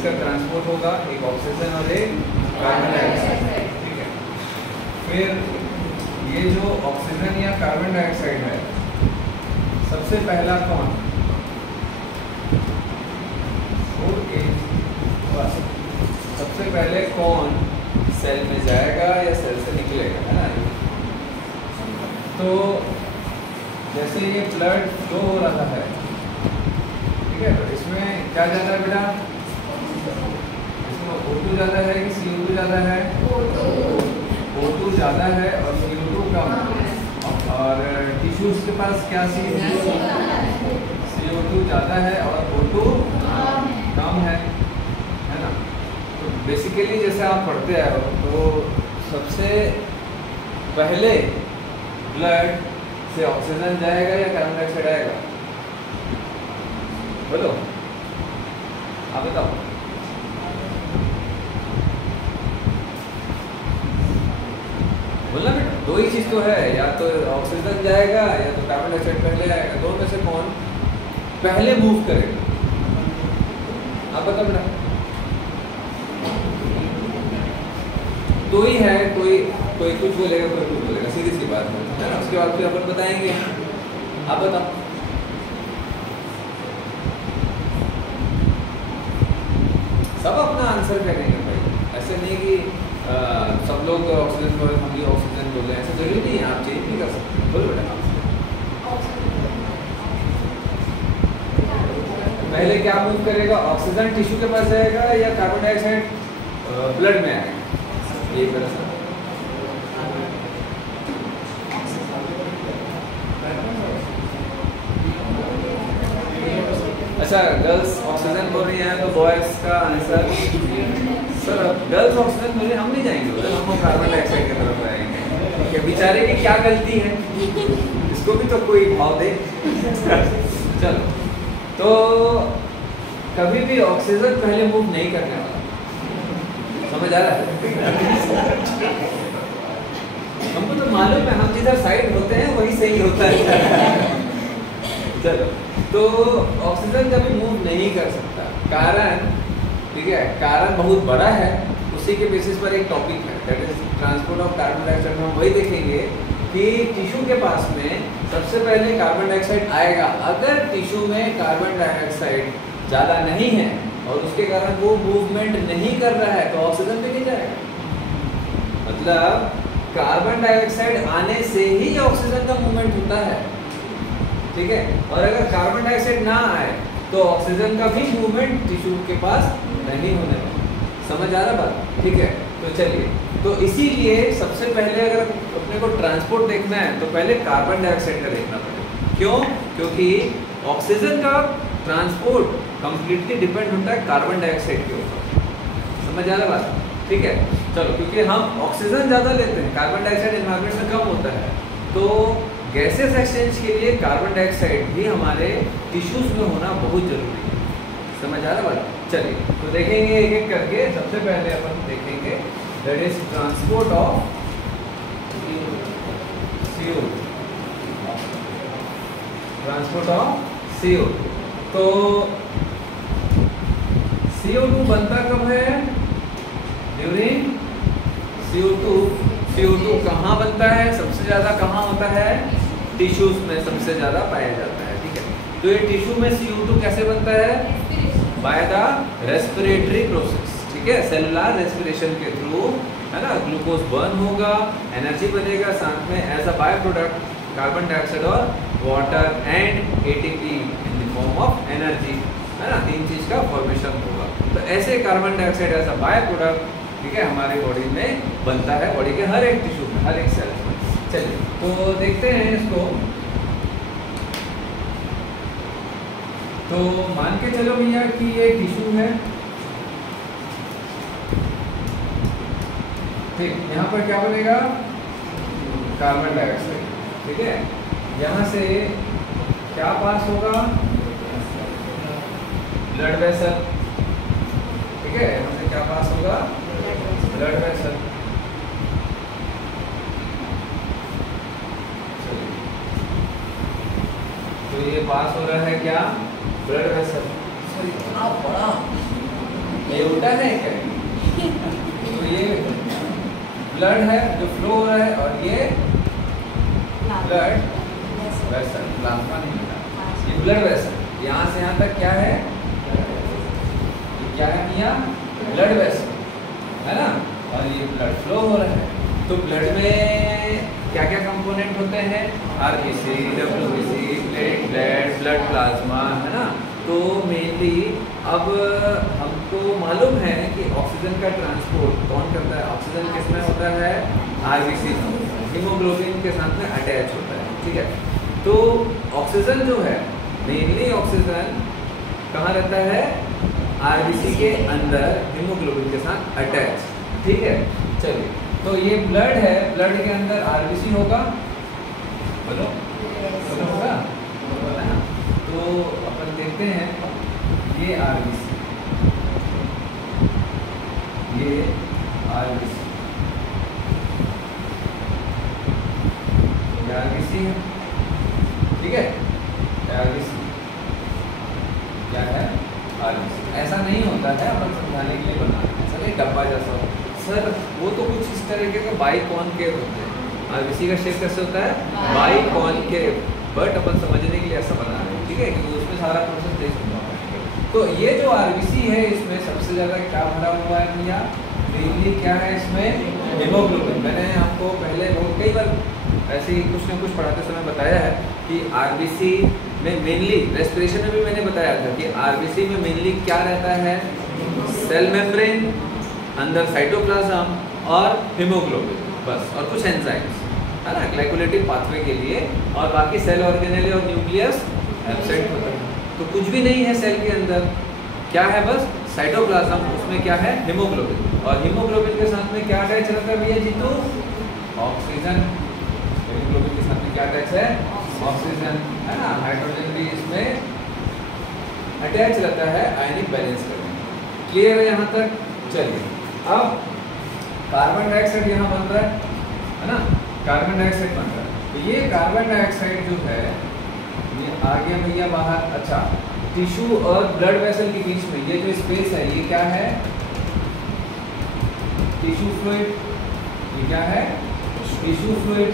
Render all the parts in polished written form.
का ट्रांसपोर्ट होगा, एक ऑक्सीजन और एक कार्बन डाइऑक्साइड, ठीक है। फिर ये जो ऑक्सीजन या कार्बन डाइऑक्साइड है, सबसे पहला कौन, सबसे पहले कौन सेल में जाएगा या सेल से निकलेगा, है ना। तो जैसे ये ब्लड फ्लो हो रहा है, ठीक है, तो इसमें क्या जाता है बेटा, इसमें O2 ज़्यादा है कि CO2 ज़्यादा है? O2 ज़्यादा है और CO2 कम है। और टिश्यूज के पास क्या चीज़ है, CO2 ज़्यादा है और O2 कम है ना। तो बेसिकली जैसे आप पढ़ते आए हो, तो सबसे पहले ब्लड से ऑक्सीजन जाएगा या कार्बन डाइऑक्साइड आएगा, बोलो, आप बताओ। बोलना बेटा, दो ही चीज तो है, या तो ऑक्सीजन जाएगा या तो कार्बन डाइऑक्साइड पहले आएगा, दो में से कौन पहले मूव करेगा, आप बताओ बेटा। दो ही है, कोई कुछ बोलेगा, कोई कुछ बोलेगा, सीधी सी बात है ना। उसके बाद फिर अपन बताएंगे, आप बताओ। सब अपना आंसर करेंगे भाई, ऐसे नहीं कि सब लोग ऑक्सीजन बोल, हम भी ऑक्सीजन बोल रहे हैं, ऐसा जरूरी नहीं है, आप चेंज नहीं कर सकते। बोलो बेटा, पहले क्या मूव करेगा, ऑक्सीजन टिश्यू के पास जाएगा या कार्बन डाइऑक्साइड ब्लड में आएगा, ये तरह से। अच्छा, गर्ल्स ऑक्सीजन बोल रही हैं, तो बॉयज का आंसर, सर गर्ल्स ऑक्सीजन बोल रही है, हम नहीं जाएंगे उधर, हम कार्बन डाइऑक्साइड की तरफ आएंगे। कि बेचारे की क्या गलती है, इसको भी तो कोई भाव दे। चलो, तो कभी भी ऑक्सीजन पहले मूव नहीं करने वाला, समझ आ रहा है? हमको तो मालूम है, हम जिधर साइड होते हैं वही सही होता है। चलो, तो ऑक्सीजन कभी मूव नहीं कर सकता, कारण, ठीक है, कारण बहुत बड़ा है, उसी के बेसिस पर एक टॉपिक है, that is transport of carbon dioxide. हम वही देखेंगे कि टिश्यू के पास में सबसे पहले कार्बन डाइऑक्साइड आएगा, अगर टिश्यू में कार्बन डाइऑक्साइड ज़्यादा नहीं है और उसके कारण वो मूवमेंट नहीं कर रहा है, तो ऑक्सीजन पे नहीं जाएगा। मतलब कार्बन डाइऑक्साइड आने से ही ऑक्सीजन का मूवमेंट होता है, ठीक है। और अगर कार्बन डाइऑक्साइड ना आए तो ऑक्सीजन का भी मूवमेंट टिश्यू के पास नहीं होने वाला, समझ आ रहा बात, ठीक है। तो चलिए, तो इसीलिए सबसे पहले अगर अपने को ट्रांसपोर्ट देखना है तो पहले कार्बन डाइऑक्साइड का देखना पड़ेगा। क्यों? क्योंकि ऑक्सीजन का ट्रांसपोर्ट कंप्लीटली डिपेंड होता है कार्बन डाइऑक्साइड के ऊपर, समझ आ रहा बात, ठीक है। चलो, क्योंकि हम ऑक्सीजन ज़्यादा लेते हैं, कार्बन डाइऑक्साइड एनवायरमेंट में कम होता है, तो गैसेस एक्सचेंज के लिए कार्बन डाइऑक्साइड भी हमारे टिश्यूज में होना बहुत जरूरी है, समझ आ रहा बात। चलिए, तो देखेंगे एक एक करके। सबसे पहले अपन देखेंगे that is transport of CO2, transport of CO2। तो CO2 बनता कब है, ड्यूरिंग CO2 कहाँ बनता है, सबसे ज़्यादा कहाँ होता है, टिश्यूज में सबसे ज़्यादा पाया जाता है, ठीक है। तो ये टिश्यू में CO2 कैसे बनता है, बाय द रेस्पिरेटरी प्रोसेस, ठीक है, सेलुलर रेस्पिरेशन के थ्रू, है ना। ग्लूकोज बर्न होगा, एनर्जी बनेगा, साथ में as a by product carbon dioxide और water and ATP in the form of energy, है ना, तीन चीज़ का फॉर्मेशन होगा। तो ऐसे carbon dioxide as a by product, ठीक है, हमारी बॉडी में बनता है, बॉडी के हर एक टिश्यू में, हर एक सेल में। चलिए, तो देखते हैं इसको। तो मान के चलो भैया कि ये टिश्यू है, ठीक, यहाँ पर क्या बनेगा, कार्बन डाइऑक्साइड, ठीक है। यहाँ से क्या पास होगा, ब्लड वेसल, ठीक है, यहाँ से क्या पास होगा, ब्लड वेसल। तो ये पास हो रहा है क्या, ब्लड वेसल। इतना बड़ा एओर्टा है क्या? तो ये ब्लड है जो फ्लो हो रहा है, और ये ब्लड वेसल, प्लाज्मा नहीं होता, ये ब्लड वेसल। यहाँ से यहाँ तक क्या है? ये क्या है भैया? ब्लड वेसल है ना, और ये ब्लड फ्लो हो रहा है। तो ब्लड में क्या क्या कंपोनेंट होते हैं? RBC, WBC, platelet, blood plasma, है ना। तो मेनली अब हमको मालूम है कि ऑक्सीजन का ट्रांसपोर्ट कौन करता है? ऑक्सीजन किसमें होता है? आरबीसी में, हीमोग्लोबिन के साथ में अटैच होता है, ठीक है। तो ऑक्सीजन जो है, मेनली ऑक्सीजन कहाँ रहता है? आरबीसी के अंदर हीमोग्लोबिन के साथ अटैच, ठीक है। चलिए, तो ये ब्लड है, ब्लड के अंदर आरबीसी होगा, बोलो बोलो होगा, बोला ना। तो अपन देखते हैं, ये आरबीसी, ये आरबीसी, ये आरबीसी है, ठीक है। आरबीसी क्या है? आरबीसी। ऐसा नहीं होता है, अपन समझाने के लिए बना, ऐसा नहीं डब्बा जैसा हो सर, वो तो कुछ इस तरीके के बाइकॉनकेव होते हैं। आरबीसी का शेप कैसे होता है? बाइकॉनकेव, बट अपन समझने के लिए ऐसा बना रहे हैं, ठीक है, क्योंकि उसमें सारा प्रोसेस देख सकते हैं। तो ये जो आरबीसी है, इसमें सबसे ज़्यादा क्या भरा हुआ है भैया? मेनली क्या है इसमें? हीमोग्लोबिन। मैंने आपको पहले बहुत कई बार ऐसे ही कुछ न कुछ पढ़ाते समय बताया है कि आरबीसी में मेनली, रेस्पिरेशन में भी मैंने बताया था कि आरबीसी में मेनली क्या रहता है? सेल मेम्ब्रेन, अंदर साइटोप्लाज्म और हीमोग्लोबिन, बस, और कुछ एंजाइम्स, है ना, ग्लाइकोलाइटिक पाथवे के लिए, और बाकी सेल ऑर्गेनेले और न्यूक्लियस एब्सेंट होता है। तो कुछ भी नहीं है सेल के अंदर, क्या है? बस साइटोप्लाज्म, उसमें क्या है? हीमोग्लोबिन, और हीमोग्लोबिन के साथ में क्या अटैच रहता है भैया जीतू? ऑक्सीजन। हीमोग्लोबिन के साथ में क्या अटैच है? ऑक्सीजन, है ना। हाइड्रोजन भी इसमें अटैच रहता है आयनिक बैलेंस करने। क्लियर है यहाँ तक? चलिए, अब कार्बन डाइऑक्साइड यहाँ बन रहा है ना, कार्बन डाइऑक्साइड बन रहा है। तो ये कार्बन डाइऑक्साइड जो है, ये आ गया भैया बाहर। अच्छा, टिश्यू और ब्लड वेसल के बीच में ये जो स्पेस है, ये क्या है? Tissue fluid. ये क्या है? टिश्यू फ्लूइड,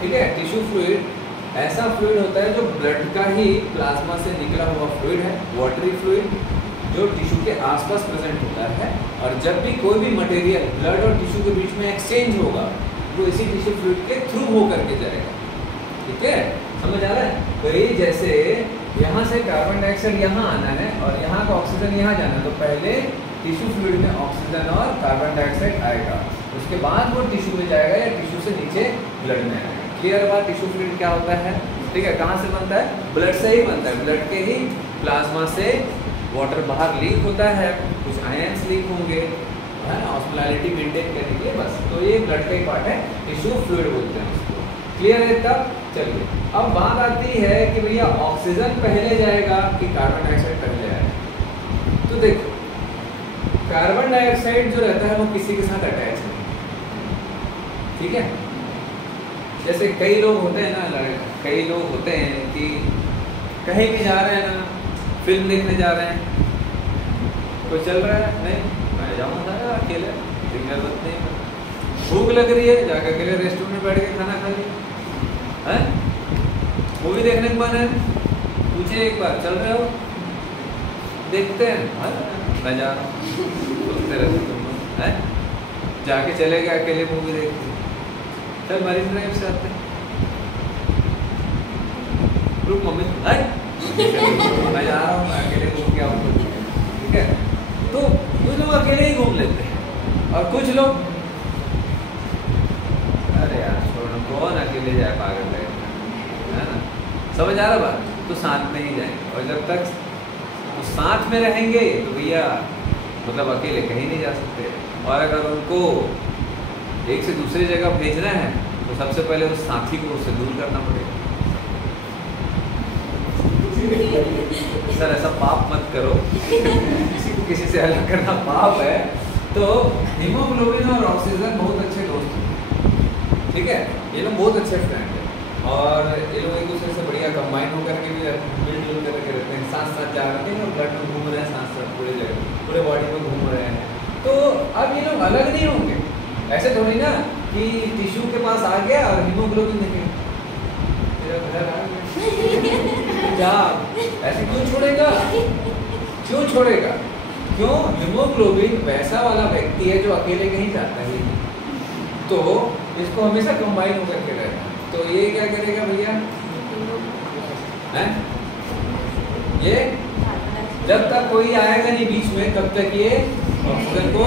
ठीक है। टिश्यू फ्लूइड ऐसा फ्लूइड होता है जो ब्लड का ही प्लाज्मा से निकला हुआ फ्लूइड है, वाटरी फ्लूइड, जो टिश्यू के आसपास प्रेजेंट होता है। और जब भी कोई भी मटेरियल ब्लड और टिश्यू के बीच में एक्सचेंज होगा, वो इसी टिश्यू फ्लूइड के थ्रू हो करके जाएगा, ठीक है। समझ आ रहा है? तो ये जैसे यहाँ से कार्बन डाइऑक्साइड यहाँ आना है और यहाँ का ऑक्सीजन यहाँ जाना है, तो पहले टिश्यू फ्लूइड में ऑक्सीजन और कार्बन डाइऑक्साइड आएगा, उसके बाद वो टिश्यू में जाएगा या टिश्यू से नीचे ब्लड में आएगा। क्लियर बात? टिश्यू फ्लूइड क्या होता है? ठीक है, कहाँ से बनता है? ब्लड से ही बनता है, ब्लड के ही प्लाज्मा से वाटर बाहर लीक होता है, कुछ आयंस लीक होंगे, है ना, ऑस्मोलैरिटी मेंटेन करने के लिए, बस। तो ये ब्लड का ही पार्ट है, टिश्यू फ्लूइड बोलते हैं उसको। क्लियर है तब? चलिए, अब बात आती है कि भैया ऑक्सीजन पहले जाएगा कि कार्बन डाइऑक्साइड पहले आएगा। तो देखो, कार्बन डाइऑक्साइड जो रहता है वो किसी के साथ अटैच नहीं, ठीक है। जैसे कई लोग होते हैं ना, कई लोग होते हैं कि कहीं भी जा रहे हैं ना, फिल्म देखने जा रहे हैं, कोई चल रहा है, नहीं मैं जाऊँगा अकेले, जरूरत नहीं, भूख लग रही है, जाकर अकेले रेस्टोरेंट में बैठ के खाना खा लिया, है मूवी देखने के मन है, पूछे एक बार चल रहे हो, देखते हैं, मैं जा रहा हूँ, सोचते रहते तुम लोग, है जाके चले गए अकेले मूवी देखते, चल मरीन ड्राइव से आते हैं, रुक मम्मी, है मैं जा रहा हूँ, मैं अकेले घूम के आऊँ, ठीक है। तो कुछ लोग अकेले ही घूम लेते हैं और कुछ लोग, अरे यार छोड़ो, कौन अकेले जाए, पागल है ना, समझ आ रहा बात? तो साथ में ही जाएंगे, और जब तक तो साथ में रहेंगे तो भैया मतलब अकेले कहीं नहीं जा सकते। और अगर उनको एक से दूसरी जगह भेजना है तो सबसे पहले उस साथी को उससे दूर करना पड़ेगा। सर ऐसा पाप मत करो, किसी को किसी से अलग करना पाप है। तो हीमोग्लोबिन और ऑक्सीजन बहुत अच्छे दोस्त हैं, ठीक है, ये लोग बहुत अच्छे फ्रेंड हैं, और ये लोग एक दूसरे से बढ़िया कंबाइन होकर के भी मिलजुल करके रहते हैं, साथ साथ जा रहे हैं और ब्लड में घूम रहे हैं साथ साथ पूरे जगह, पूरे बॉडी में घूम रहे हैं। तो अब ये लोग अलग नहीं होंगे, ऐसे थोड़ी ना कि टिश्यू के पास आ गया और हीमोग्लोबिन देखे क्या ऐसे क्यों छोड़ेगा, क्यों छोड़ेगा? क्यों? हीमोग्लोबिन वैसा वाला व्यक्ति है जो अकेले कहीं जाता ही नहीं, तो इसको हमेशा कंबाइन होकर के रहेगा। तो ये क्या करेगा भैया, हैं? ये जब तक कोई आएगा नहीं बीच में तब तक ये ऑक्सीजन को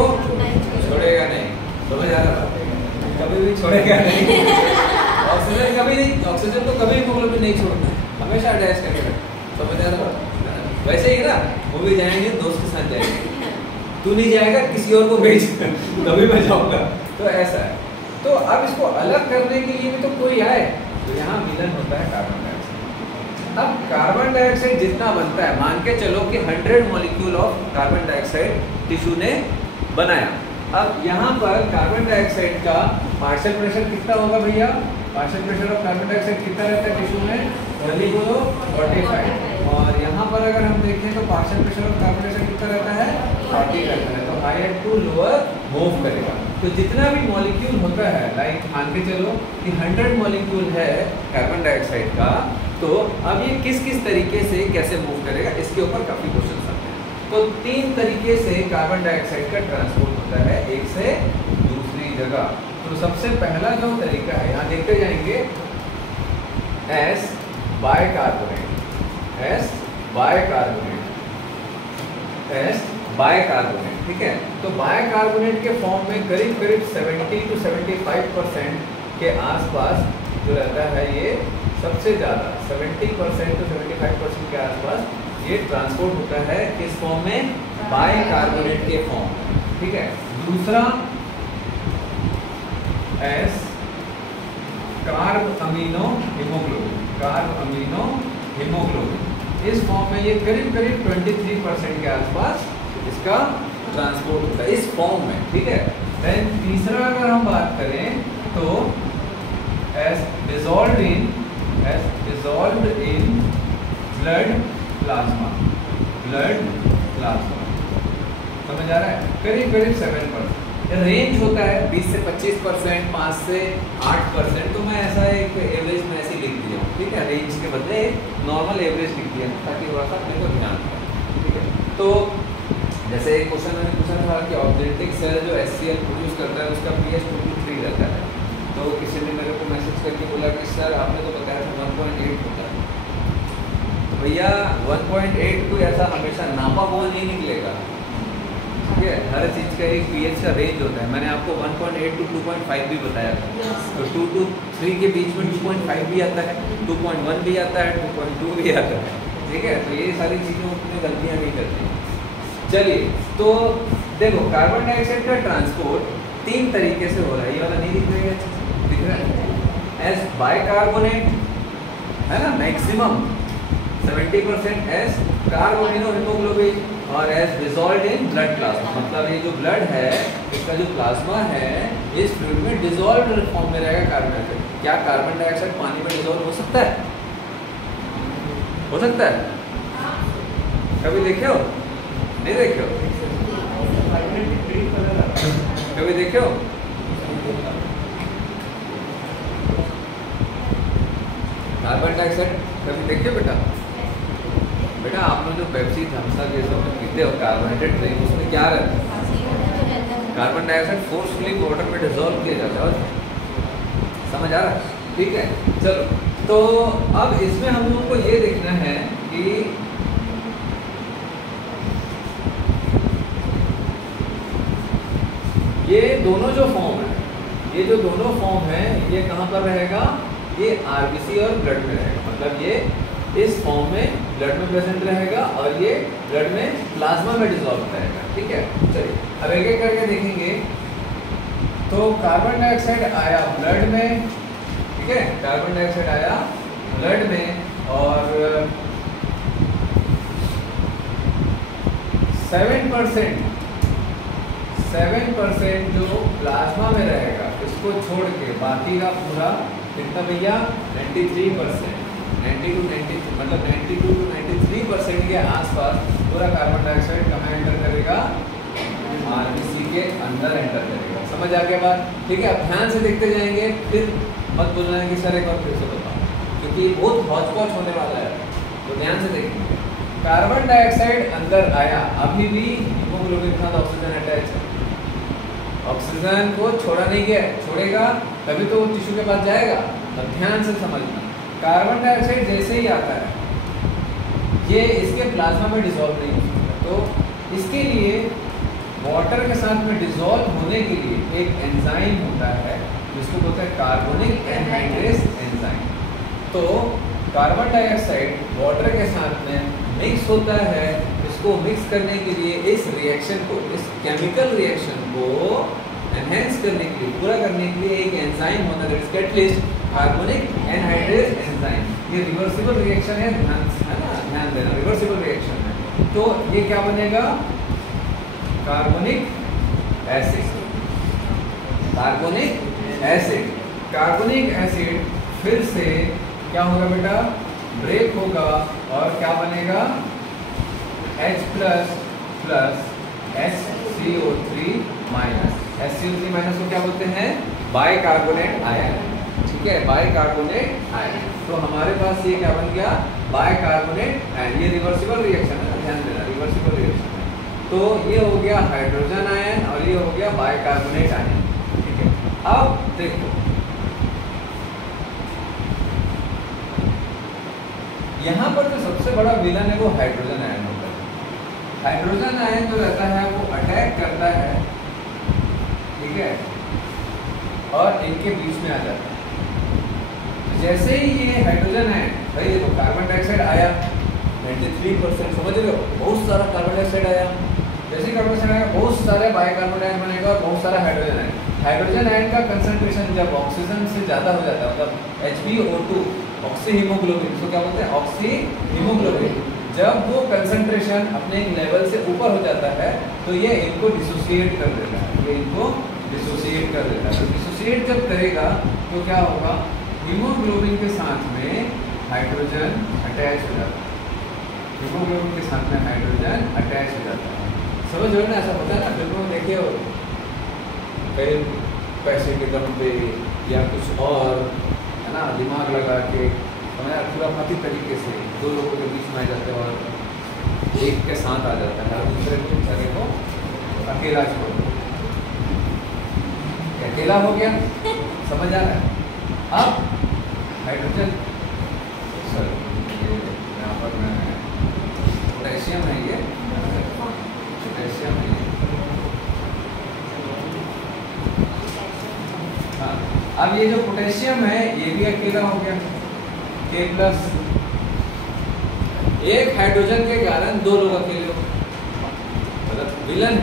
छोड़ेगा नहीं। समझ आ रहा है? कभी भी छोड़ेगा नहीं ऑक्सीजन कभी नहीं, ऑक्सीजन तो कभी हीमोग्लोबिन नहीं छोड़ना है, हमेशा अटैच करके रखना। समझ आ रहा है? वैसे ही ना, वो भी जाएंगे दोस्त के साथ जाएंगे, तू नहीं जाएगा किसी और को भेज तभी मैं जाऊंगा। तो ऐसा है। तो अब इसको अलग करने के लिए भी तो कोई आए, तो यहाँ मिलन होता है कार्बन डाइऑक्साइड। अब कार्बन डाइऑक्साइड जितना बनता है, मान के चलो कि 100 molecule of carbon dioxide tissue ने बनाया। अब यहाँ पर कार्बन डाइऑक्साइड का पार्शियल प्रेशर कितना होगा भैया? Partial pressure of carbon dioxide कितना रहता है टिश्यू में? जल्दी बोलो 45। और यहाँ पर अगर हम देखें तो partial pressure of carbon dioxide कितना रहता है? 40 रहता है। तो हायर टू लोअर मूव करेगा। तो जितना भी मॉलिक्यूल होता है, लाइक मान के चलो कि 100 मॉलिक्यूल है कार्बन डाइऑक्साइड का, तो अब ये किस किस तरीके से कैसे मूव करेगा, इसके ऊपर काफी क्वेश्चन आते हैं। तो 3 तरीके से कार्बन डाइऑक्साइड का ट्रांसपोर्ट होता है एक से दूसरी जगह। तो सबसे पहला जो तरीका है, यहाँ देखते जाएंगे, S bicarbonate, S bicarbonate, S bicarbonate, ठीक है। तो बायकार्बोनेट के फॉर्म में करीब करीब 70 to 75% के आसपास जो रहता है, ये सबसे ज़्यादा 70% to 75% के आसपास ये ट्रांसपोर्ट होता है किस फॉर्म में? बायकार्बोनेट के फॉर्म में, ठीक है। दूसरा S carbamino haemoglobin, carb amino haemoglobin, इस फॉर्म में ये करीब करीब 23% के आसपास इसका ट्रांसपोर्ट होता है इस फॉर्म में, ठीक है। देन तीसरा अगर हम बात करें तो S dissolved in blood plasma, blood plasma, समझ आ रहा है? करीब करीब 7%। रेंज होता है 20 से 25%, 5 से 8%। तो मैं ऐसा एक एवरेज में ऐसे लिख दिया हूँ, ठीक है। रेंज के बदले नॉर्मल एवरेज लिख दिया ताकि थोड़ा सा अपने को ध्यान रहे, ठीक है। तो जैसे एक क्वेश्चन मैंने पूछा था कि ऑब्जेक्टिव सेल जो HCl प्रोड्यूस करता है उसका pH 2 to 3 रहता है। तो किसी ने मेरे को मैसेज करके बोला कि सर आपने तो बताया था 1.8 होता है। तो भैया 1.8 को ऐसा हमेशा नापा हुआ नहीं निकलेगा, ठीक है। हर चीज़ का एक pH का रेंज होता है। मैंने आपको 1.8 to 2.5 भी बताया था। तो 2 to 3 के बीच में 2.5 भी आता है, 2.1 भी आता है, 2.2 भी आता है, ठीक है। तो ये सारी चीज़ों में गलतियाँ नहीं करती। चलिए, तो देखो कार्बन डाइऑक्साइड का ट्रांसपोर्ट 3 तरीके से हो रहा है। ये वाला नहीं दिख रहा है, दिख रहा है? एस बायकार्बोनेट है ना, maximum 70%, as carbamino haemoglobin, और as dissolved in blood plasma. मतलब ये जो ब्लड है, इसका जो प्लाज्मा है, इस फ्लूइड में डिसॉल्व्ड फॉर्म में रहेगा कार्बन डाइऑक्साइड। क्या कार्बन डाइऑक्साइड पानी में डिसॉल्व हो सकता है? हो सकता है? कभी देखे हो? नहीं देखे हो? कभी देखे हो? कार्बन डाइऑक्साइड कभी देखे बेटा? बेटा आप लोग जो पेप्सी थम्स अप ये सब पीते हो कार्बोनेटेड ड्रिंक, उसमें क्या रहता है? कार्बन डाइऑक्साइड फोर्सफुली वाटर में डिसॉल्व किया जाता है। समझ आ रहा है? ठीक है, चलो। तो अब इसमें हम लोगों को ये देखना है कि ये दोनों जो फॉर्म है, ये जो दोनों फॉर्म है, ये कहाँ पर रहेगा? ये आरबीसी और ब्लड में रहेगा। मतलब ये इस फॉर्म में ब्लड में प्रेजेंट रहेगा और ये ब्लड में प्लाज्मा में डिसॉल्व रहेगा, ठीक है। चलिए अब एक एक करके देखेंगे। तो कार्बन डाइऑक्साइड आया ब्लड में, ठीक है, कार्बन डाइऑक्साइड आया ब्लड में, और 7% जो प्लाज्मा में रहेगा, इसको छोड़ के बाकी का पूरा कितना भैया? 93%। मतलब 92 to 93% के आसपास पूरा कार्बन डाइऑक्साइड कहाँ एंटर करेगा? आरबीसी के अंदर एंटर करेगा। समझ आ गया बात? ठीक है, अब ध्यान से देखते जाएंगे, फिर मत बोलना कि सर एक बार फिर से बताओ, क्योंकि बहुत हौच-पौच होने वाला है, तो ध्यान से देखेंगे। कार्बन डाइऑक्साइड अंदर आया, अभी भी हीमोग्लोबिन के साथ ऑक्सीजन अटैच है, ऑक्सीजन को छोड़ा नहीं गया, छोड़ेगा तभी तो टिश्यू के पास जाएगा। अब ध्यान से समझना, कार्बन डाइऑक्साइड जैसे ही आता है ये इसके प्लाज्मा में डिसॉल्व नहीं हो सकता, तो इसके लिए वाटर के साथ में डिसॉल्व होने के लिए एक एंजाइम होता है जिसको बोलते हैं कार्बोनिक एनहाइड्रेस एंजाइम। तो कार्बन डाइऑक्साइड वाटर के साथ में मिक्स होता है, इसको मिक्स करने के लिए इस रिएक्शन को, इस केमिकल रिएक्शन को एनहेंस करने के लिए, पूरा करने के लिए एक एंजाइम होता है, कैटलिस्ट, कार्बोनिक एनहाइड्रेस एंजाइम। ये रिवर्सिबल रिएक्शन है, ध्यान देना, रिवर्सिबल रिएक्शन है। तो ये क्या बनेगा? Carbonic acid, carbonic acid, carbonic acid फिर से क्या होगा बेटा? ब्रेक होगा और क्या बनेगा? H plus plus HCO3 minus. HCO3 minus को क्या बोलते हैं? Bicarbonate ion. ठीक है, बाइकार्बोनेट आयन। तो हमारे पास ये क्या बन गया? Bicarbonate ion. ये रिवर्सिबल रिएक्शन है, ध्यान देना, रिवर्सिबल रिएक्शन है। तो ये हो गया हाइड्रोजन आयन और ये हो गया बाइकार्बोनेट आयन। ठीक है, अब देखो यहाँ पर जो सबसे बड़ा विलन है वो हाइड्रोजन आयन होता है। हाइड्रोजन आयन जो रहता है वो अटैक करता है, ठीक है, और इनके बीच में आ जाता है। जैसे ही ये हाइड्रोजन आयन, भाई देखो कार्बन डाइऑक्साइड आया 93%, समझ रहे हो, बहुत सारा कार्बन डाइऑक्साइड आया। जैसे कार्बन डाइऑक्साइड आया बहुत सारे बाइकार्बोनेट आयन बनेगा और बहुत सारा हाइड्रोजन आयन। हाइड्रोजन आयन का कंसंट्रेशन जब ऑक्सीजन से ज़्यादा हो जाता है, मतलब HbO2 ऑक्सी हीमोग्लोबिन, इसको क्या बोलते हैं? Oxy haemoglobin. जब वो कंसंट्रेशन अपने एक लेवल से ऊपर हो जाता है तो ये इनको डिसोसिएट कर देता है, ये इनको डिसोसिएट कर देता है। तो डिसोसिएट जब करेगा तो क्या होगा? हीमोग्लोबिन के साथ में हाइड्रोजन अटैच हो जाता है, हीमोग्लोबिन के साथ में हाइड्रोजन अटैच हो जाता है। समझ रहे हो ना? ऐसा होता है ना, फिल्मों में देखे हो, कहीं पैसे के दम पे या कुछ और, है ना, दिमाग लगा के पूरा पति तरीके से दो लोगों के बीच में आ जाते हैं और एक के साथ आ जाता है और दूसरे को बेचारे को अकेला छोड़ दो, अकेला हो गया। समझ आ रहा है? अब हाइड्रोजन, यहाँ पर मैं पोटेशियम है, ये पोटेशियम है, हाँ। अब ये जो पोटेशियम है ये भी अकेला हो गया, K प्लस। एक हाइड्रोजन के कारण दो लोग अकेले हो, मतलब विलन।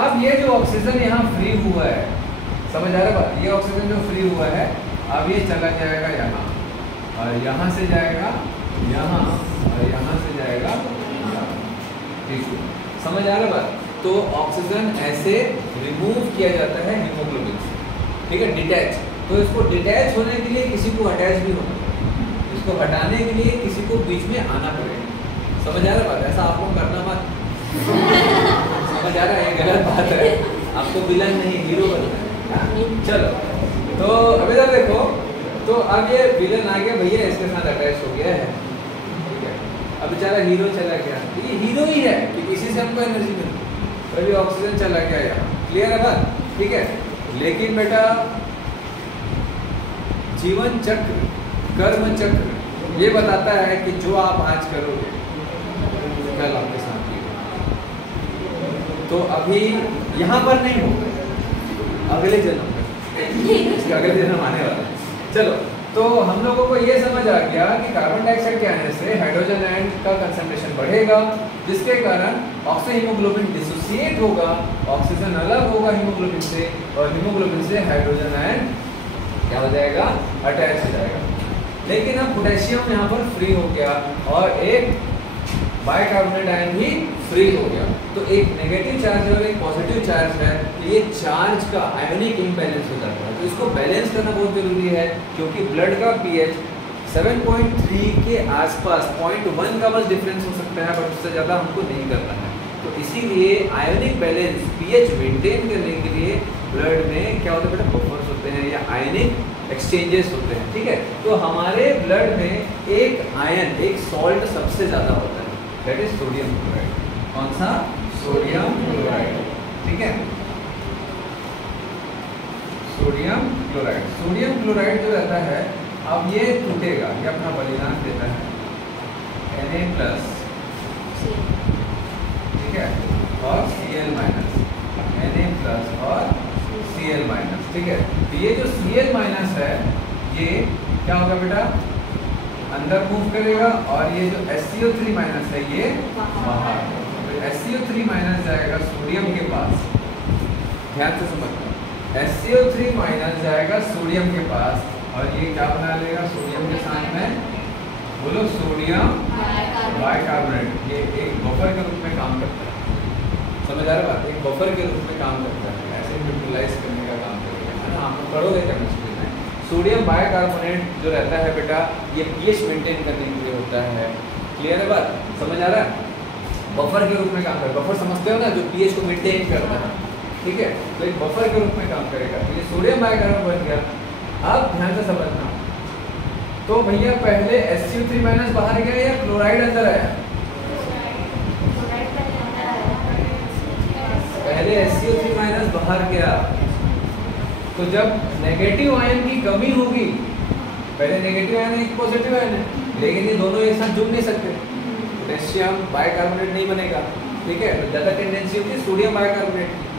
अब ये जो ऑक्सीजन यहाँ फ्री हुआ है, समझ आ रहा है बात? ये ऑक्सीजन जो फ्री हुआ है अब ये चला जाएगा यहाँ, और यहाँ से जाएगा यहाँ, और यहाँ से जाएगा यहाँ। ठीक है, समझ आ रहा है बात? तो ऑक्सीजन ऐसे रिमूव किया जाता है हीमोग्लोबिन से, ठीक है, डिटैच। तो इसको डिटैच होने के लिए किसी को अटैच भी होना पड़ेगा, इसको हटाने के लिए किसी को बीच में आना पड़ेगा। समझ आ रहा है बात? ऐसा आपको करना मत। समझ आ रहा है? ये गलत बात है, आपको विलन नहीं हीरो बनना है। चलो, तो अब इधर देखो, तो अब ये विलन आ गया भैया, इसके साथ अटैच हो गया है, ठीक है। अब बेचारा हीरो चला गया, ये हीरो ही है कि किसी से हमको एनर्जी मिलती है, अभी ऑक्सीजन चला गया यहाँ। क्लियर है बात? ठीक है। लेकिन बेटा जीवन चक्र, कर्म चक्र ये बताता है कि जो आप आज करोगे कल आपके साथ ही होगा। तो अभी यहाँ पर नहीं होगा, अगले जन्म में, इसका अगले जन्म आने वाला है। चलो, तो हम लोगों को ये समझ आ गया कि कार्बन डाइऑक्साइड के आने से हाइड्रोजन आयन का कंसंट्रेशन बढ़ेगा, जिसके कारण ऑक्सी हीमोग्लोबिन डिसोसिएट होगा, ऑक्सीजन अलग होगा हीमोग्लोबिन से, और हीमोग्लोबिन से हाइड्रोजन आयन क्या हो जाएगा? अटैच हो जाएगा। लेकिन अब पोटेशियम यहाँ पर फ्री हो गया और एक बाइकार्बोनेट आयन भी फ्री हो गया। तो एक नेगेटिव चार्ज है और एक पॉजिटिव चार्ज है, तो ये चार्ज का आयोनिक इम्बैलेंस हो जाता है। तो इसको बैलेंस करना बहुत जरूरी है, क्योंकि ब्लड का पीएच 7.3 के आसपास 0.1 का बस डिफरेंस हो सकता है, बट उससे ज़्यादा हमको नहीं करना है। तो इसीलिए आयोनिक बैलेंस पीएच मेंटेन करने के लिए ब्लड में क्या होता है बेटा, बफर्स होते हैं या आयनिक एक्सचेंजेस होते हैं। ठीक है, तो हमारे ब्लड में एक आयन, एक सॉल्ट सबसे ज़्यादा होता है, दैट इज सोडियम क्लोराइड। कौन सा? Sodium chloride. ठीक है, सोडियम क्लोराइड। सोडियम क्लोराइड जो रहता है, अब ये टूटेगा, ये अपना बलिदान देता है Na+, ठीक है, और Cl-, Na+ और Cl-। ठीक है, तो ये जो Cl- है ये क्या होगा बेटा, अंदर मूव करेगा, और ये जो SCO3- है ये बाहर। तो SCO3- जाएगा सोडियम के पास, ध्यान से समझना, SCO3- जाएगा सोडियम के पास, और ये क्या बना लेगा सोडियम के साथ में, बोलो, सोडियम बाइकार्बोनेट। ये एक बफर के रूप में काम करता है, समझ आ रहा है बात, एक बफर के रूप में काम करता है, ऐसे न्यूट्रलाइज करने का काम करेगा, है ना। आप पढ़ोगे केमिस्ट्री में, सोडियम बाइकार्बोनेट जो रहता है बेटा, ये पीएच मेंटेन करने के लिए होता है। क्लियर है बात, समझ आ रहा है? बफर के रूप में काम करेगा, बफर समझते हो ना, जो पीएच को मेंटेन करता है। ठीक है, तो एक बफर के रूप में काम करेगा। तो ये सोडियम बाइकार्बोनेट बन गया। अब ध्यान से समझना, तो भैया पहले SCO3- बाहर गया या क्लोराइड अंदर आया? पहले SCO3- बाहर गया। तो जब नेगेटिव आयन की कमी होगी, पहले नेगेटिव आयन है, पॉजिटिव आयन है, लेकिन ये दोनों एक साथ जुड़ नहीं सकते, पोटेशियम बाइकार्बोनेट नहीं बनेगा। ठीक है, तो ज़्यादा टेंडेंसी होती है सोडियम बाइकार्बोनेट की।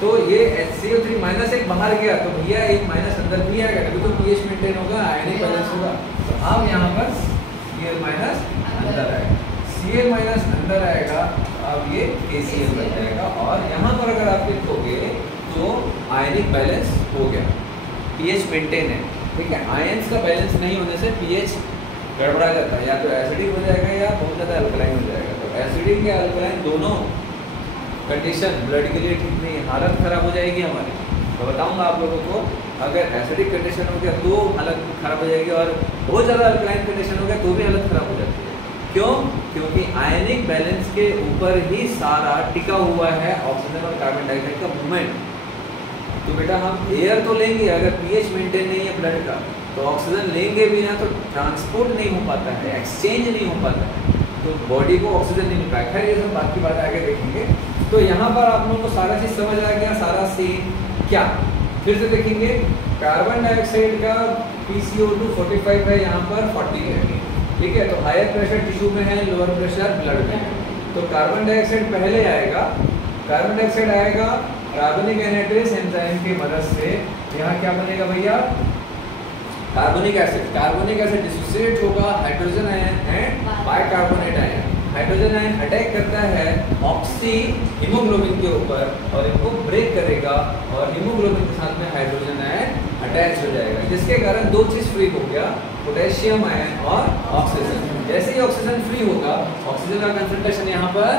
तो ये SCO3- एक बाहर गया, तो भैया एक माइनस अंदर भी आएगा, तभी तो पीएच मेंटेन होगा, आयनिक बैलेंस होगा। तो अब यहाँ पर Cl- अंदर आएगा, Cl- अंदर आएगा, अब ये KCl बन जाएगा, और यहाँ पर अगर आप लिखोगे तो आयनिक बैलेंस हो गया, पीएच मेंटेन है। ठीक है, आयंस का बैलेंस नहीं होने से पीएच गड़बड़ा जाता है, या तो एसिडिक हो जाएगा या बहुत ज़्यादा अल्कलाइन हो जाएगा। तो एसिडिक या अल्कलाइन दोनों कंडीशन ब्लड के लिए ठीक नहीं है, हालत ख़राब हो जाएगी हमारी। तो बताऊंगा आप लोगों को, अगर एसिडिक कंडीशन हो गया तो हालत ख़राब हो जाएगी, और बहुत ज़्यादा अल्कलाइन कंडीशन हो गया तो भी हालत ख़राब हो जाती है। क्यों? क्योंकि आयनिक बैलेंस के ऊपर ही सारा टिका हुआ है ऑक्सीजन और कार्बन डाइऑक्साइड का मूवमेंट। तो बेटा हम एयर तो लेंगे, अगर पीएच मेंटेन नहीं है ब्लड का, तो ऑक्सीजन लेंगे भी ना, तो ट्रांसपोर्ट नहीं हो पाता है, एक्सचेंज नहीं हो पाता है, तो बॉडी को ऑक्सीजन नहीं मिल पाएगा। खैर ये सब बाकी बात आगे देखेंगे। तो यहाँ पर आप लोगों को सारा चीज़ समझ आ गया, सारा सीन क्या, फिर से देखेंगे। कार्बन डाइऑक्साइड का PCO2 45 है, यहाँ पर 40 है। ठीक है, तो हायर प्रेशर टिश्यू में है, लोअर प्रेशर ब्लड में है। तो कार्बन डाइऑक्साइड पहले आएगा, कार्बन डाइऑक्साइड आएगा कार्बनिक एनाइड्रेज एंजाइम की मदद से, यहाँ क्या बनेगा भैया, कार्बनिक एसिड। कार्बनिक एसिड डिसोसिएट होगा hydrogen ion and bicarbonate ion. Hydrogen ion attack करता है ऑक्सी हीमोग्लोबिन के ऊपर और इनको ब्रेक करेगा, और हीमोग्लोबिन के साथ में हाइड्रोजन आयन अटैच हो जाएगा, जिसके कारण दो चीज फ्री हो गया, पोटेशियम आयन और ऑक्सीजन। जैसे ही ऑक्सीजन फ्री होगा, ऑक्सीजन का कंसंट्रेशन यहाँ पर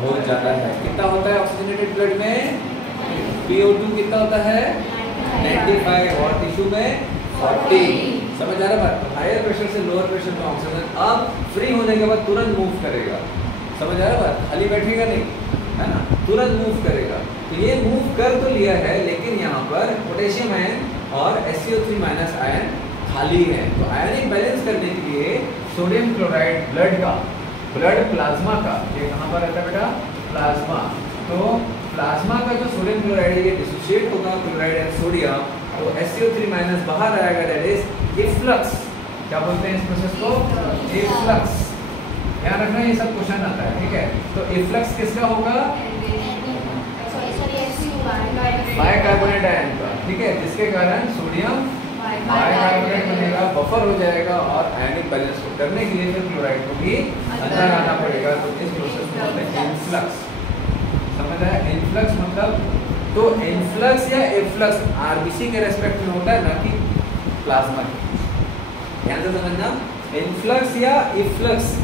हो जाता है। कितना होता है ऑक्सीजनेटेड ब्लड में? PO2 कितना होता है? 95, और टिश्यू में 40। समझ आ रहा है बात? हायर प्रेशर से लोअर प्रेशर में ऑक्सीजन अब फ्री होने के बाद तुरंत मूव करेगा। समझ आ रहा है बात? खाली बैठेगा नहीं, है ना, तुरंत मूव करेगा। तो ये मूव कर तो लिया है, लेकिन यहाँ पर पोटेशियम आयन और SCO3- आयन खाली है। तो आयनिक बैलेंस करने के लिए सोडियम क्लोराइड ब्लड का, ब्लड प्लाज्मा का, ये कहाँ पर रहता है बेटा? प्लाज्मा। तो प्लाज्मा का जो सोडियम क्लोराइड है ये डिसोसिएट होगा क्लोराइड एंड सोडियम, तो SCO3- बाहर आएगा, दैट इज इफ्लक्स। क्या बोलते हैं इस प्रोसेस को? इफ्लक्स। ध्यान रखना, ये सब क्वेश्चन आता है। ठीक है, तो इफ्लक्स किसका होगा? बाइकार्बोनेट आयन का। ठीक है, जिसके कारण सोडियम बाइकार्बोनेट बनेगा, बफर हो जाएगा, और आयनिक बैलेंस को करने के लिए फिर क्लोराइड को भी अंदर आना पड़ेगा। तो इस प्रोसेस को बोलते हैं इन्फ्लक्स। समझ आया? इन्फ्लक्स मतलब, तो इन्फ्लक्स या इफ्लक्स आरबीसी के रेस्पेक्ट में होता है, ना कि प्लाज्मा के। ध्यान से समझना, इन्फ्लक्स या इफ्लक्स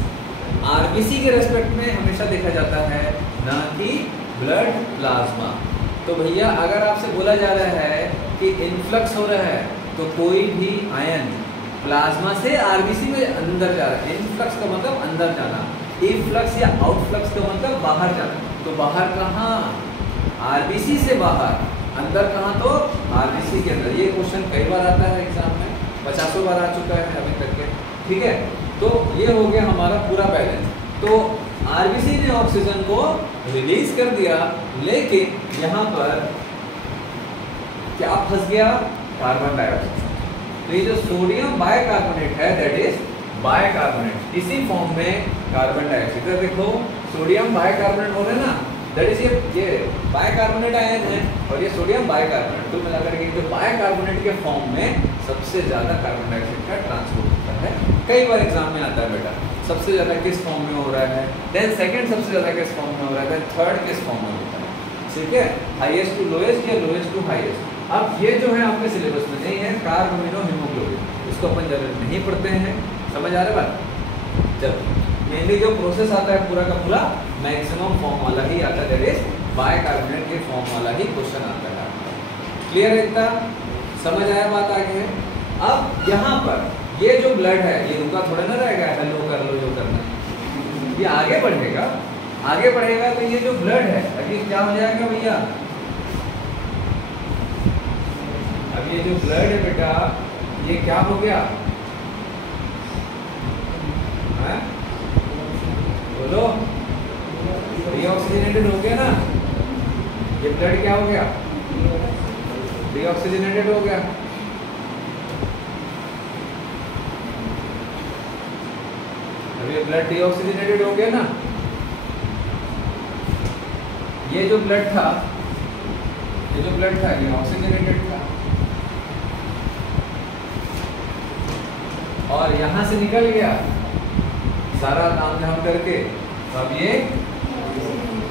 आरबीसी के रेस्पेक्ट में हमेशा देखा जाता है, ना कि ब्लड प्लाज्मा। तो भैया अगर आपसे बोला जा रहा है कि इन्फ्लक्स हो रहा है, तो कोई भी आयन प्लाज्मा से आरबीसी में अंदर जा रहा है। इनफ्लक्स का मतलब अंदर जाना, इफ्लक्स या आउटफ्लक्स का मतलब बाहर जाना। तो बाहर कहाँ? आरबीसी से बाहर, अंदर कहाँ? तो आरबीसी के अंदर। ये क्वेश्चन कई बार आता है एग्जाम में, 50 बार आ चुका है अभी तक के। ठीक है, तो ये हो गया हमारा पूरा बैलेंस। तो आरबीसी ने ऑक्सीजन को रिलीज कर दिया, लेकिन यहाँ पर क्या फंस गया? Carbon dioxide. तो ये जो सोडियम बाइकार्बोनेट है दैट इज बाइकार्बोनेट, इसी फॉर्म में कार्बन डाइऑक्साइड। तो देखो सोडियम बाइकार्बोनेट हो रहे हैं ना, दैट इज ये बाइकार्बोनेट आयन है और ये सोडियम बाइकार्बोनेट। तो मिलाकर के जो बाइकार्बोनेट के फॉर्म में सबसे ज्यादा कार्बन डाइऑक्साइड का ट्रांसपोर्ट होता है। कई बार एग्जाम में आता है बेटा, सबसे ज्यादा किस फॉर्म में हो रहा है, देन सेकंड सबसे ज्यादा किस फॉर्म में हो रहा है, देन थर्ड किस फॉर्म में होता है। ठीक है, हाईएस्ट टू लोएस्ट या लोएस्ट टू हाईएस्ट। अब ये जो है आपके सिलेबस में नहीं है, कार्बोमिनो हीमोग्लोबिन, इसको अपन जरूर नहीं पढ़ते हैं। समझ आ रहा है बात? चलो, मेनली जो प्रोसेस आता है पूरा का पूरा मैक्सिमम फॉर्म वाला ही आता है, दैट इज बाइकार्बोनेट के फॉर्म वाला ही क्वेश्चन आता है। क्लियर है इतना? समझ आया बात? आगे है। अब यहाँ पर ये जो ब्लड है ये रुका थोड़ा ना रहेगा, हेलो कर लो जो करना है, ये आगे बढ़ेगा। आगे बढ़ेगा तो ये जो ब्लड है अभी क्या हो जाएगा भैया? अब ये जो ब्लड है बेटा ये क्या हो गया? है? बोलो, डीऑक्सीजनेटेड हो गया ना? ये ब्लड क्या हो गया? डीऑक्सीजनेटेड हो गया। अब ये ब्लड डीऑक्सीजनेटेड हो गया ना? ये जो ब्लड था, ये ऑक्सीजनेटेड था और यहां से निकल गया सारा काम धाम करके, तो अब ये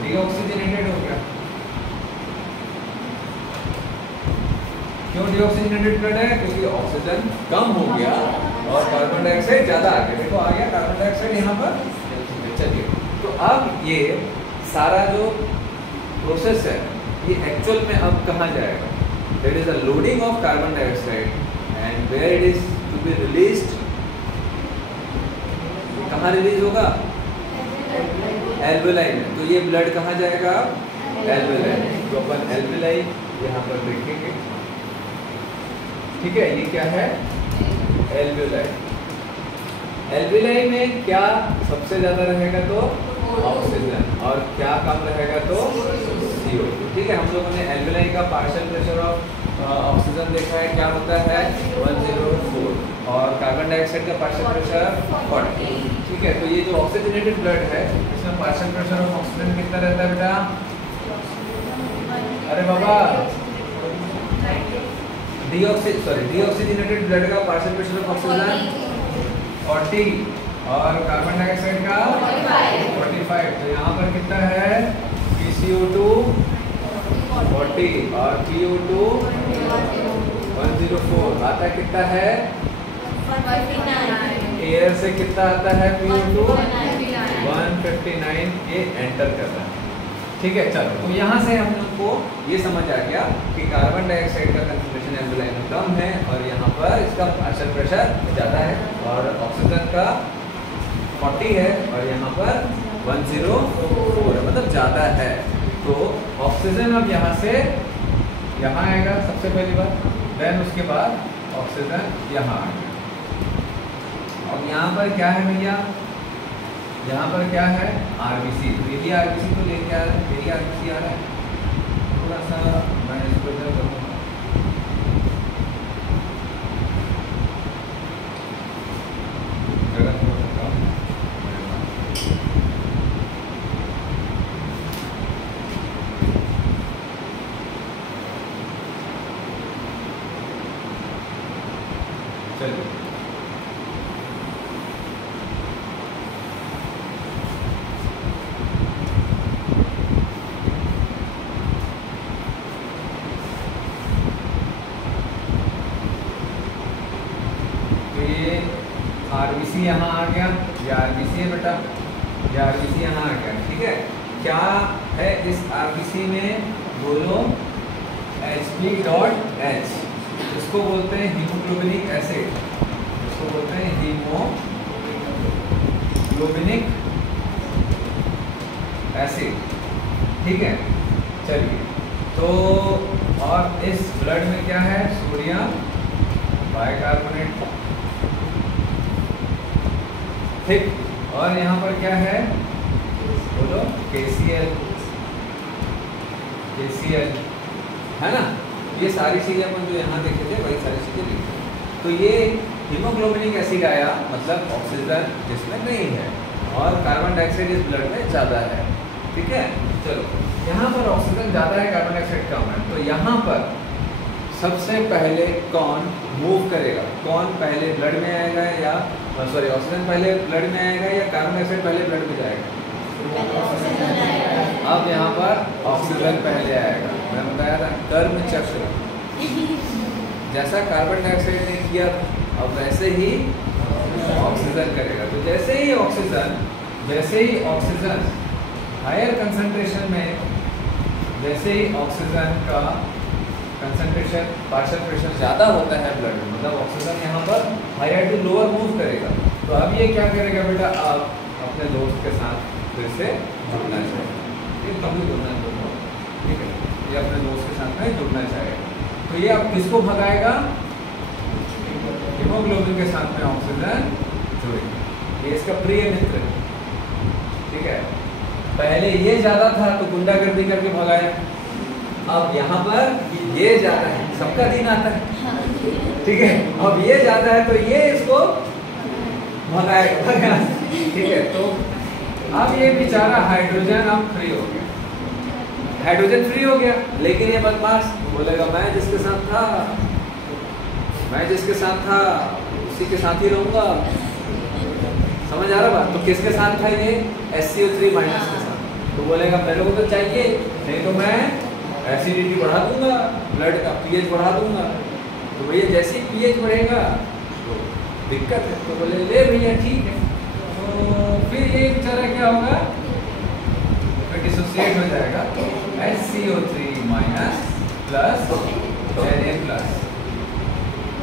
डीऑक्सीजनेटेड हो गया। क्यों डीऑक्सीजनेटेड ब्लड है? क्योंकि ऑक्सीजन कम हो गया और कार्बन डाइऑक्साइड ज्यादा आ गया। देखो आ गया कार्बन डाइऑक्साइड यहाँ पर। चलिए, तो अब ये सारा जो प्रोसेस है ये एक्चुअल में अब कहाँ जाएगा? That is the loading of carbon dioxide and where it is to be released. कहाँ रिलीज होगा? एल्वेलाई में। तो ये ब्लड कहाँ जाएगा? एल्वेलाई। तो अपन एल्वेलाई यहाँ पर लिखेंगे। ठीक है, ये क्या है? एल्वेलाई। एल्वेलाई में क्या सबसे ज्यादा रहेगा? तो ऑक्सीजन, और क्या कम रहेगा? तो CO2। ठीक है, हम लोगों ने एल्वेलाई का पार्शियल प्रेशर ऑफ ऑक्सीजन देखा है, क्या होता है? 104, और कार्बन डाइऑक्साइड का पार्शियल प्रेशर 40। ठीक है, तो ये जो ऑक्सीजनेटेड ब्लड है इसमें पार्शियल प्रेशर ऑफ ऑक्सीजन कितना रहता है बेटा? अरे बाबा, डीऑक्सीजनेटेड ब्लड का पार्शियल प्रेशर ऑफ ऑक्सीजन 40 और कार्बन डाइऑक्साइड का 45। तो यहाँ पर कितना है? PCO2 40 और PO2 104। आता कितना है? एयर से कितना आता है? PO2 159। ये एंटर कर रहा है। ठीक है, चलो, तो यहाँ से हम लोग को ये समझ आ गया कि कार्बन डाइऑक्साइड का कंसंट्रेशन एल्वेलाई में कम है और यहाँ पर इसका पार्शियल प्रेशर ज़्यादा है, और ऑक्सीजन का 40 है और यहाँ पर 104 है, मतलब ज़्यादा है। तो ऑक्सीजन अब यहाँ से यहाँ आएगा सबसे पहली बार, देन उसके बाद ऑक्सीजन यहाँ आ गया। अब यहाँ पर क्या है भैया? यहाँ पर क्या है? आरबीसी। तो यही आरबीसी तो लेके आ रहा है, यही आरबीसी आ रहा है। थोड़ा सा मैं इसको इधर करूँगा। चलिए, आरबीसी यहाँ आ गया, ये आरबीसी है बेटा, ये आरबीसी यहाँ आ गया। ठीक है, क्या है इस आरबीसी में? बोलो, Hb.H। इसको बोलते हैं हीमोग्लोबिनिक एसिड, इसको बोलते हैं हीमोग्लोबिनिक एसिड। ठीक है, चलिए तो और इस ब्लड में क्या है, सोडियम बाइकार्बोनेट। ठीक, और यहाँ पर क्या है, बोलो KCl है ना। ये सारी चीजें अपन जो यहाँ देखे थे वही सारी चीजें लिखी। तो ये हीमोग्लोबिनिक एसिड आया, मतलब ऑक्सीजन जिसमें नहीं है और कार्बन डाइऑक्साइड इस ब्लड में ज़्यादा है। ठीक है, चलो यहाँ पर ऑक्सीजन ज़्यादा है, कार्बन डाइऑक्साइड कम है, तो यहाँ पर सबसे पहले कौन मूव करेगा, कौन पहले ब्लड में आएगा या सॉरी ऑक्सीजन पहले ब्लड में आएगा या कार्बन डाइऑक्साइड पहले ब्लड में जाएगा? अब यहाँ पर ऑक्सीजन पहले आएगा। मैं बताया था कर्म चक्र, जैसा कार्बन डाइऑक्साइड ने किया अब वैसे ही ऑक्सीजन करेगा। तो जैसे ही ऑक्सीजन हायर कंसंट्रेशन में, जैसे ही ऑक्सीजन का कंसंट्रेशन पार्शियल प्रेशर ज़्यादा होता है ब्लड में, मतलब ऑक्सीजन यहाँ पर हायर टू लोअर मूव करेगा। तो अब ये क्या करेगा बेटा, आप अपने दोस्त के साथ फिर से जुड़ना चाहिए। कभी जुड़ना चाहिए, ठीक है, ये अपने दोस्त के साथ में जुड़ना चाहेगा। तो ये अब किसको भगाएगा, हीमोग्लोबिन के साथ में ऑक्सीजन जुड़ेगा। ये इसका प्रिय मित्र है। ठीक है, पहले ये ज्यादा था तो गुंडागर्दी करके भगाया, अब यहाँ पर ये ज्यादा है, सबका दिन आता है। ठीक है, अब ये ज्यादा है तो ये इसको भगाएगा। ठीक है, तो अब ये बेचारा हाइड्रोजन अब फ्री हो गया, हाइड्रोजन फ्री हो गया, लेकिन ये बदमाश बोलेगा मैं जिसके साथ था उसी के साथ ही रहूंगा। समझ आ रहा बात? तो किसके साथ था ये, SCO3 माइनस के साथ। तो बोलेगा मेरे को तो चाहिए, नहीं तो मैं एसिडिटी बढ़ा दूंगा, ब्लड का pH बढ़ा दूंगा। तो भैया जैसे ही pH बढ़ेगा तो दिक्कत है, तो बोले ले भैया ठीक है। तो फिर ये बेचारा क्या होगा, डिसोसिएट हो जाएगा, SCO3 minus plus Na plus.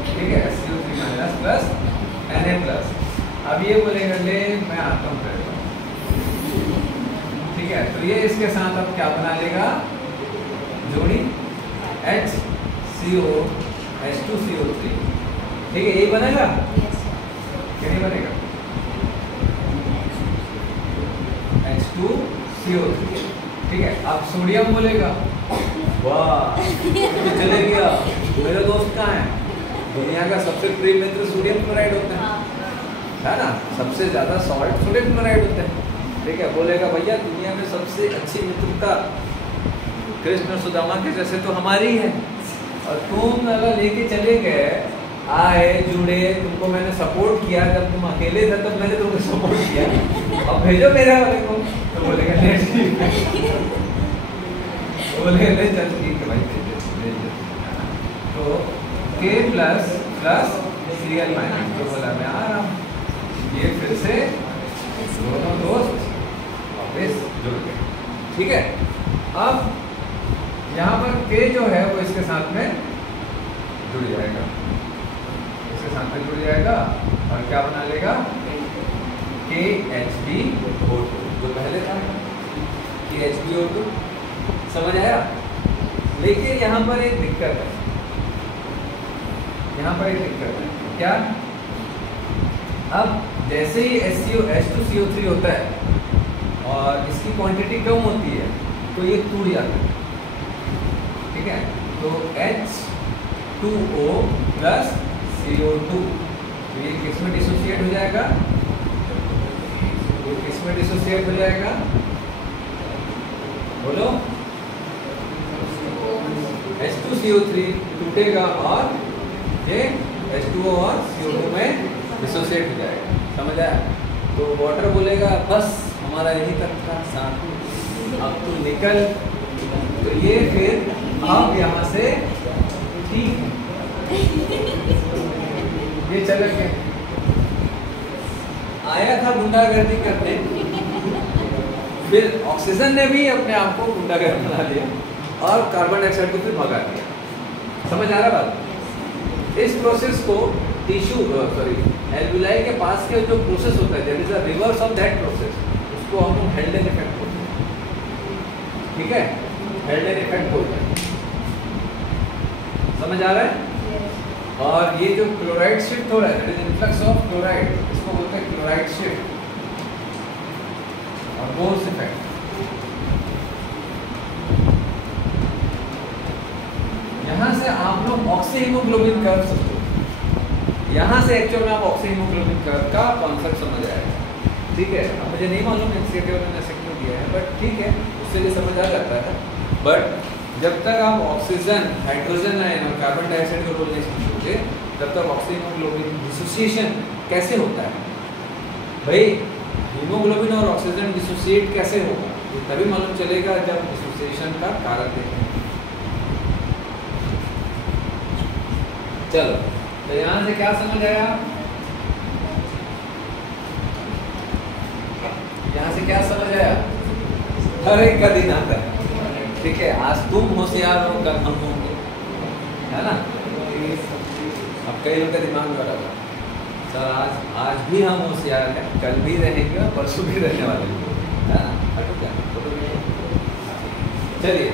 ठीक है, SCO3 minus plus Na plus. अब ये बोलेगा ले मैं आता हूँ फिर। ठीक है, तो ये इसके साथ अब क्या बना लेगा, जोड़ी H2CO3। ठीक है, यही बनेगा क्या नहीं बनेगा, H2CO3। ठीक है, अब सोडियम बोलेगा वाह चले गया, मेरे दोस्त कहाँ है, दुनिया का सबसे प्रिय मित्र सोडियम क्लोराइड होता है ना, सबसे ज्यादा सॉल्ट सोडियम क्लोराइड होता है। ठीक है, बोलेगा भैया दुनिया में सबसे अच्छी मित्रता कृष्ण सुदामा के जैसे तो हमारी है, और तुम अगर लेके चले गए, आए जुड़े, तुमको मैंने सपोर्ट किया, जब तुम अकेले थे तब मैंने तुमको सपोर्ट किया, अब भेजो मेरे वाले को। तो बोलेगा ले ठीक है, बोलेगा ले चल ठीक है भाई भेज। तो K plus plus Cl minus, तो बोला मैं आ रहा हूँ। ये फिर से दोनों दोस्त वापस जुड़ गए। ठीक है, अब यहाँ पर K जो है वो इसके साथ में जुड़ जाएगा, इसके साथ में जुड़ जाएगा और क्या बना लेगा, KHbO2 जो पहले था KHbO2। समझ आया? लेकिन यहाँ पर एक दिक्कत है, यहाँ पर एक दिक्कत है क्या, अब जैसे ही H2CO3 होता है और इसकी क्वांटिटी कम होती है तो ये टूट जाता है। ठीक है, तो H2O प्लस CO2, तो ये किस में डिसोसिएट हो जाएगा, ये किस में डिसोसिएट हो जाएगा, बोलो H2CO3 टूटेगा और ये H2O और CO2 में डिसोसिएट हो जाएगा। समझ आया? तो वाटर बोलेगा बस हमारा यही तक था साथ, अब तू निकल। तो ये फिर अब यहाँ से ठीक है, ये चले गए, आया था गुंडागर्दी करने, फिर ऑक्सीजन ने भी अपने आप को गुंडागर्द बना लिया और कार्बन डाइऑक्साइड को फिर भगा दिया। समझ आ रहा बात? इस प्रोसेस को टिश्यू एल्विलाई के पास के जो प्रोसेस होता है, that is a reverse of that process, उसको हम लोग हेल्डेन इफेक्ट बोलते हैं। ठीक है, हेल्डेन इफेक्ट बोलते हैं। समझ आ रहा है? और ये जो क्लोराइड शिफ्ट हो रहा है, that is influx of chloride, इसको बोलते हैं क्लोराइड शिफ्ट और बोर्स इफेक्ट। यहाँ से आप लोग ऑक्सीहीमोग्लोबिन कर्व समझो, यहाँ से एक्चुअल में आप ऑक्सीहीमोग्लोबिन कर्व का कॉन्सेप्ट समझ आएगा। ठीक है, अब मुझे नहीं मालूम एनसीईआरटी वालों ने ऐसे क्यों दिया है, बट ठीक है, उससे ये समझ आ जाता है। बट जब तक आप ऑक्सीजन, हाइड्रोजन आयन और कार्बन डाइऑक्साइड का रोल नहीं समझोगे, तब तक ऑक्सीहीमोग्लोबिन डिसोसिएशन कैसे होता है भाई, हीमोग्लोबिन और ऑक्सीजन डिसोसिएट कैसे होगा, ये तभी मालूम चलेगा जब डिसोसिएशन का कारण देखेंगे। चलो, तो यहाँ से क्या समझ आया? यहाँ से क्या समझ आया? हर एक का दिन आता है। ठीक है, आज तुम होशियार हो, कल हम होंगे, है ना? अब कई लोग का दिमाग में रहा सर आज भी हम होशियार हैं, कल भी रहेंगे और परसों भी रहने वाले हैं, है ना? चलिए,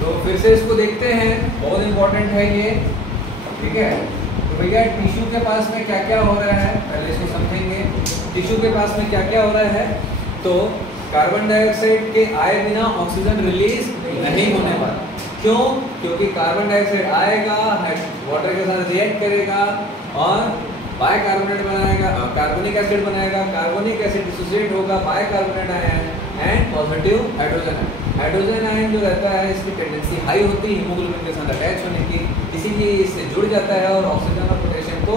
तो फिर से इसको देखते हैं, बहुत इंपॉर्टेंट है ये। ठीक है, तो भैया टिश्यू के पास में क्या क्या हो रहा है, पहले इसको समझेंगे। टिश्यू के पास में क्या क्या हो रहा है, तो कार्बन डाइऑक्साइड के आए बिना ऑक्सीजन रिलीज नहीं होने वाला। क्यों? क्योंकि कार्बन डाइऑक्साइड आएगा, वाटर के साथ रिएक्ट करेगा और बाइकार्बोनेट बनाएगा, कार्बोनिक एसिड बनाएगा, कार्बोनिक एसिड डिसोसिएट होगा, bicarbonate ion and positive hydrogen ion. Hydrogen ion जो रहता है, इसकी टेंडेंसी हाई होती है हीमोग्लोबिन के साथ अटैच होने की, इसीलिए इससे जुड़ जाता है और ऑक्सीजन और पोटेशियम को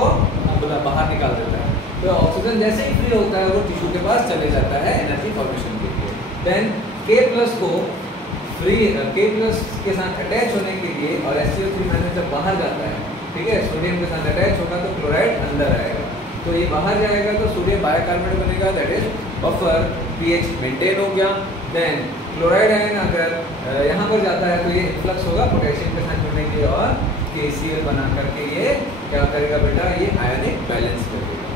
बाहर निकाल देता है। तो ऑक्सीजन जैसे ही फ्री होता है वो टिश्यू के पास चले जाता है एनर्जी फॉर्मेशन के लिए। देन K+ को फ्री, K+ के साथ अटैच होने के लिए और SiO3- जब बाहर जाता है, ठीक है, सोडियम के साथ अटैच होगा तो क्लोराइड अंदर आएगा, तो ये बाहर जाएगा तो सोडियम बाइकार्बोनेट बनेगा, that is buffer, pH maintain हो गया। देन क्लोराइड आयन अगर यहाँ पर जाता है तो ये इन्फ्लक्स होगा पोटेशियम के साथ जुड़ने के लिए और KCl बना करके ये क्या करेगा बेटा, ये आयनिक बैलेंस कर देगा।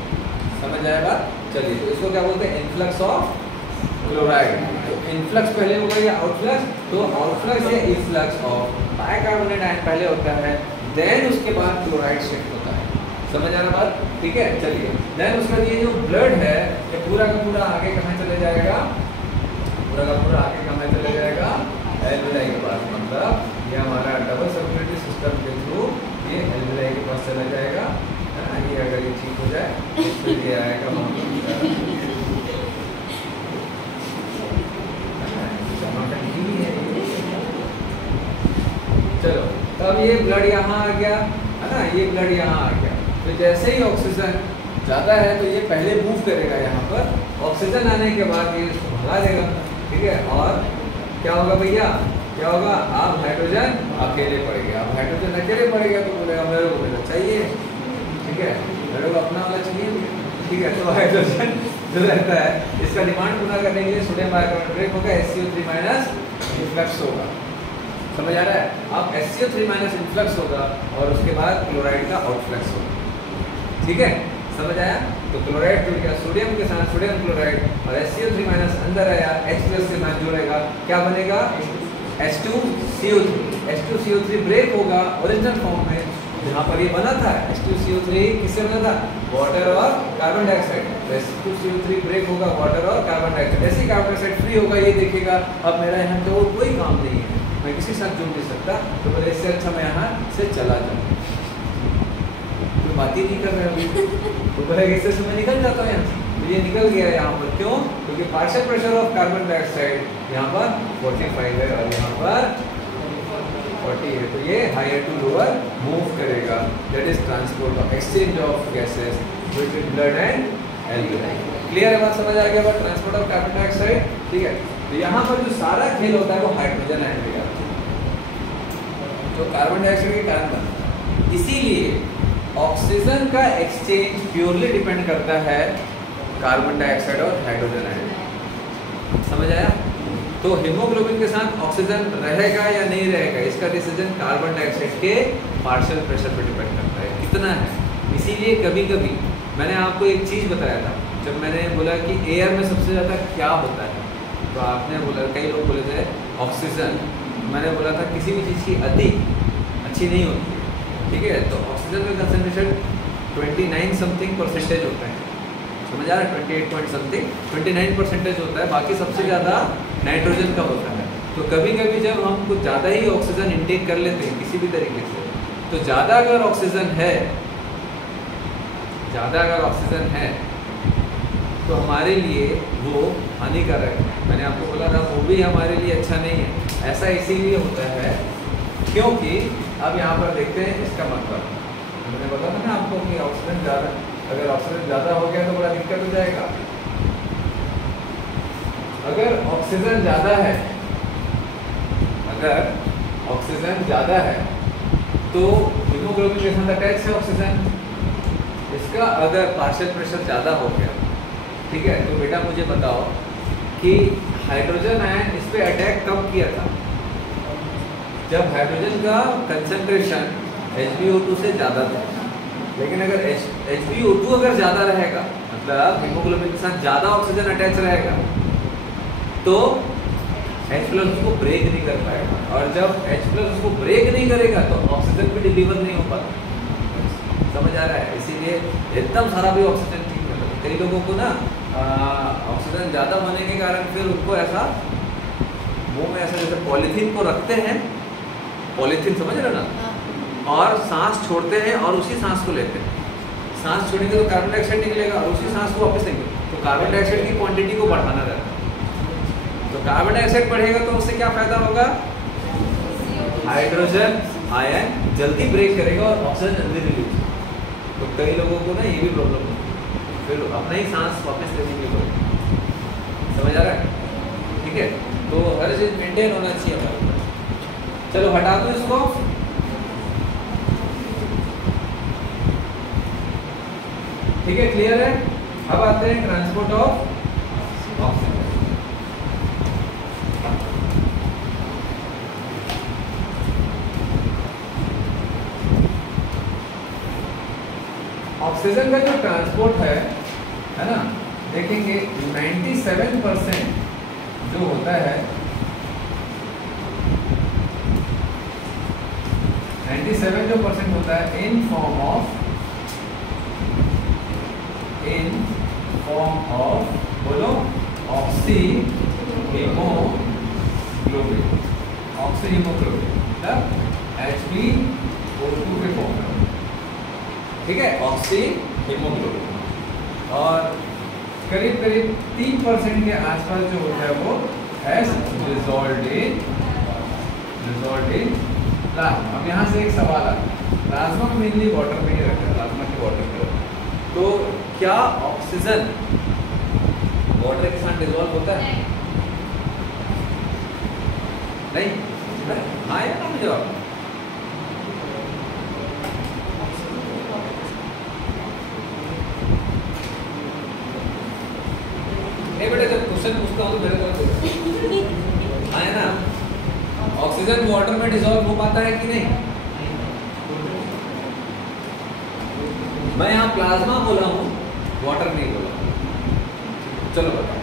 समझ आया बात? चलिए, तो इसको क्या बोलते हैं, इन्फ्लक्स ऑफ क्लोराइड। तो इन्फ्लक्स पहले होगा या आउटफ्लक्स, तो आउटफ्लक्स या इन्फ्लक्स ऑफ बाइकार्बोनेट आयन पहले होता है, देन उसके बाद क्लोराइड शिफ्ट होता है। समझ आ रहा बात? ठीक है, चलिए, देन उसका ये जो ब्लड है ये पूरा का पूरा आगे कहाँ चले जाएगा, पूरा का पूरा आगे कहाँ चले जाएगा, एल्विलाई के पास, मतलब ये हमारा डबल सर्कुलेटरी सिस्टम के थ्रू ये एल्विलाई के पास चला जाएगा, है ना? ये अगर ये ठीक हो जाए तो फिर ये आएगा चलो, तब ये ब्लड यहाँ आ गया, है ना, ये ब्लड यहाँ आ गया, तो जैसे ही ऑक्सीजन ज़्यादा है तो ये पहले मूव करेगा यहाँ पर, ऑक्सीजन आने के बाद ये इसको भगा देगा। ठीक है, और क्या होगा भैया, क्या होगा, आप हाइड्रोजन अकेले पड़ेगा, आप हाइड्रोजन अकेले पड़ेगा तो बोलेगा मेरे को मेरा चाहिए। ठीक है, मेरे को अपना वाला चाहिए। ठीक है, तो हाइड्रोजन जो रहता है इसका डिमांड पूरा करने के लिए सोडियम बाइकार्बोनेट ब्रेक होगा, SiO3- इन्फ्लक्स होगा। समझ आ रहा है? अब SiO3- इन्फ्लक्स होगा और उसके बाद क्लोराइड का आउटफ्लक्स होगा। ठीक है, समझ आया? तो क्लोराइड जुड़ गया सोडियम के साथ, सोडियम क्लोराइड, और SiO3- अंदर आया, H+ के साथ जुड़ेगा, क्या बनेगा, H2CO3। H2CO3 ब्रेक होगा ओरिजिनल फॉर्म में, जहाँ पर ये बना था। H2CO3 किससे बना था, वाटर और कार्बन डाइऑक्साइड। तो H2CO3 ब्रेक होगा वाटर और कार्बन डाइऑक्साइड, जैसे ही कार्बन डाइऑक्साइड फ्री होगा ये देखेगा अब मेरा यहाँ तो कोई काम नहीं है, मैं किसी साथ जुड़ नहीं सकता, तो बोले इससे अच्छा मैं यहाँ से चला जाऊँ, तो बात ही नहीं कर रहे अभी, तो बोले इससे मैं निकल जाता हूँ यहाँ से, तो ये निकल गया यहाँ पर। क्यों? क्योंकि partial pressure of carbon dioxide यहाँ पर 45 है और यहाँ पर 40 है, तो ये हायर टू लोअर मूव करेगा, that is transport of exchange of gases between blood and alveoli. Clear है बात? समझ आ गया बात, ट्रांसपोर्ट ऑफ कार्बन डाइऑक्साइड। ठीक है, तो यहाँ पर जो सारा खेल होता है वो हाइड्रोजन आयन का, जो कार्बन डाइऑक्साइड के कारण बनता है। इसीलिए ऑक्सीजन का एक्सचेंज प्योरली डिपेंड करता है कार्बन डाइऑक्साइड और हाइड्रोजन आयन। समझ आया? तो हीमोग्लोबिन के साथ ऑक्सीजन रहेगा या नहीं रहेगा, इसका डिसीजन कार्बन डाइऑक्साइड के पार्शियल प्रेशर पर डिपेंड करता है, कितना है, इसीलिए कभी कभी मैंने आपको एक चीज़ बताया था, जब मैंने बोला कि एयर में सबसे ज़्यादा क्या होता है, तो आपने बोला, कई लोग बोले थे ऑक्सीजन। मैंने बोला था किसी भी चीज़ की अति अच्छी नहीं होती है, ठीक है। तो ऑक्सीजन में कंसनट्रेशन 29 समथिंग परसेंटेज होता है, समझ आ रहा है, 28 पॉइंट समथिंग 29% होता है, बाकी सबसे ज़्यादा नाइट्रोजन का होता है। तो कभी कभी जब हम कुछ ज़्यादा ही ऑक्सीजन इंटेक कर लेते हैं किसी भी तरीके से, तो ज़्यादा अगर ऑक्सीजन है, ज़्यादा अगर ऑक्सीजन है तो हमारे लिए वो हानिकारक है। मैंने आपको बोला था वो भी हमारे लिए अच्छा नहीं है। ऐसा इसीलिए होता है क्योंकि अब यहाँ पर देखते हैं इसका मतलब, मैंने बोला था ना आपको कि ऑक्सीजन ज़्यादा, अगर ऑक्सीजन ज़्यादा हो गया तो बड़ा दिक्कत हो जाएगा। अगर ऑक्सीजन ज़्यादा है, अगर ऑक्सीजन ज़्यादा है तो हीमोग्लोबिन के साथ अटैच है ऑक्सीजन, इसका अगर पार्शियल प्रेशर ज़्यादा हो गया, ठीक है, तो बेटा मुझे बताओ कि हाइड्रोजन आयन इस पे अटैक कब किया था? जब हाइड्रोजन का कंसंट्रेशन HbO2 से ज़्यादा था। लेकिन अगर HbO2 अगर ज़्यादा रहेगा, मतलब हीमोग्लोबिन के साथ ज़्यादा ऑक्सीजन अटैच रहेगा, तो H+ उसको ब्रेक नहीं कर पाएगा, और जब H+ उसको ब्रेक नहीं करेगा तो ऑक्सीजन भी डिलीवर नहीं हो पाता। समझ आ रहा है? इसीलिए एकदम सारा भी ऑक्सीजन ठीक नहीं होता। कई लोगों को ना ऑक्सीजन ज़्यादा होने के कारण फिर उनको ऐसा मुंह में ऐसा जैसे पॉलीथीन को रखते हैं, पॉलीथीन समझ रहे ना, और सांस छोड़ते हैं और उसी सांस को लेते हैं। सांस छोड़ेंगे तो कार्बन डाइऑक्साइड निकलेगा और उसी सांस को वापस लेंगे, तो कार्बन डाइऑक्साइड की क्वांटिटी को बढ़ाना रहता है। तो कार्बन डाइऑक्साइड बढ़ेगा तो उससे क्या फायदा होगा? हाइड्रोजन आयन जल्दी ब्रेक करेगा और ऑक्सीजन जल्दी रिलीज। तो कई लोगों को ना ये भी प्रॉब्लम है, फिर अपना ही सांस वापस लेने की प्रॉब्लम। समझ आ रहा है? ठीक है, तो हर चीज मेंटेन होना चाहिए हमारे ऊपर। चलो हटा दो इसको। ठीक है, क्लियर है? अब आते हैं ट्रांसपोर्ट ऑफ ऑक्सीजन। ऑक्सीजन का जो ट्रांसपोर्ट है ना, देखेंगे 97% जो होता है, 97 जो परसेंट होता है इन फॉर्म ऑफ बोलो ऑक्सी हीमोग्लोबिन, ऑक्सी हीमोग्लोबिन मतलब HbO2 के फॉर्म में, ठीक है, ऑक्सी हीमोग्लोबिन। और करीब करीब 3% के आसपास जो होता है वो एज डिसॉल्व्ड इन प्लाज्मा। अब यहाँ से एक सवाल आता है, प्लाज्मा में मेनली वाटर में ही रहता है, प्लाज्मा के वाटर में रहता है, तो क्या ऑक्सीजन वाटर के साथ डिसॉल्व होता है? नहीं? हाँ या ना मुझे जवाब। बेटे जब क्वेश्चन पूछता हूँ तो मेरे को हाँ है ना, ऑक्सीजन वाटर में डिसॉल्व हो पाता है कि नहीं? मैं यहाँ प्लाज्मा बोला हूँ, वाटर नहीं बोला। चलो बताओ,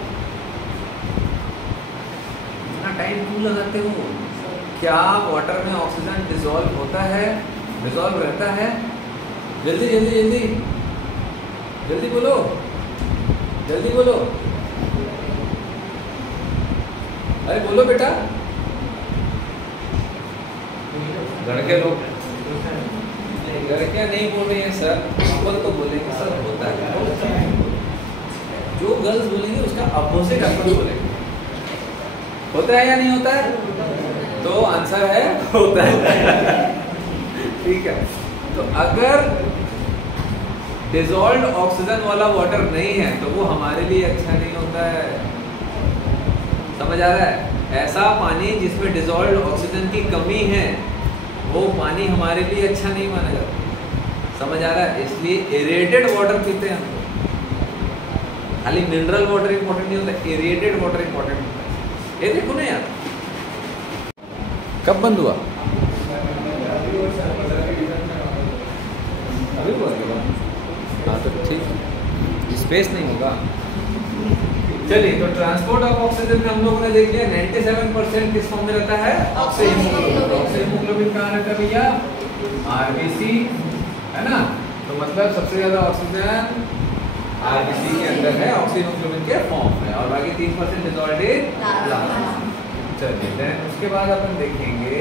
इतना टाइम क्यों लगाते हो? क्या वाटर में ऑक्सीजन डिसॉल्व होता है, डिसॉल्व रहता है? जल्दी जल्दी जल्दी जल्दी बोलो, जल्दी बोलो, अरे बोलो बेटा। लड़के लोग, लड़कियां नहीं बोल रही हैं सर, अपन तो बोलेंगे सर होता है। जो गर्ल्स बोलेंगे उसका अपोजिट अपन बोलेंगे। होता है या नहीं होता है? तो आंसर है होता है। ठीक है, तो अगर डिसॉल्व्ड ऑक्सीजन वाला वाटर नहीं है तो वो हमारे लिए अच्छा नहीं होता है। समझ आ रहा है? ऐसा पानी जिसमें डिसॉल्व्ड ऑक्सीजन की कमी है वो पानी हमारे लिए अच्छा नहीं माना जाता। समझ आ रहा है? इसलिए एरेटेड वाटर पीते हैं हम। खाली मिनरल वाटर इंपॉर्टेंट नहीं होता, एरेटेड वाटर इंपॉर्टेंट होता है। ये देखो ना यार, कब बंद हुआ? अभी बोलेगा। हाँ तो ठीक, स्पेस नहीं होगा। चलिए, तो ट्रांसपोर्ट ऑफ ऑक्सीजन में हम लोगों ने देख लिया 97% किस फॉर्म में रहता है, ऑक्सीहीमोग्लोबिन। ऑक्सीहीमोग्लोबिन कहाँ रहता है भैया, आरबीसी, है ना। तो मतलब सबसे ज्यादा ऑक्सीजन आरबीसी के अंदर है, ऑक्सीहीमोग्लोबिन के फॉर्म में, और बाकी 3% इज ऑलरेडी प्लाज्मा। चलिए, देन उसके बाद अपन देखेंगे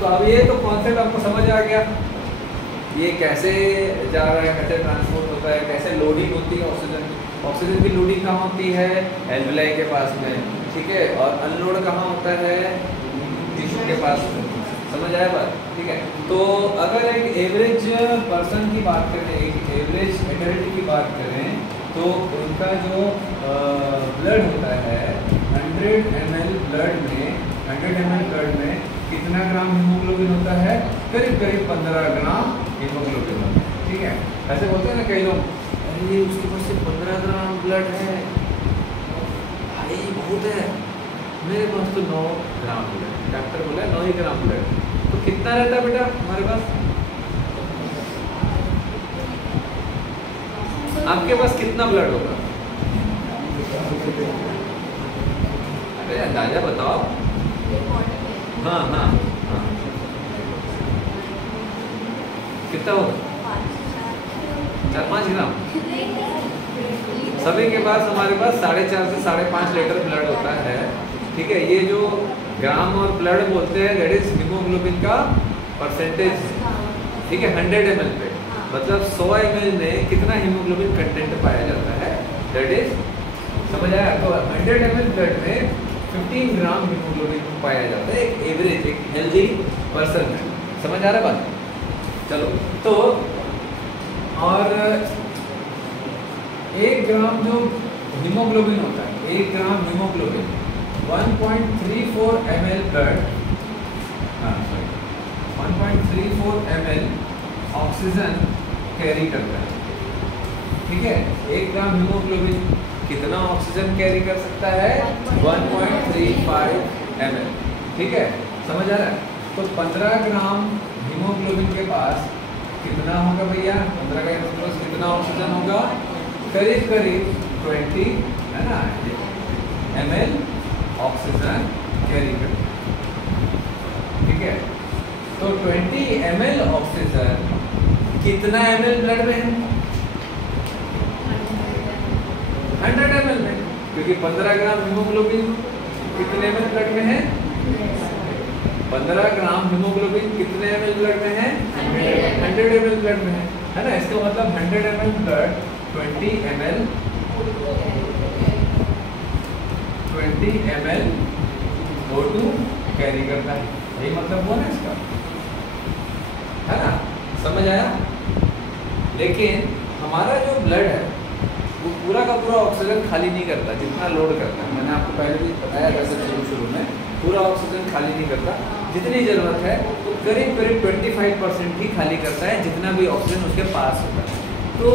तो अब ये तो कॉन्सेप्ट आपको समझ आ गया, ये कैसे जा रहा है, कैसे ट्रांसपोर्ट होता है, कैसे लोडिंग होती है ऑक्सीजन। ऑक्सीजन की लोडिंग कहाँ होती है, एल्विलाई के पास में, ठीक है, और अनलोड कहाँ होता है, टिश्यू के पास में। समझ आया बात, ठीक है। तो अगर एक एवरेज पर्सन की बात करें, एक एवरेज एडल्ट की बात करें, तो उनका जो ब्लड होता है 100 ml ब्लड में कितना ग्राम हीमोग्लोबिन होता है, करीब 15 ग्राम हीमोग्लोबिन होता है, ठीक है। ऐसे बोलते हैं ना कई लोग, अरे उसके पास सिर्फ 15 ग्राम ब्लड है, भाई बहुत है, मेरे पास तो 9 ग्राम ब्लड। डॉक्टर बोला 9 ही ग्राम ब्लड, तो कितना रहता है बेटा हमारे पास, आपके पास कितना ब्लड होगा, अरे अंदाजा बताओ। हाँ हाँ हाँ, कितना होगा, 4-5 ग्राम। सभी के पास, हमारे पास 4.5 से 5.5 लीटर ब्लड होता है, ठीक है। ये जो ग्राम और ब्लड बोलते हैं, दैट इज हीमोग्लोबिन का परसेंटेज, ठीक है, 100 ml पे, मतलब 100 ml में कितना हीमोग्लोबिन कंटेंट पाया जाता है, दैट इज, समझ आया। तो 100 ml ब्लड में 15 ग्राम हीमोग्लोबिन पाया जाता है, एक एवरेज, एक हेल्दी पर्सन में। समझ आ रहा बात, चलो। तो और 1 ग्राम जो हीमोग्लोबिन होता है, 1 ग्राम haemoglobin 1.34 ml blood, 1.34 ml oxygen carry करता है, ठीक है। 1 ग्राम हीमोग्लोबिन कितना ऑक्सीजन कैरी कर सकता है, 1.35 ml, ठीक है, समझ आ रहा है। तो 15 ग्राम हीमोग्लोबिन के पास कितना होगा भैया, 15 ग्राम के पास कितना ऑक्सीजन होगा, करीब 20, है ना, ml ऑक्सीजन कैरी करता है, ठीक है। तो 20 ml ऑक्सीजन कितना ml ब्लड में है, 100 ml में, क्योंकि 15 ग्राम हीमोग्लोबिन कितने ml ब्लड में है, 15 ग्राम हीमोग्लोबिन कितने ml ब्लड में है, 100 ml ब्लड में है ना। इसका मतलब 100 ml blood 20 ml O2 carry करता है, यही मतलब हुआ ना इसका, है ना, समझ आया। लेकिन हमारा जो ब्लड है वो पूरा का पूरा ऑक्सीजन खाली नहीं करता जितना लोड करता है। मैंने आपको पहले भी बताया था शुरू में, पूरा ऑक्सीजन खाली नहीं करता, जितनी ज़रूरत है तो करीब 25% ही खाली करता है, जितना भी ऑक्सीजन उसके पास होता है। तो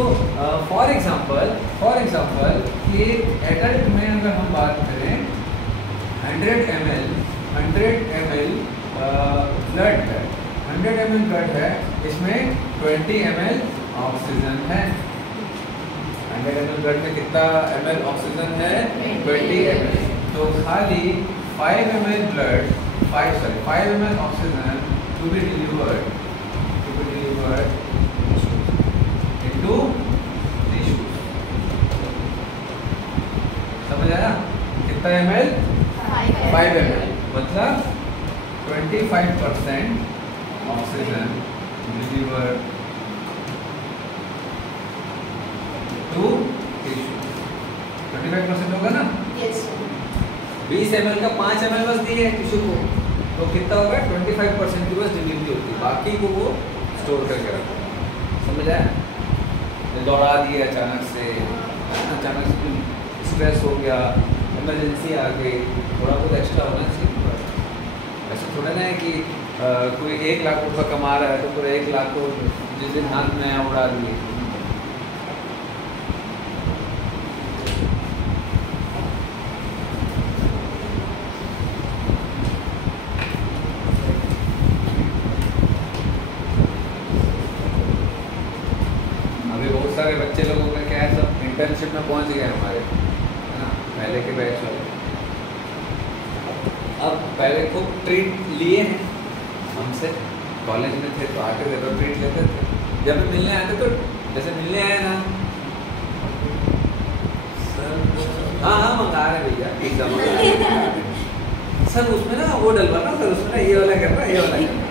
फॉर एग्जांपल एक एडल्ट में अगर हम बात करें 100 ml ब्लड है, 100 ml ब्लड है, इसमें 20 ml ऑक्सीजन है। 100 ml ब्लड में कितना ml ऑक्सीजन है, 20 ml। तो खाली 5 ml blood, 5 ml oxygen to be delivered into tissue. समझ आया, कितना ml, 5 ml, मतलब 25% ऑक्सीजन डिलीवर्ड टू टिश्यू। 25% होगा ना, 20 ml का 5 ml बस दिए है टिश्यू को, तो कितना होगा, 25% की बस डिलीवरी होती है, बाकी को वो स्टोर करके रखता है। समझ आया, दौड़ा दिए अचानक से स्ट्रेस हो गया, इमरजेंसी आ गई, थोड़ा बहुत एक्स्ट्रा होना चाहिए। ऐसा थोड़ा ना है कि कोई 1 लाख रुपये कमा रहा है तो पूरा 1 लाख को जिस दिन हाथ में आया उड़ा दिए। भी गए हमारे, है ना, पहले के बैच वाले। अब पहले खूब ट्रीट लिए हैं हमसे, कॉलेज में थे तो आके थे तो ट्रीट लेते थे, जब भी मिलने आते तो जैसे मिलने आए ना, हाँ हाँ मंगा रहे भैया, पिज्जा मंगा रहे सर, उसमें ना वो डलवाना सर, उसमें ना ये वाला करना, ये वाला करना।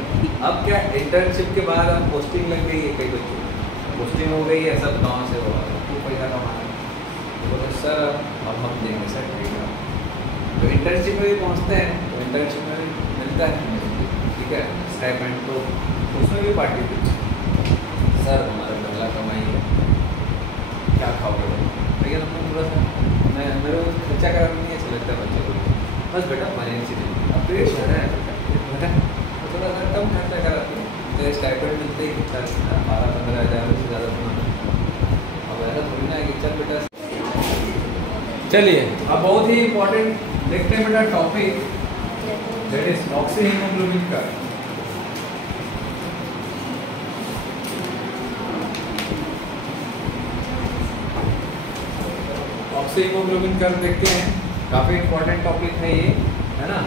अब क्या इंटर्नशिप के बाद अब पोस्टिंग लग गई है, कई बच्चों पोस्टिंग हो गई है, सब गाँव से हो, खूब पैसा कमाना, तो बोले सर अब हम देंगे सर, ठीक है। तो इंटर्नशिप में भी पहुँचते हैं, तो इंटर्नशिप में भी मिलता है, ठीक है, स्टाइपेंड, तो उसमें भी पार्टी दी, सर हमारा पहला कमाई है, क्या खाओगे भैया, तुमने थोड़ा सा मेरे को खर्चा करा नहीं है, अच्छा लगता है बच्चों को, बस बेटा फाइनेंस ही अब पेट भरा है बेटा, तो थोड़ा सा कम खर्चा कराते हैं, तो स्टाइपेंड मिलते ही कितना 12-15 हज़ार से ज़्यादा तुम्हारा, अब ऐसा थोड़ी ना है कि चल बेटा। चलिए अब बहुत ही इम्पोर्टेंट देखते हैं बेटा टॉपिक, दैट इज ऑक्सीहीमोग्लोबिन का। ऑक्सीहीमोग्लोबिन कर्व देखते हैं, काफ़ी इम्पोर्टेंट टॉपिक है ये, है ना।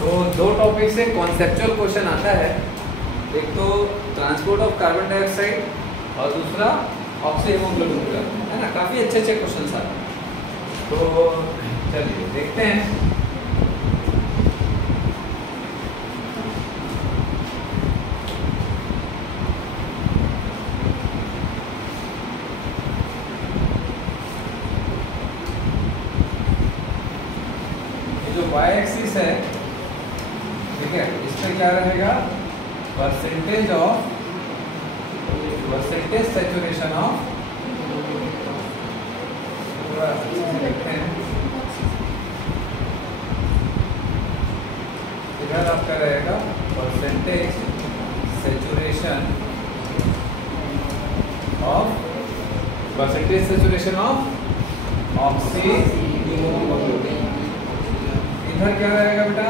तो दो टॉपिक से कॉन्सेप्चुअल क्वेश्चन आता है, एक तो ट्रांसपोर्ट ऑफ कार्बन डाइऑक्साइड और दूसरा ऑक्सीहीमोग्लोबिन कर्व, है ना, काफ़ी अच्छे अच्छे क्वेश्चन आते हैं। तो चलिए देखते हैं। वाई एक्सिस है, ठीक है, इसमें क्या रहेगा, परसेंटेज सैचुरेशन ऑफ, थोड़ा देखते हैं, इधर आपका रहेगा परसेंटेज सैचुरेशन ऑफ ऑक्सीहीमोग्लोबिन, इधर क्या रहेगा बेटा,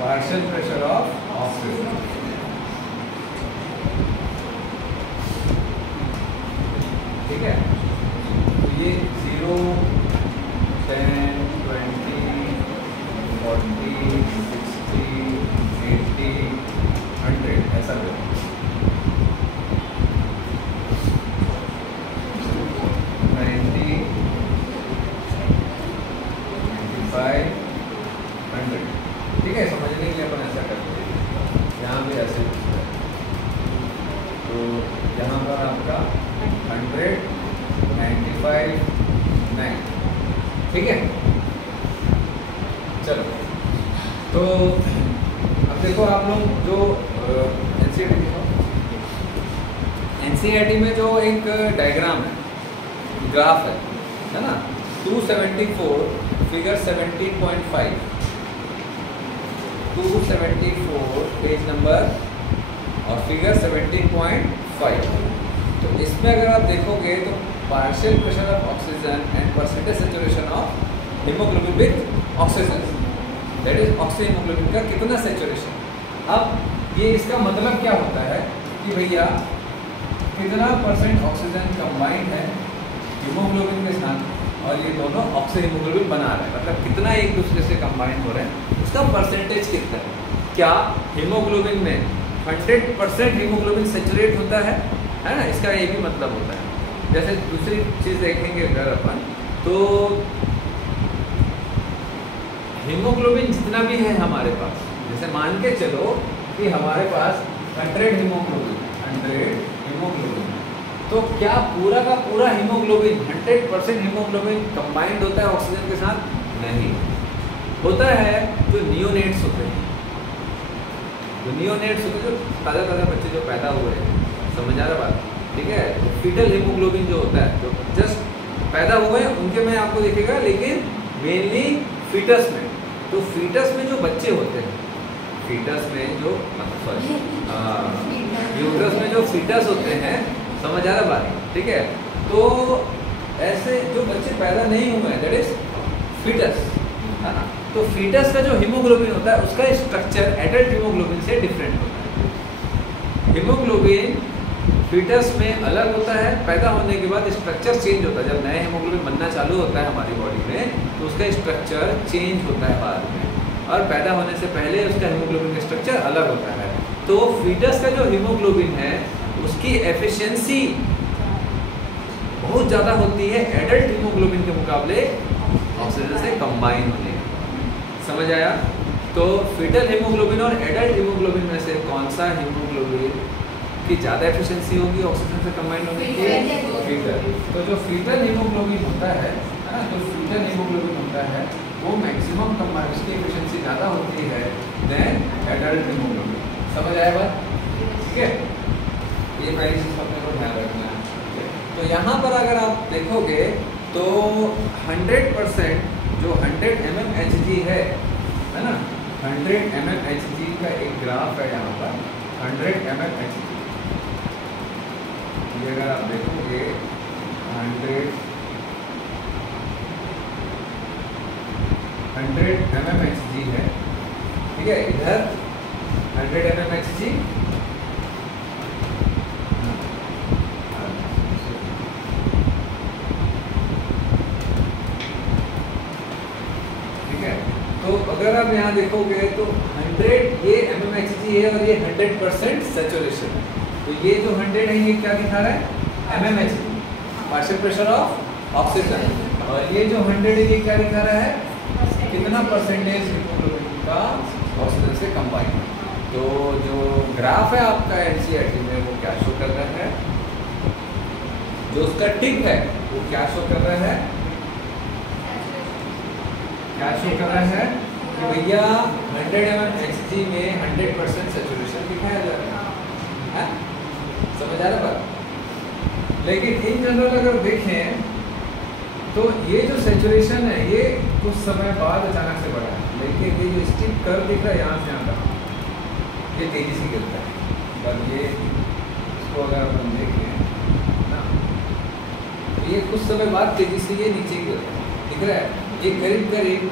पार्शियल प्रेशर ऑफ ऑक्सीजन, ठीक है। तो ये 0, 10, 20, 40, 60, 80, 100 ऐसा होगा, 90, 100, ठीक है। समझने के लिए अपन ऐसा करते हैं, यहाँ भी ऐसे पूछता है, तो यहाँ पर आपका 100, 95, 9, ठीक है। चलो तो अब देखो आप लोग जो एनसीईआरटी में जो एक डायग्राम है, ग्राफ है ना, 274 फिगर 17.5, 274 पेज नंबर और फिगर 17.5। तो इसमें अगर आप देखोगे तो partial pressure of oxygen and percentage saturation of haemoglobin with oxygen, that is oxyhaemoglobin का कितना सैचुरेशन। अब ये इसका मतलब क्या होता है कि भैया कितना परसेंट ऑक्सीजन कंबाइंड है हीमोग्लोबिन के साथ, और ये दोनों ऑक्सीहीमोग्लोबिन बना रहे हैं, मतलब कितना एक दूसरे से कंबाइन हो रहे हैं, उसका परसेंटेज कितना है। क्या हीमोग्लोबिन में 100% हीमोग्लोबिन सैचुरेट होता है ना, इसका ये भी मतलब होता है। जैसे दूसरी चीज़ देखेंगे अगर अपन, तो हीमोग्लोबिन जितना भी है हमारे पास, जैसे मान के चलो कि हमारे पास 100 हीमोग्लोबिन, तो क्या पूरा का पूरा हीमोग्लोबिन 100% हीमोग्लोबिन कंबाइंड होता है ऑक्सीजन के साथ? नहीं होता है। जो नियोनेट्स होते हैं, जो ताज़ा बच्चे जो पैदा हुए हैं, समझ आ रहा बात, ठीक है, तो फीटल हीमोग्लोबिन जो होता है, जो जस्ट पैदा हुए हैं उनके में आपको दिखेगा, लेकिन मेनली फीटस में, तो फीटस में जो बच्चे होते हैं, फीटस में जो यूट्रस में जो फीटस होते हैं, समझ आ रहा बात, ठीक है। तो ऐसे जो बच्चे पैदा नहीं हुए हैं, दैट इज फीटस, है ना। तो फीटस का जो हीमोग्लोबिन होता है उसका स्ट्रक्चर एडल्ट हीमोग्लोबिन से डिफरेंट होता है। हीमोग्लोबिन फीटस में अलग होता है, पैदा होने के बाद स्ट्रक्चर चेंज होता है। जब नया हीमोग्लोबिन बनना चालू होता है हमारी बॉडी में तो उसका स्ट्रक्चर चेंज होता है बाद में, और पैदा होने से पहले उसका हीमोग्लोबिन का स्ट्रक्चर अलग होता है। तो फीटस का जो हीमोग्लोबिन है उसकी एफिशिएंसी बहुत ज़्यादा होती है एडल्ट हीमोग्लोबिन के मुकाबले ऑक्सीजन से कंबाइन होने का। समझ आया? तो फीटल हीमोग्लोबिन और एडल्ट हीमोग्लोबिन में से कौन सा हीमोग्लोबिन की ज़्यादा एफिशिएंसी होगी ऑक्सीजन से कंबाइन होने की? फीटल। तो जो फीटल हीमोग्लोबिन होता है ना, जो फीटल हीमोग्लोबिन होता है वो मैक्सिमम कंबाइन, उसकी एफिशिएंसी ज़्यादा होती है देन एडल्ट हीमोग्लोबिन। समझ आया बात? ठीक है, ये पहली चीज़ अपने को ध्यान रखना है। तो यहाँ पर अगर आप देखोगे तो 100% जो 100 mmHg है ना, 100 mmHg का एक ग्राफ है यहाँ पर, 100 mmHg। ये अगर आप देखोगे 100 mmHg है, ठीक है, इधर 100 mmHg, ठीक है। तो अगर आप यहाँ देखोगे तो 100 ये mmHg है और ये 100% सैचुरेशन है। तो ये जो 100 है ये क्या दिखा रहा है? mmHg, partial pressure of oxygen. और ये जो 100 है ये क्या दिखा रहा है? कितना परसेंटेज हीमोग्लोबिन का ऑक्सीजन से कंबाइन। तो जो ग्राफ है आपका एनसीईआरटी में वो क्या शो कर रहा है? जो उसका टिक है वो क्या शो कर रहा है? क्या शो कर रहा है कि भैया 100 mmHg में 100% सैचुरेशन दिखाया जा रहा है। समझ आ रहा बात? लेकिन इन जनरल अगर देखें तो ये जो सैचुरेशन है ये कुछ समय बाद अचानक से बढ़ा है, लेकिन ये जो स्टीप कर्व दिख रहा है यहाँ से यहाँ तक ये तेजी से गिरता है। पर ये इसको अगर अपन देखें ना, ये कुछ समय बाद तेजी से ये नीचे गिरता है, दिख रहा है? ये करीब करीब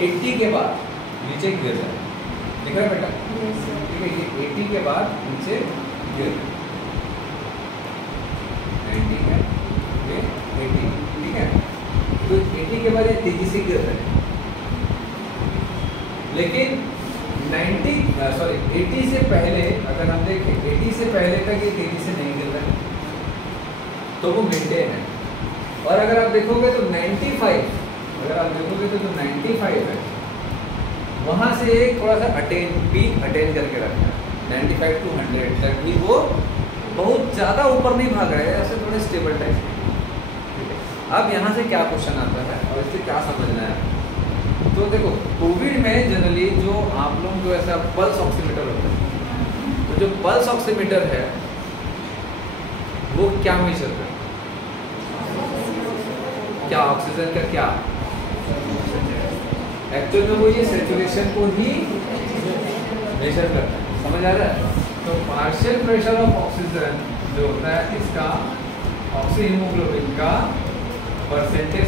80 के बाद नीचे गिर रहा है, दिख रहा है बेटा? ठीक है, ये 80 के बाद नीचे गिर रहा है, 90 है, ये 80, ठीक है। तो 80 के बाद ये तेजी से गिर रहा है, लेकिन 80 से पहले अगर हम देखें 80 से पहले तक ये तेजी से नहीं गिर रहा है, तो वो मेंटेन है। और अगर आप देखोगे तो 95, अगर आप देखोगे तो 95 है, वहाँ से एक थोड़ा सा पीक अटेन करके रखना है। 95 to 100 तक भी वो बहुत ज़्यादा ऊपर नहीं भाग रहे हैं, ऐसे थोड़े स्टेबल टाइप के। अब यहाँ से क्या क्वेश्चन आता है और इससे क्या समझना है? तो देखो कोविड में जनरली जो आप लोगों को ऐसा पल्स ऑक्सीमीटर होता है, तो जो पल्स ऑक्सीमीटर है वो क्या मेजर करता है? क्या ऑक्सीजन का क्या एक्चुअल में वो ये सैचुरेशन को ही मेजर करता है। समझ आ रहा है? तो पार्शियल प्रेशर ऑफ ऑक्सीजन जो होता है इसका ऑक्सी हीमोग्लोबिन का परसेंटेज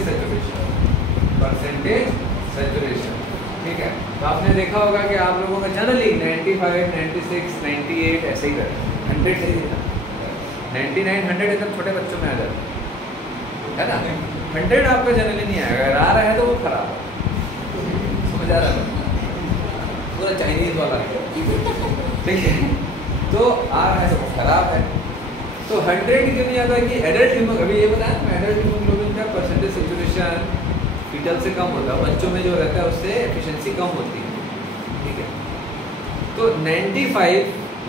सैचुरेशन, ठीक है। तो आपने देखा होगा कि आप लोगों का जनरली 95, 96, 98 ऐसे ही रहता है, 100 से ही 99, 100 एकदम छोटे बच्चों में आ जाता है ना। 100 आपका जनरली नहीं आएगा, अगर आ रहा है तो वो खराब है। समझ आ रहा है? पूरा चाइनीज वाला ठीक है, तो आ रहा है तो वो खराब है। तो 100 क्यों नहीं आता कि एडल्ट हीमोग्लोबिन, अभी ये बताया ना, एडल्ट हीमोग्लोबिन का परसेंटेज सैचुरेशन फीटल से कम होता है, बच्चों में जो रहता है उससे एफिशिएंसी कम होती है, ठीक है। तो 95,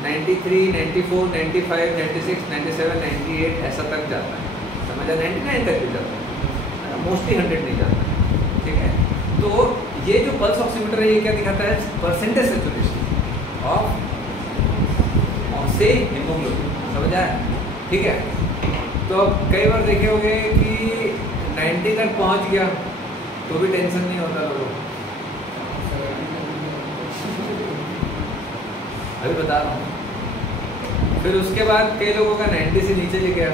93, 94, 95, 96, 97, 98 ऐसा तक जाता है। समझ आ? 99 तक भी जाता है, मोस्टली 100 नहीं जाता, ठीक है। तो ये जो पल्स ऑक्सीमीटर है ये क्या दिखाता है? परसेंटेज सैचुरेशन ऑफ से हीमोग्लोबिन। समझ आया? ठीक है। तो कई बार देखे होंगे कि 90 तक पहुंच गया तो भी टेंशन नहीं होता लोगों को। अभी बता रहा हूँ। फिर उसके बाद कई लोगों का 90 से नीचे ले गया,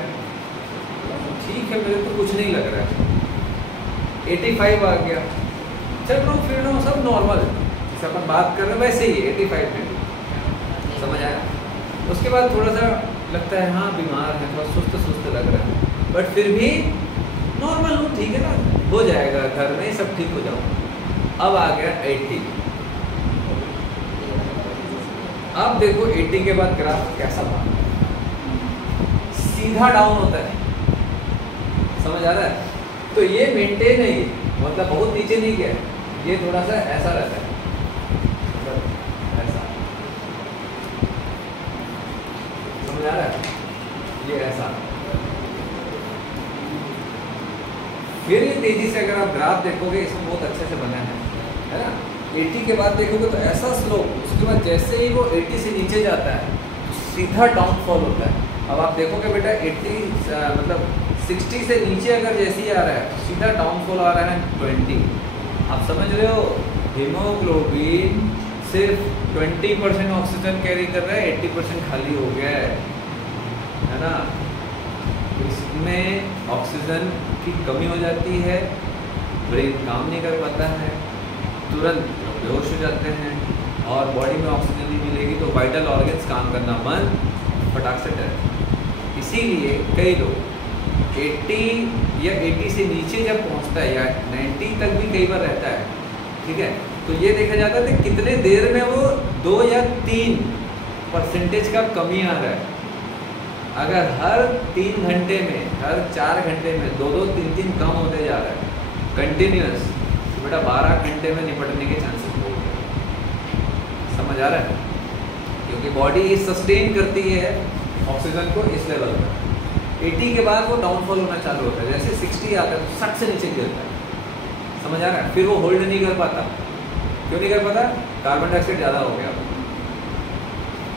ठीक है मेरे को कुछ नहीं लग रहा है, 85 आ गया, चल लो फिर लो सब नॉर्मल, जैसे अपन बात कर रहे हैं वैसे ही 85 में। समझ आया? उसके बाद थोड़ा सा लगता है हाँ बीमार है, थोड़ा सुस्त सुस्त लग रहा है, बट फिर भी नॉर्मल हूँ, ठीक है ना, हो जाएगा, घर में सब ठीक हो जाऊँ। अब आ गया 80। अब देखो 80 के बाद ग्राफ कैसा था, सीधा डाउन होता है, समझ आ रहा है? तो ये मेंटेन है, ये मतलब बहुत नीचे नहीं गया, ये थोड़ा सा ऐसा रहता है, ऐसा, समझ आ रहा है? ये ऐसा, फिर ये तेजी से अगर आप ग्राफ देखोगे इसमें बहुत अच्छे से बना है ना। 80 के बाद देखोगे तो ऐसा स्लोप, उसके बाद जैसे ही वो 80 से नीचे जाता है तो सीधा डाउनफॉल होता है। अब आप देखोगे बेटा 80 मतलब 60 से नीचे अगर जैसे ही आ रहा है तो सीधा डाउनफॉल आ रहा है 20। आप समझ रहे हो, हीमोग्लोबिन सिर्फ 20% ऑक्सीजन कैरी कर रहा है, 80% खाली हो गया है ना। इसमें ऑक्सीजन की कमी हो जाती है, ब्रेन काम नहीं कर पाता है, तुरंत बेहोश हो जाते हैं, और बॉडी में ऑक्सीजन नहीं मिलेगी तो वाइटल ऑर्गन्स काम करना बंद, फटाक से डेथ। इसीलिए कई लोग 80 या 80 से नीचे जब पहुंचता है या 90 तक भी कई बार रहता है, ठीक है, तो ये देखा जाता है कि कितने देर में वो 2 या 3% का कमी आ रहा है। अगर हर 3 घंटे में, हर 4 घंटे में 2-2, 3-3 कम होते जा रहा है कंटिन्यूस, तो बेटा 12 घंटे में निपटने के चांसेस हो गए। समझ आ रहा है? क्योंकि बॉडी सस्टेन करती है ऑक्सीजन को इस लेवल पर। 80 के बाद वो डाउनफॉल होना चालू होता है, जैसे 60 आता है तो 60 से नीचे गिरता है। समझ आ रहा है? फिर वो होल्ड नहीं कर पाता। क्यों नहीं कर पाता? कार्बन डाइऑक्साइड ज़्यादा हो गया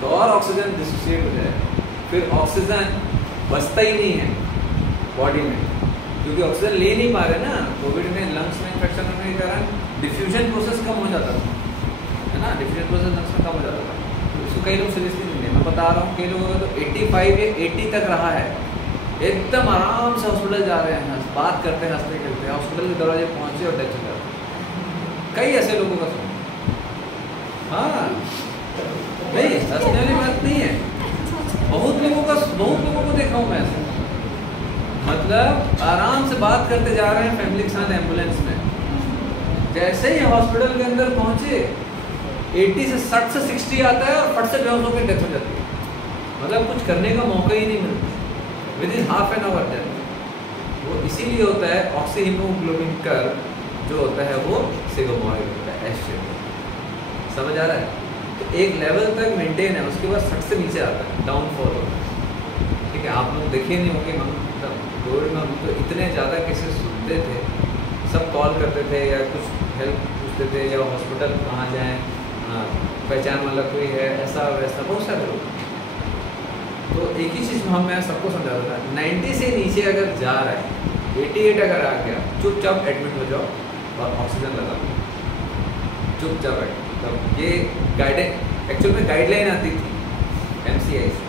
तो, और ऑक्सीजन डिसोसिएट हो जाएगा, फिर ऑक्सीजन बचता ही नहीं है बॉडी में, क्योंकि ऑक्सीजन ले नहीं पा रहे ना। कोविड में लंग्स में इन्फेक्शन होने के कारण डिफ्यूजन प्रोसेस कम हो जाता था, है ना, डिफ्यूजन प्रोसेस लंग्स में कम हो जाता था। तो इसको कई लोग सीरियसली नहीं लेते। मैं बता रहा हूँ कई लोगों का तो 85 या 80 तक रहा है, एकदम आराम से हॉस्पिटल जा रहे हैं, बात करते हैं, हंसते खेलते हैं, हॉस्पिटल के दरवाजे पहुँचे और डेथ हो जाते। कई ऐसे लोगों का सुना, हाँ नहीं हंसने वाली बात नहीं है, बहुत लोगों को देखा हूँ मैं ऐसा, मतलब आराम से बात करते जा रहे हैं फैमिली के साथ एम्बुलेंस में, जैसे ही हॉस्पिटल के अंदर पहुंचे 80 से 60 से 60 आता है और फट से बेहोश होकर डेथ हो जाती है। मतलब कुछ करने का मौका ही नहीं मिलता, with in half an hour death. वो इसीलिए होता है ऑक्सी हीमोग्लोबिन कर्व जो होता है वो सिग्मोइड होता है, एस शेप। समझ आ रहा है? तो एक लेवल तक मेंटेन है, उसके बाद 60 से नीचे आता है, डाउनफॉल होता है। ठीक है, आप लोग देखे नहीं होंगे, हम कोविड में हम तो इतने ज़्यादा केसेस सुनते थे, सब कॉल करते थे या कुछ हेल्प पूछते थे या हॉस्पिटल कहाँ जाएँ, पहचान वाला कोई है, ऐसा वैसा बहुत सारे लोग। तो एक ही चीज़ हम मैं सबको समझाता था, 90 से नीचे अगर जा रहा है, 88 अगर आ गया, चुपचाप एडमिट हो जाओ और ऑक्सीजन लगा लो, चुपचाप एडमिट। तब ये गाइडें एक्चुअल में गाइडलाइन आती थी MCI से,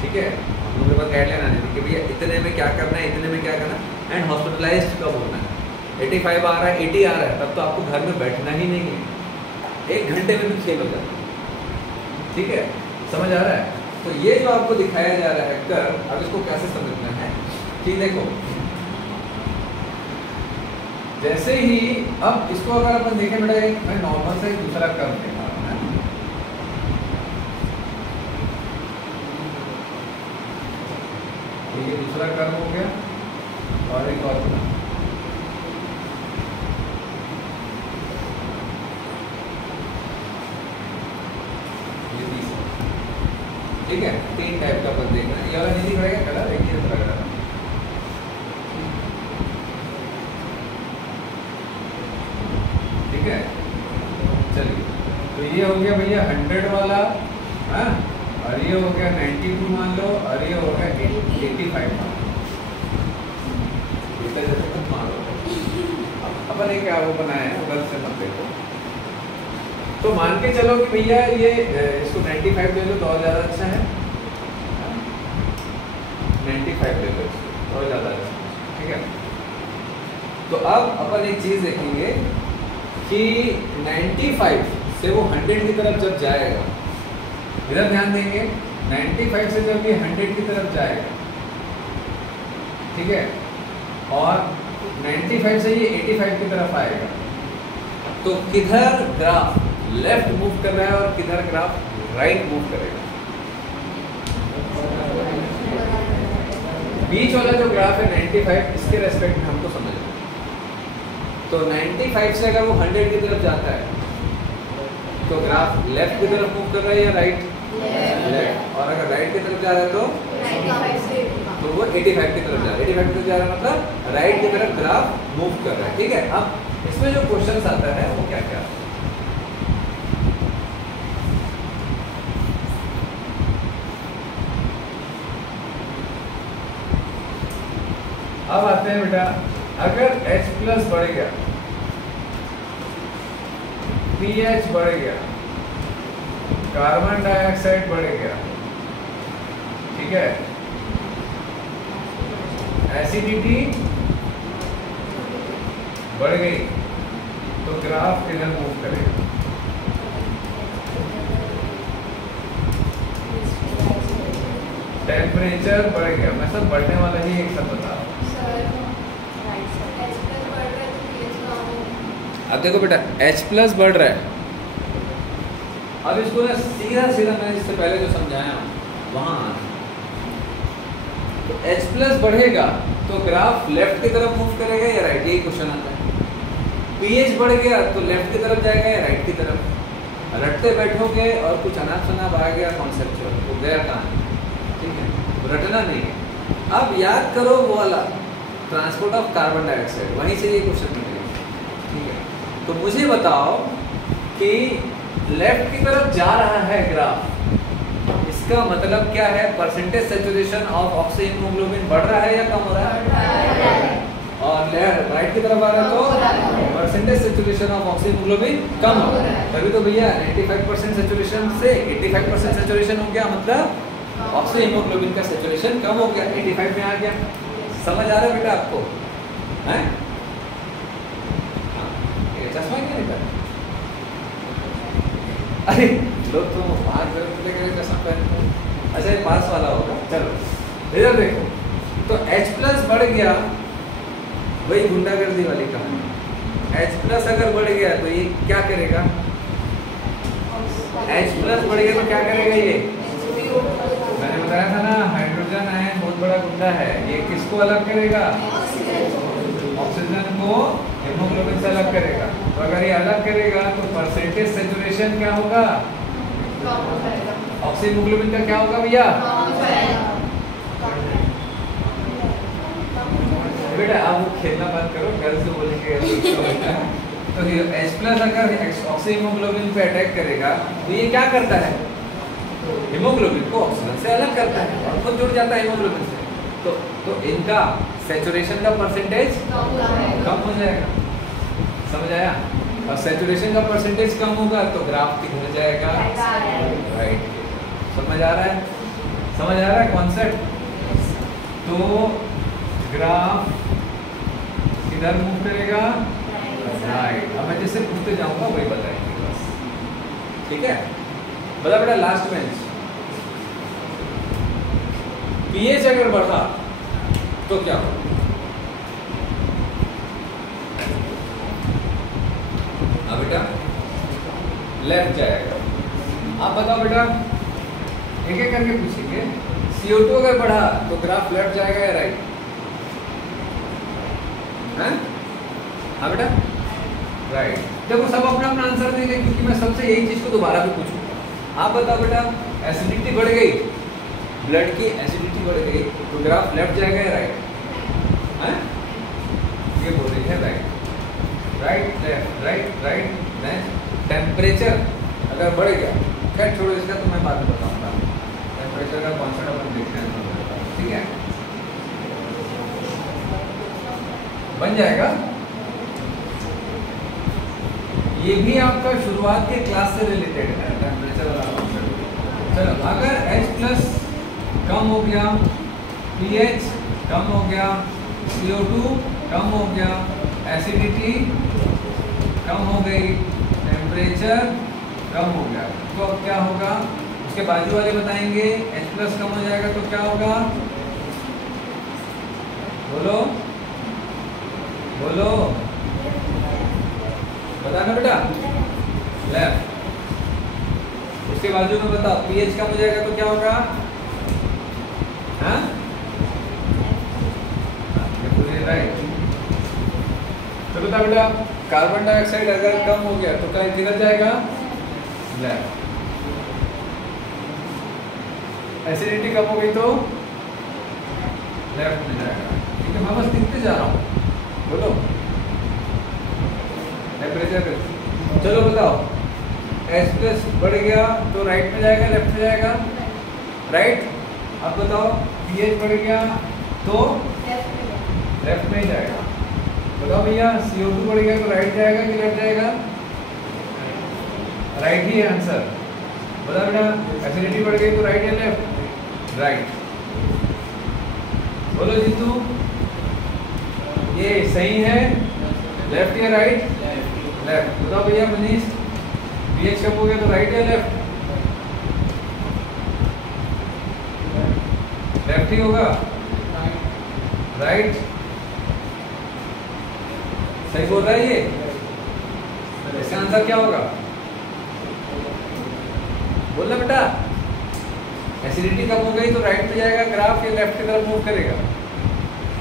ठीक है, हम लोगों के पास गाइडलाइन आती थी कि भैया इतने में क्या करना है, इतने में क्या करना है, एंड हॉस्पिटलाइज्ड कब होना है। 85 आ रहा है, 80 आ रहा है, तब तो आपको घर में बैठना ही नहीं है, 1 घंटे में भी खेल हो जाता है। ठीक है, समझ आ रहा है? तो ये जो आपको दिखाया जा रहा है कर्व, अब इसको कैसे समझना है कि देखो, जैसे ही अब इसको अगर अपन देखें बेटा, मैं नॉर्मल से दूसरा कर्व देखा है, ये दूसरा कर्व हो गया और एक और ये तीसरा, ठीक है, 3 टाइप का अपन देख रहे हैं। ये वाला नहीं दिख रहा है, कलर एक ही तरह का, ठीक है। चलिए, तो ये हो गया भैया 100 वाला, हाँ, और ये हो गया 92 मान लो, और ये हो गया 85 मान लो, इस तरह से कुछ मान लो। अपन एक क्या वो बनाए हैं, उधर से मत देखो। तो मान के चलो कि भैया ये इसको 95 ले लो तो और ज़्यादा अच्छा है, 95 ले लो इसको और ज़्यादा अच्छा, ठीक है। तो अब अपन एक चीज़ देखेंगे कि 95 से वो 100 की तरफ जब जाएगा, इधर ध्यान देंगे 95 से जब ये 100 की तरफ जाएगा, ठीक है, और 95 से ये 85 की तरफ आएगा, तो किधर ग्राफ लेफ्ट मूव कर रहा है और किधर ग्राफ राइट मूव करेगा? बीच वाला जो ग्राफ है 95, इसके रेस्पेक्ट में हमको समझना है। तो 95 से अगर वो 100 की तरफ जाता है तो ग्राफ लेफ्ट की तरफ मूव कर रहा है या राइट? लेफ्ट। और अगर राइट की तरफ जा रहा है तो वो 85 की तरफ जा रहा है। 85 की तरफ जा रहा है मतलब राइट की तरफ ग्राफ मूव कर रहा है, ठीक है। अब इसमें जो क्वेश्चन आता है वो क्या क्या? अब आते हैं बेटा, अगर H प्लस बढ़ गया, pH बढ़ गया, कार्बन डाइऑक्साइड बढ़ गया, ठीक है, एसिडिटी बढ़ गई, तो ग्राफ किधर मूव करेगा? टेम्परेचर बढ़ गया, मैं सब बढ़ने वाला ही एक सब बता रहा हूँ। अब देखो बेटा, H प्लस बढ़ रहा है, अब इसको ना सीधा सीधा मैंने इससे पहले जो समझाया वहां तो H प्लस बढ़ेगा तो ग्राफ लेफ्ट की तरफ मूव करेगा या राइट? यही क्वेश्चन आता है। pH बढ़ गया तो लेफ्ट की तरफ जाएगा या राइट की तरफ? रटते बैठोगे और कुछ अनाप शनाप आ गया कॉन्सेप्चुअल तो गया कहां, ठीक है, रटना नहीं है। अब याद करो वो वाला ट्रांसपोर्ट ऑफ कार्बन डाइऑक्साइड, वहीं से ये क्वेश्चन निकलेगा, ठीक है। तो मुझे बताओ कि लेफ्ट की तरफ जा रहा है ग्राफ, इसका मतलब क्या है? परसेंटेज सैचुरेशन ऑफ ऑक्सीहीमोग्लोबिन बढ़ रहा है या कम हो रहा है? और राइट की तरफ आ रहा है तो परसेंटेज सैचुरेशन ऑफ ऑक्सीहीमोग्लोबिन कम हो रहा है। तभी तो भैया 95% सैचुरेशन से 85% सैचुरेशन हो गया, मतलब ऑक्सीहीमोग्लोबिन का सैचुरेशन कम हो गया, 85 में आ गया। समझ आ रहा है बेटा आपको? हैं? चश्मा क्या बेटा? अरे लोग तो बाहर लेकर चश्मा पहनते हैं। अच्छा ये पास वाला होगा। चलो इधर देखो, तो H प्लस बढ़ गया, वही गुंडागर्दी वाली कहानी। H प्लस अगर बढ़ गया तो ये क्या करेगा? H प्लस बढ़ गया तो क्या करेगा? ये मैंने बताया था ना, हाइड्रोजन आयन बहुत बड़ा गुंडा है, ये किसको अलग करेगा? ऑक्सीजन को हीमोग्लोबिन से अलग करेगा। तो अगर ये अलग करेगा तो परसेंटेज सैचुरेशन क्या होगा? ऑक्सीहीमोग्लोबिन का क्या होगा भैया? बेटा आप खेलना बंद करो, घर से बोलेंगे तो H प्लस अगर ऑक्सीहीमोग्लोबिन पे अटैक करेगा तो ये क्या करता है? हीमोग्लोबिन को ऑक्सीजन से अलग करता है और खुद जुड़ जाता है हीमोग्लोबिन से। तो इनका सैचुरेशन का परसेंटेज कम हो जाएगा, समझ आया? और सैचुरेशन का परसेंटेज कम होगा तो ग्राफ किधर जाएगा? राइट। समझ आ रहा है? समझ आ रहा है कॉन्सेप्ट? तो ग्राफ किधर मूव करेगा? राइट। अब मैं जिससे पूछते जाऊंगा वही बताएंगे बस, ठीक है? बता बेटा, लास्ट बेंच, pH अगर बढ़ा तो क्या होगा? हाँ बेटा, लेफ्ट जाएगा। आप बताओ बेटा, एक एक करके पूछेंगे। CO2 अगर बढ़ा तो ग्राफ लेफ्ट जाएगा या राइट? हैं? हाँ बेटा, राइट। देखो सब अपना अपना आंसर देंगे क्योंकि मैं सबसे यही चीज को दोबारा भी पूछूंगा। आप बताओ बेटा, एसिडिटी बढ़ गई, ब्लड की एसिडिटी बढ़ गई तो ग्राफ लेफ्ट जाएगा या राइट? हैं? ये बोल रही है right, right left, right right. Next, temperature अगर बढ़ गया, खैर छोड़ो इसका तो मैं बाद में बताऊंगा। टेम्परेचर का कॉन्सेप्ट अपन देखते हैं, ठीक है? बन जाएगा। ये भी आपका शुरुआत के क्लास से रिलेटेड है, टेम्परेचर वाला कॉन्सेप्ट। चलो, अगर H प्लस कम हो गया, pH कम हो गया, CO2 कम हो गया, एसिडिटी कम हो गई, टेम्परेचर कम हो गया, तो अब क्या होगा? उसके उसके बाजू वाले बताएंगे H प्लस कम हो जाएगा तो क्या होगा, बोलो बोलो, बताना बेटा, लेफ्ट। उसके बाजू में बताओ pH कम हो जाएगा तो क्या होगा, हाँ राइट। तो बता बेटा कार्बन डाइऑक्साइड अगर कम हो गया तो क्या किधर जाएगा, लेफ्ट। एसिडिटी कम हो गई तो लेफ्ट में जाएगा। ठीक है, मैं बस लिखते जा रहा हूँ, बोलो टेम्परेचर। चलो बताओ H प्लस बढ़ गया तो राइट में जाएगा लेफ्ट में जाएगा, राइट। अब बताओ pH बढ़ गया तो लेफ्ट में ही जाएगा। बताओ भैया CO2 बढ़ गया तो राइट जाएगा कि लेफ्ट जाएगा, राइट ही है आंसर। बता बेटा एसिडिटी बढ़ गई तो राइट या लेफ्ट, राइट। बोलो जीतू ये सही है, लेफ्ट या राइट, लेफ्ट। बताओ भैया मनीष pH कम हो गया तो राइट या लेफ्ट, लेफ्ट ही होगा, राइट। सही बोल रहा है ये, इसका आंसर क्या होगा, बोलना बेटा। एसिडिटी कम हो गई तो राइट पे जाएगा ग्राफ या लेफ्ट की तरफ मूव करेगा,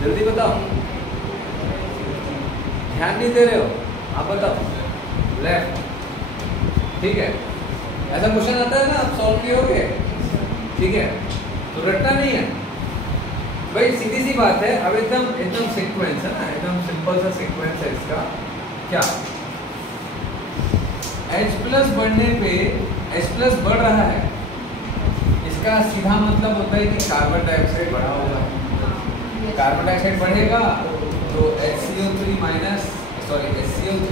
जल्दी बताओ, ध्यान नहीं दे रहे हो आप, बताओ लेफ्ट। ठीक है, ऐसा क्वेश्चन आता है ना, आप सॉल्व किए, ठीक है, तो रटना नहीं है भाई, सीधी सी बात है। अब एकदम सीक्वेंस है ना, एकदम सिंपल सा सीक्वेंस है इसका। क्या H प्लस बढ़ने पे H प्लस बढ़ रहा है, इसका सीधा मतलब होता है कि कार्बन डाइऑक्साइड बढ़ा होगा। कार्बन डाइऑक्साइड बढ़ेगा तो HCO3 minus sorry HCO3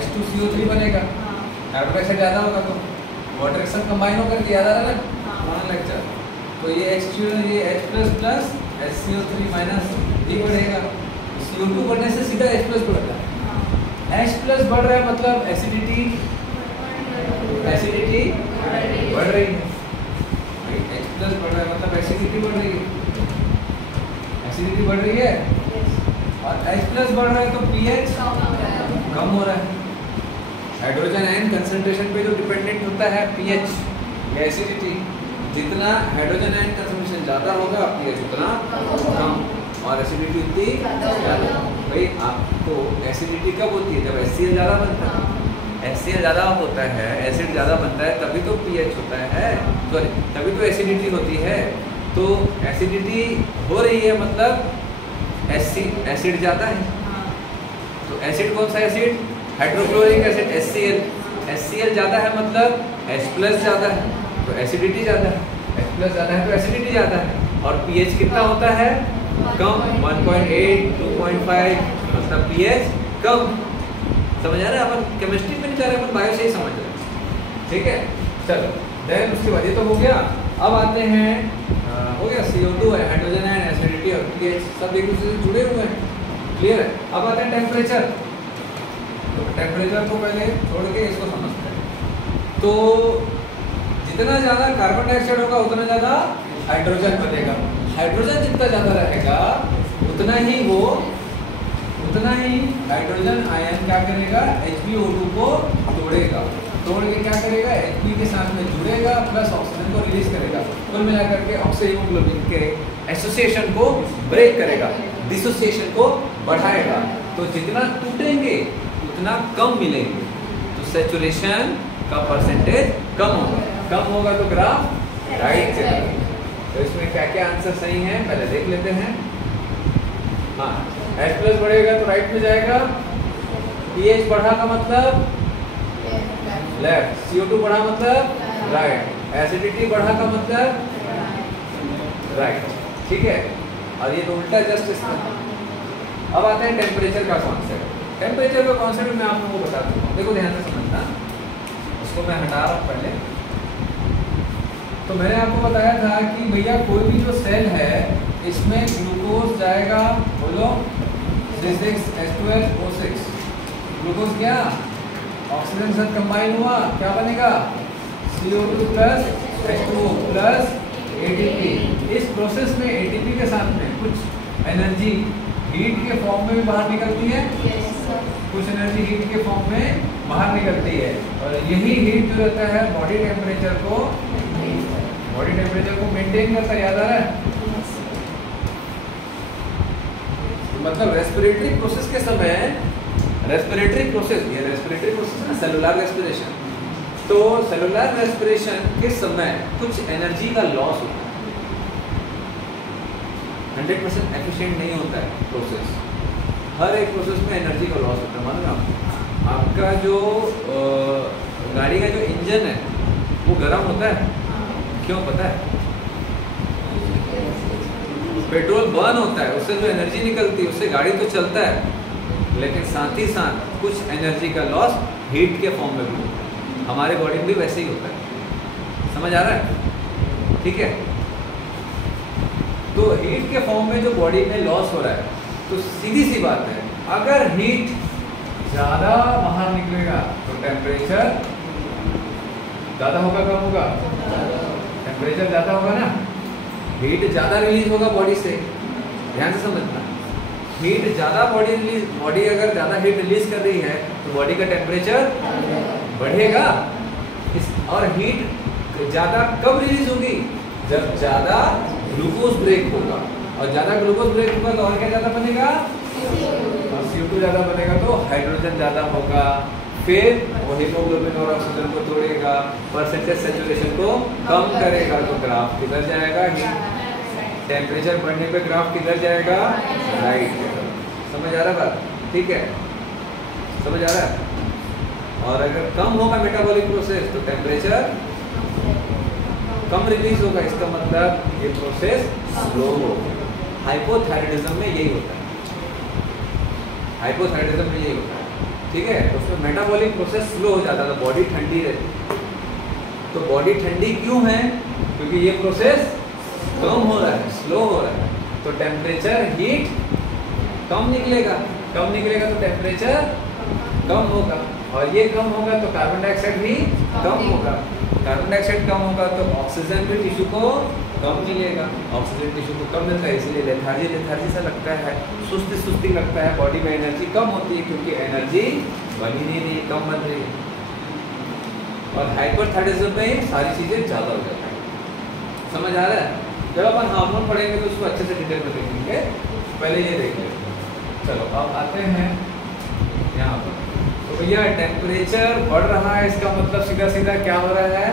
H2CO3 बनेगा। कार्बन डाइऑक्साइड ज़्यादा होगा तो वाटर रिएक्शन कंबाइन होकर याद आ रहा है लेक्चर। तो ये H plus plus HCO3 minus ये बढ़ेगा, CO2 बढ़ने से सीधा H प्लस बढ़ रहा है। H प्लस बढ़ रहा है मतलब एसिडिटी बढ़ रही है। H प्लस बढ़ रहा है मतलब एसिडिटी बढ़ रही है, एसिडिटी बढ़ रही है। और H प्लस बढ़ रहा है तो pH कम हो रहा है। हाइड्रोजन आयन कंसंट्रेशन पे जो डिपेंडेंट होता है pH या एसिडिटी, जितना हाइड्रोजन आयन कंसंट्रेशन ज़्यादा होगा pH उतना कम, और एसिडिटी उतनी ज़्यादा। भाई आपको एसिडिटी कब होती है, जब HCl ज़्यादा बनता है। HCl ज़्यादा होता है, एसिड ज़्यादा बनता है, तभी तो pH होता है, सॉरी तभी तो एसिडिटी होती है। तो एसिडिटी हो रही है मतलब एसिड ज़्यादा है। तो एसिड कौन सा एसिड, हाइड्रोक्लोरिक एसिड HCl ज़्यादा है मतलब H प्लस ज़्यादा है तो एसिडिटी ज़्यादा है, H प्लस ज़्यादा है तो एसिडिटी ज़्यादा है। और pH कितना होता है, कम, 1.8 2.5 मतलब pH कम। समझ आ रहा है, अपन केमिस्ट्री में नहीं जा रहे, अपन बायो से ही समझ रहे हैं। ठीक है, चलो देन उसके बाद ये तो हो गया। अब आते हैं हो गया CO2 है, हाइड्रोजन आयन, एसिडिटी और pH सब एक दूसरे से जुड़े हुए हैं, क्लियर है। अब आते हैं टेम्परेचर। तो टेम्परेचर को पहले छोड़ के इसको समझते हैं। तो जितना ज़्यादा कार्बन डाइऑक्साइड होगा उतना ज़्यादा हाइड्रोजन बनेगा। हाइड्रोजन जितना ज़्यादा रहेगा उतना ही हाइड्रोजन आयन क्या करेगा, HbO2 को तोड़ेगा, तोड़ के क्या करेगा, Hb के साथ में जुड़ेगा प्लस ऑक्सीजन को रिलीज करेगा। कुल मिलाकर के ऑक्सीहीमोग्लोबिन के एसोसिएशन को ब्रेक करेगा, डिसोसिएशन को बढ़ाएगा। तो जितना टूटेंगे उतना कम मिलेंगे, तो सैचुरेशन का परसेंटेज कम होगा तो ग्राफ राइट से। तो इसमें क्या क्या आंसर सही है पहले देख लेते हैं। हाँ, H प्लस बढ़ेगा तो राइट में जाएगा, pH बढ़ा का मतलब लेफ्ट, CO2 बढ़ा मतलब राइट, एसिडिटी बढ़ा का मतलब राइट। ठीक है, और ये तो उल्टा जस्ट इसका। अब आते हैं टेम्परेचर का कॉन्सेप्ट। टेम्परेचर का कॉन्सेप्ट मैं आप लोगों को बता दूँ, देखो ध्यान से समझना, उसको मैं हटा रहा हूँ पहले। तो मैंने आपको बताया था कि भैया कोई भी जो सेल है इसमें ग्लूकोज जाएगा, बोलो C6H12O6। ग्लूकोज क्या, ऑक्सीजन के साथ कंबाइन हुआ क्या बनेगा, CO2 plus H2O plus ATP। इस प्रोसेस में ATP के साथ में कुछ एनर्जी हीट के फॉर्म में भी बाहर निकलती है, कुछ एनर्जी हीट के फॉर्म में बाहर निकलती है, और यही हीट जो रहता है बॉडी टेम्परेचर को मेंटेन करता है। याद आ रहा है? मतलब रेस्पिरेटरी प्रोसेस के समय, रेस्पिरेटरी प्रोसेस है ना, सेलुलर रेस्पिरेशन। तो सेलुलर रेस्पिरेशन के समय कुछ एनर्जी का लॉस होता है, 100% एफिशिएंट नहीं होता है प्रोसेस। हर एक प्रोसेस में एनर्जी का लॉस होता है। मान लो आपका जो गाड़ी का जो इंजन है वो गर्म होता है, क्यों पता है? पेट्रोल बर्न होता है, उससे जो एनर्जी निकलती है उससे गाड़ी तो चलता है, लेकिन साथ ही साथ कुछ एनर्जी का लॉस हीट के फॉर्म में भी होता है। हमारे बॉडी में भी वैसे ही होता है। समझ आ रहा है? ठीक है। तो हीट के फॉर्म में जो बॉडी में लॉस हो रहा है, तो सीधी सी बात है, अगर हीट ज़्यादा बाहर निकलेगा तो टेम्परेचर ज़्यादा होगा, कम होगा? टेम्परेचर ज़्यादा होगा ना, हीट ज़्यादा रिलीज होगा बॉडी से। ध्यान से समझना, हीट ज़्यादा बॉडी अगर ज़्यादा हीट रिलीज कर रही है तो बॉडी का टेम्परेचर बढ़ेगा। और हीट ज़्यादा कब रिलीज होगी? जब ज़्यादा ग्लूकोज ब्रेक होगा, और ज़्यादा ग्लूकोज ब्रेक होगा तो और क्या ज़्यादा बनेगा? और CO2 ज़्यादा बनेगा तो हाइड्रोजन ज़्यादा होगा, फिर वो हीमोग्लोबिन और ऑक्सीजन को तोड़ेगा, परसेंटेज सैचुरेशन को कम करेगा, तो ग्राफ किधर जाएगा? टेम्परेचर बढ़ने पे ग्राफ किधर जाएगा? राइट। समझ आ रहा है बात? ठीक है, समझ आ रहा है? और अगर कम होगा मेटाबॉलिक प्रोसेस तो टेम्परेचर कम रिलीज होगा, इसका मतलब ये प्रोसेस स्लो होगा। हाइपोथायराइडिज्म में यही होता है, हाइपोथायराइडिज्म में यही होता है। ठीक है, तो उसमें मेटाबॉलिक प्रोसेस स्लो हो जाता है, तो बॉडी ठंडी रहती। तो बॉडी ठंडी क्यों है? क्योंकि ये प्रोसेस कम हो रहा है, स्लो हो रहा है, तो टेम्परेचर हीट कम निकलेगा तो टेम्परेचर कम होगा, और ये कम होगा तो कार्बन डाइऑक्साइड भी कम होगा। कार्बन डाइऑक्साइड कम होगा तो ऑक्सीजन भी टिश्यू को कम मिलेगा, ऑक्सीजन टिश्यू को कम मिलता है, इसलिए लेथार्जी सा लगता है, सुस्ती लगता है, बॉडी में एनर्जी कम होती है, क्योंकि एनर्जी बनी नहीं रही, कम बन रही है। और हाइपरथायराइडिज्म में सारी चीज़ें ज़्यादा हो जाती है। समझ आ रहा है? जब अपन हार्मोन पढ़ेंगे तो उसको अच्छे से डिटेल में देखेंगे, पहले ये देख लेते हैं। चलो अब आते हैं यहाँ पर। तो भैया टेम्परेचर बढ़ रहा है, इसका मतलब सीधा क्या हो रहा है?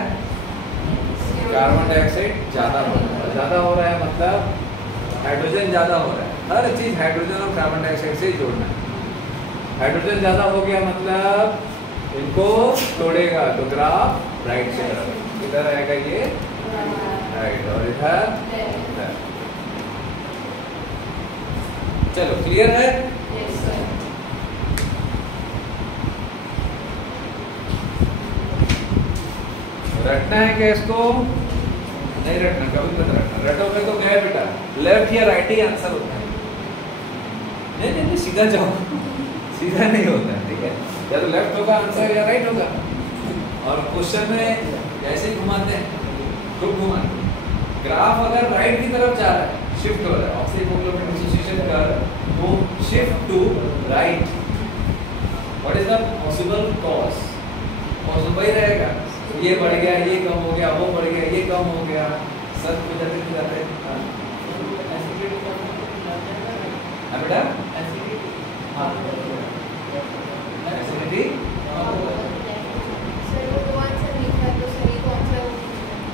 कार्बन डाइऑक्साइड ज़्यादा हो रहा है। ज़्यादा हो रहा है मतलब हाइड्रोजन ज़्यादा हो रहा है। हर चीज़ हाइड्रोजन और कार्बन डाइऑक्साइड से ही जोड़ना है। हाइड्रोजन ज़्यादा हो गया मतलब इनको तोड़ेगा, तो ग्राफ राइट से इधर आएगा, ये राइट, और इधर। चलो क्लियर है? रटना है क्या इसको? नहीं रटना, कभी मत रटना। रटोगे तो क्या है बेटा, लेफ्ट या राइट ही आंसर होता है। नहीं सीधा जाओ, सीधा नहीं होता है। ठीक है, या तो लेफ्ट होगा आंसर या राइट होगा। और क्वेश्चन में ऐसे ही घुमाते हैं, खूब घुमाते हैं। ग्राफ अगर राइट की तरफ जा रहा है, शिफ्ट हो रहा है, ऑक्सीजन डिसोसिएशन कर वो shift to right, what is the possible cause? Possible ही रहेगा, ये बढ़ गया, ये कम हो गया, वो बढ़ गया, ये कम हो गया, सब कुछ जाते बेटा। हाँ एसिडिटी,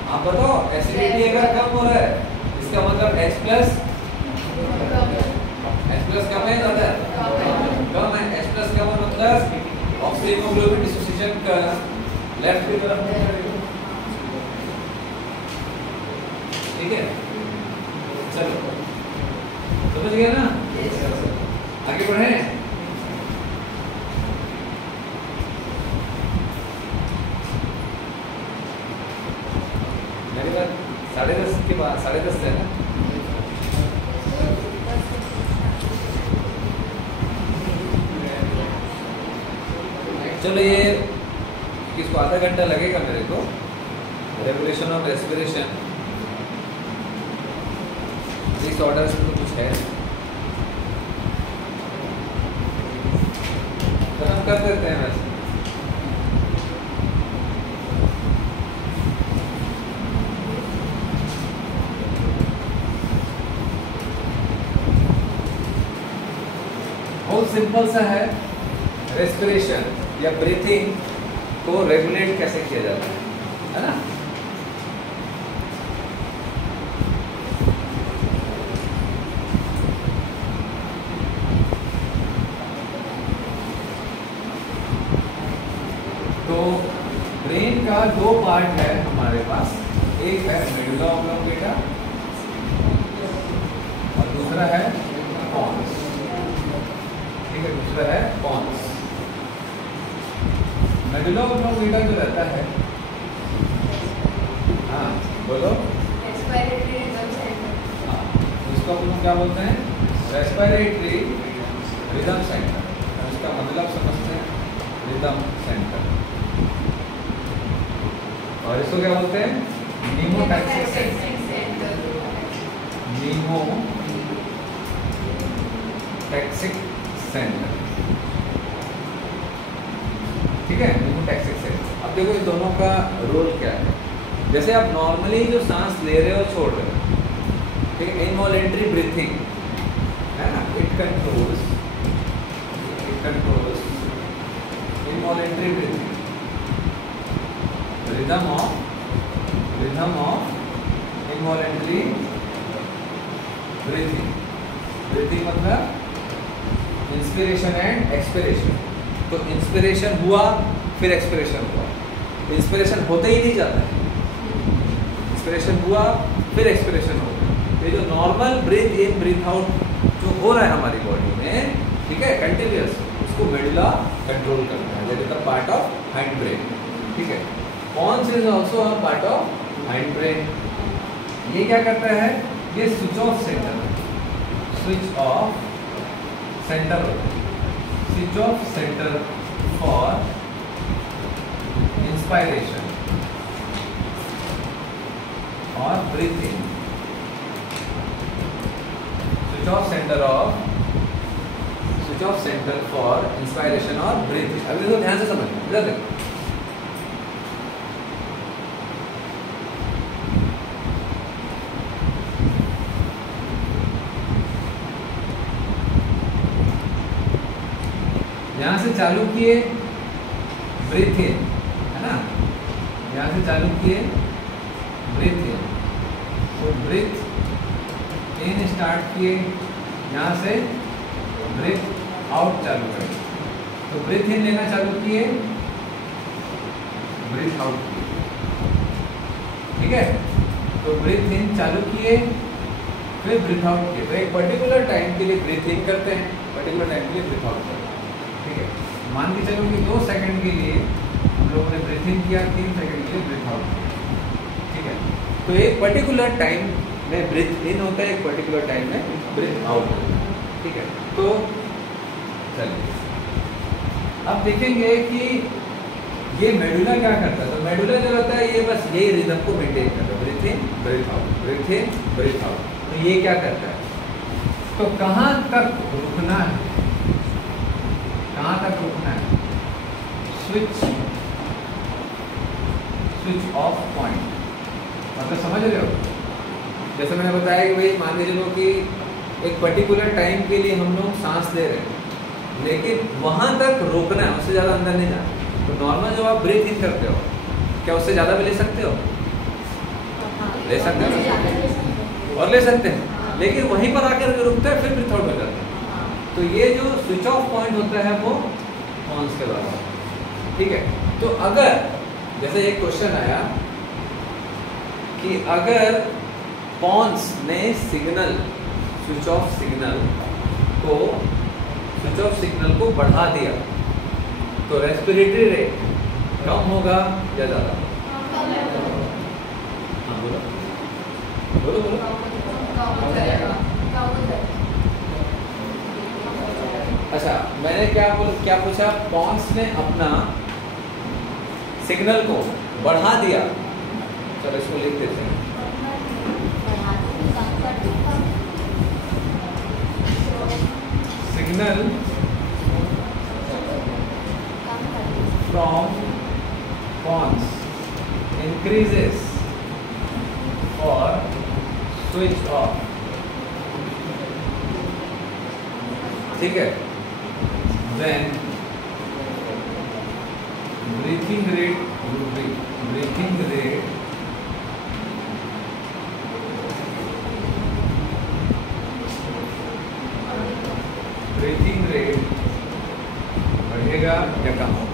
आप बताओ एसिडिटी अगर कम हो रहा है इसका मतलब H प्लस कम है, ज़्यादा कम है। H प्लस कम है मतलब ऑक्सीहीमोग्लोबिन डिसोसिएशन का लेफ्ट की तरफ। ठीक है, चलो समझ गए ना? आगे बढ़े। मेरे बाद 10:30 के बाद 10:30 है ना? चलो ये इसको आधा घंटा लगेगा मेरे को, रेगुलेशन ऑफ रेस्पिरेशन, इस ऑर्डर से तो कुछ है, खत्म कर देते हैं वैसे। बहुत सिंपल सा है, रेस्पिरेशन या ब्रीथिंग को रेगुलेट कैसे किया जाता है ना। तो ब्रेन का दो पार्ट है हमारे पास, एक है मेडुला ऑब्लोंगेटा और दूसरा है पॉन्स। ठीक है, दूसरा है पॉन्स। मेडुला ऑब्लोंगेटा जो रहता है, हाँ बोलो, रेस्पिरेटरी रिदम सेंटर। हाँ, इसको हम लोग क्या बोलते हैं, रेस्पिरेटरी रिदम सेंटर। इसका मतलब समझते हैं, रिदम सेंटर। और इसको क्या बोलते हैं, नीमोटैक्सिक सेंटर। नीमोटैक्सिक सेंटर, ठीक है, नीमोटैक्सिक सेंटर। अब देखो इन दोनों का रोल क्या है। जैसे आप नॉर्मली जो सांस ले रहे हो छोड़ रहे हो, ठीक है, इनवॉलेंट्री ब्रीथिंग है ना, it controls involuntary breathing, rhythm of involuntary breathing मतलब इंस्पिरेशन एंड एक्सपिरेशन। तो इंस्पिरेशन हुआ फिर एक्सपिरेशन हुआ, इंस्पिरेशन होते ही नहीं जाता है, इंस्पिरेशन हुआ फिर एक्सपिरेशन होगा। ये जो नॉर्मल ब्रीथ इन ब्रीथ आउट जो हो रहा है हमारी बॉडी में, ठीक है, कंटिन्यूअस, उसको मेडुला कंट्रोल करता है, that is the part of hindbrain. ठीक है, pons is also a part of hindbrain. ये क्या करता है, ये switch off centre for inspiration और breathing, switch off centre for inspiration और ब्रीथिंग। अभी देखो ध्यान से समझना, इधर देखो, यहां से चालू किए ब्रीथ इन, है ना, यहां से चालू किए ब्रीथ इन, तो ब्रीथ इन स्टार्ट किए, यहां से ब्रीथ आउट चालू करें, तो ब्रीथ इन लेना चालू किए, ब्रीथ आउट किए, ठीक है, तो ब्रीथ इन चालू किए फिर ब्रीथ आउट किए। तो एक पर्टिकुलर टाइम के लिए ब्रीथ इन करते हैं, पर्टिकुलर टाइम के लिए ब्रीथ आउट करते हैं। ठीक है, मान के चलो कि 2 सेकंड के लिए हम लोगों ने ब्रीथ इन किया, 3 सेकंड के लिए ब्रीथ आउट किया। ठीक है, तो एक पर्टिकुलर टाइम में ब्रीथ इन होता है, एक पर्टिकुलर टाइम में ब्रीथ आउट होता है। ठीक है, तो चलिए अब देखेंगे कि ये मेडुला क्या करता है। तो मेडुला जो रहता है ये बस यही रिदम को मेंटेन करता है, ब्रीथ इन ब्रीथ आउट, ब्रीथ इन ब्रीथ आउट। तो ये क्या करता है, तो कहाँ तक रुकना है, कहाँ तक रुकना है, स्विच ऑफ पॉइंट, मतलब समझ रहे हो। जैसे मैंने बताया कि भाई मान के चलो कि एक पर्टिकुलर टाइम के लिए हम लोग सांस ले रहे हैं, लेकिन वहां तक रोकना है, उससे ज़्यादा अंदर नहीं जाना। तो नॉर्मल जब आप ब्रीथ इन करते हो, क्या उससे ज़्यादा भी ले सकते हो, ले सकते हो और ले सकते हैं, लेकिन वहीं पर आकर के रुकता है, फिर ब्रीथ आउट हो जाता है। तो ये जो स्विच ऑफ पॉइंट होता है वो पॉन्स के द्वारा। ठीक है, तो अगर जैसे एक क्वेश्चन आया कि अगर पॉन्स ने सिग्नल स्विच ऑफ सिग्नल को बढ़ा दिया, तो रेस्पिरेटरी रेट कम होगा या ज़्यादा? हाँ बोलो बोलो बोलो। अच्छा, मैंने क्या पूछा, पॉन्स ने अपना सिग्नल को बढ़ा दिया चलो इसको लिख देते हैं। Signal from pons increases for switch off। ठीक है, when breathing rate बढ़ेगा या कम होगा?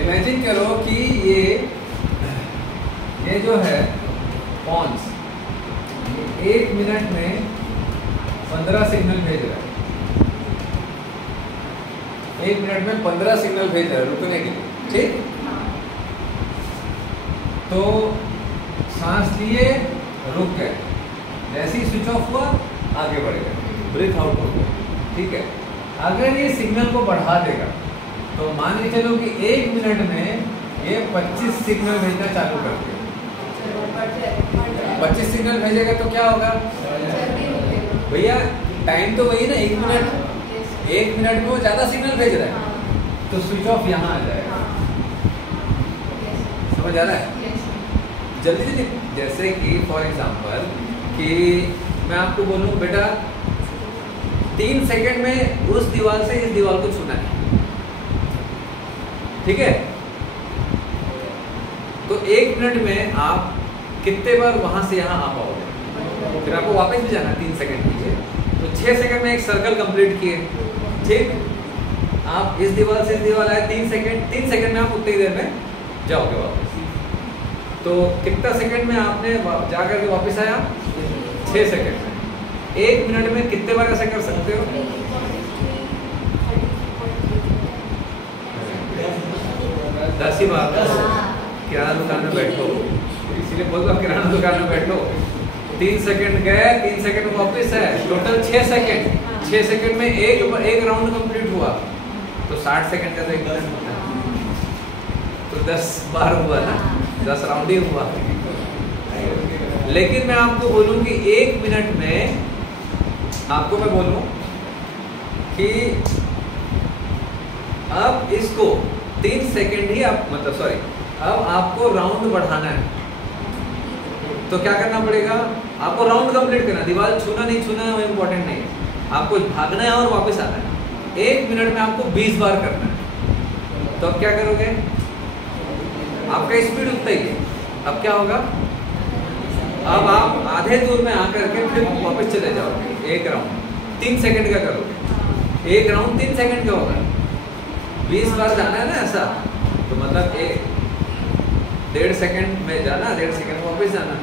इमेजिन करो कि ये जो है पॉन्स 1 मिनट में 15 सिग्नल भेज रहा है। 1 मिनट में 15 सिग्नल भेज रहा है रुकने के लिए, ठीक? तो सांस लिए, रुक गए, जैसे ही स्विच ऑफ हुआ आगे बढ़ गए, ब्रेथ आउट हो गया, ठीक है। अगर ये सिग्नल को बढ़ा देगा तो मान के चलो कि 1 मिनट में ये 25 सिग्नल भेजना चालू कर देगा। 25 सिग्नल भेजेगा तो क्या होगा भैया? टाइम तो वही ना, 1 मिनट। 1 मिनट में वो ज्यादा सिग्नल भेज रहा है तो स्विच ऑफ यहाँ आ जाएगा। समझ आ रहा है? जल्दी जल्दी, जैसे कि फॉर एग्जांपल कि मैं आपको बोलूँ बेटा 3 सेकंड में उस दीवार से इस दीवार को छूना है, ठीक है? तो 1 मिनट में आप कितने बार वहां से यहाँ आ पाओगे? फिर आपको वापस भी जाना 3 सेकंड पीछे, तो 6 सेकंड में एक सर्कल कंप्लीट किए, ठीक? आप इस दीवार से इस दीवार आए 3 सेकंड में आप उतनी देर में जाओगे वापस। तो कितना सेकंड में आपने जाकर के वापस आया? 6 सेकंड में। 1 मिनट में कितने बार ऐसा कर सकते हो? दस ही बार। किराना दुकान में बैठो, इसीलिए बोल रहा हूँ किराना दुकान में बैठो। 3 सेकंड गए, 3 सेकंड वापस है, टोटल 6 सेकंड। 6 सेकंड में एक राउंड कंप्लीट हुआ तो 60 सेकंड का तो 1 मिनट होता है, तो 10 बार हुआ ना, 10 राउंड ही हुआ। लेकिन मैं आपको बोलूं कि 1 मिनट में आपको मैं बोलूं कि अब इसको 3 सेकंड ही आप अब आपको राउंड बढ़ाना है तो क्या करना पड़ेगा? आपको राउंड कंप्लीट करना, दीवार छूना नहीं छूना है वो इम्पोर्टेंट नहीं है, आपको भागना है और वापस आना है। 1 मिनट में आपको 20 बार करना है। तो अब क्या करोगे? आपका स्पीड उतना ही है। अब क्या होगा? अब आप आधे दूर में आकर के फिर वापस चले जाओगे। 1 राउंड 3 सेकंड का करोगे। 1 राउंड 3 सेकंड का होगा। 20 बार जाना है ना ऐसा, तो मतलब 1.5 सेकंड में जाना, 1.5 सेकंड में वापस जाना,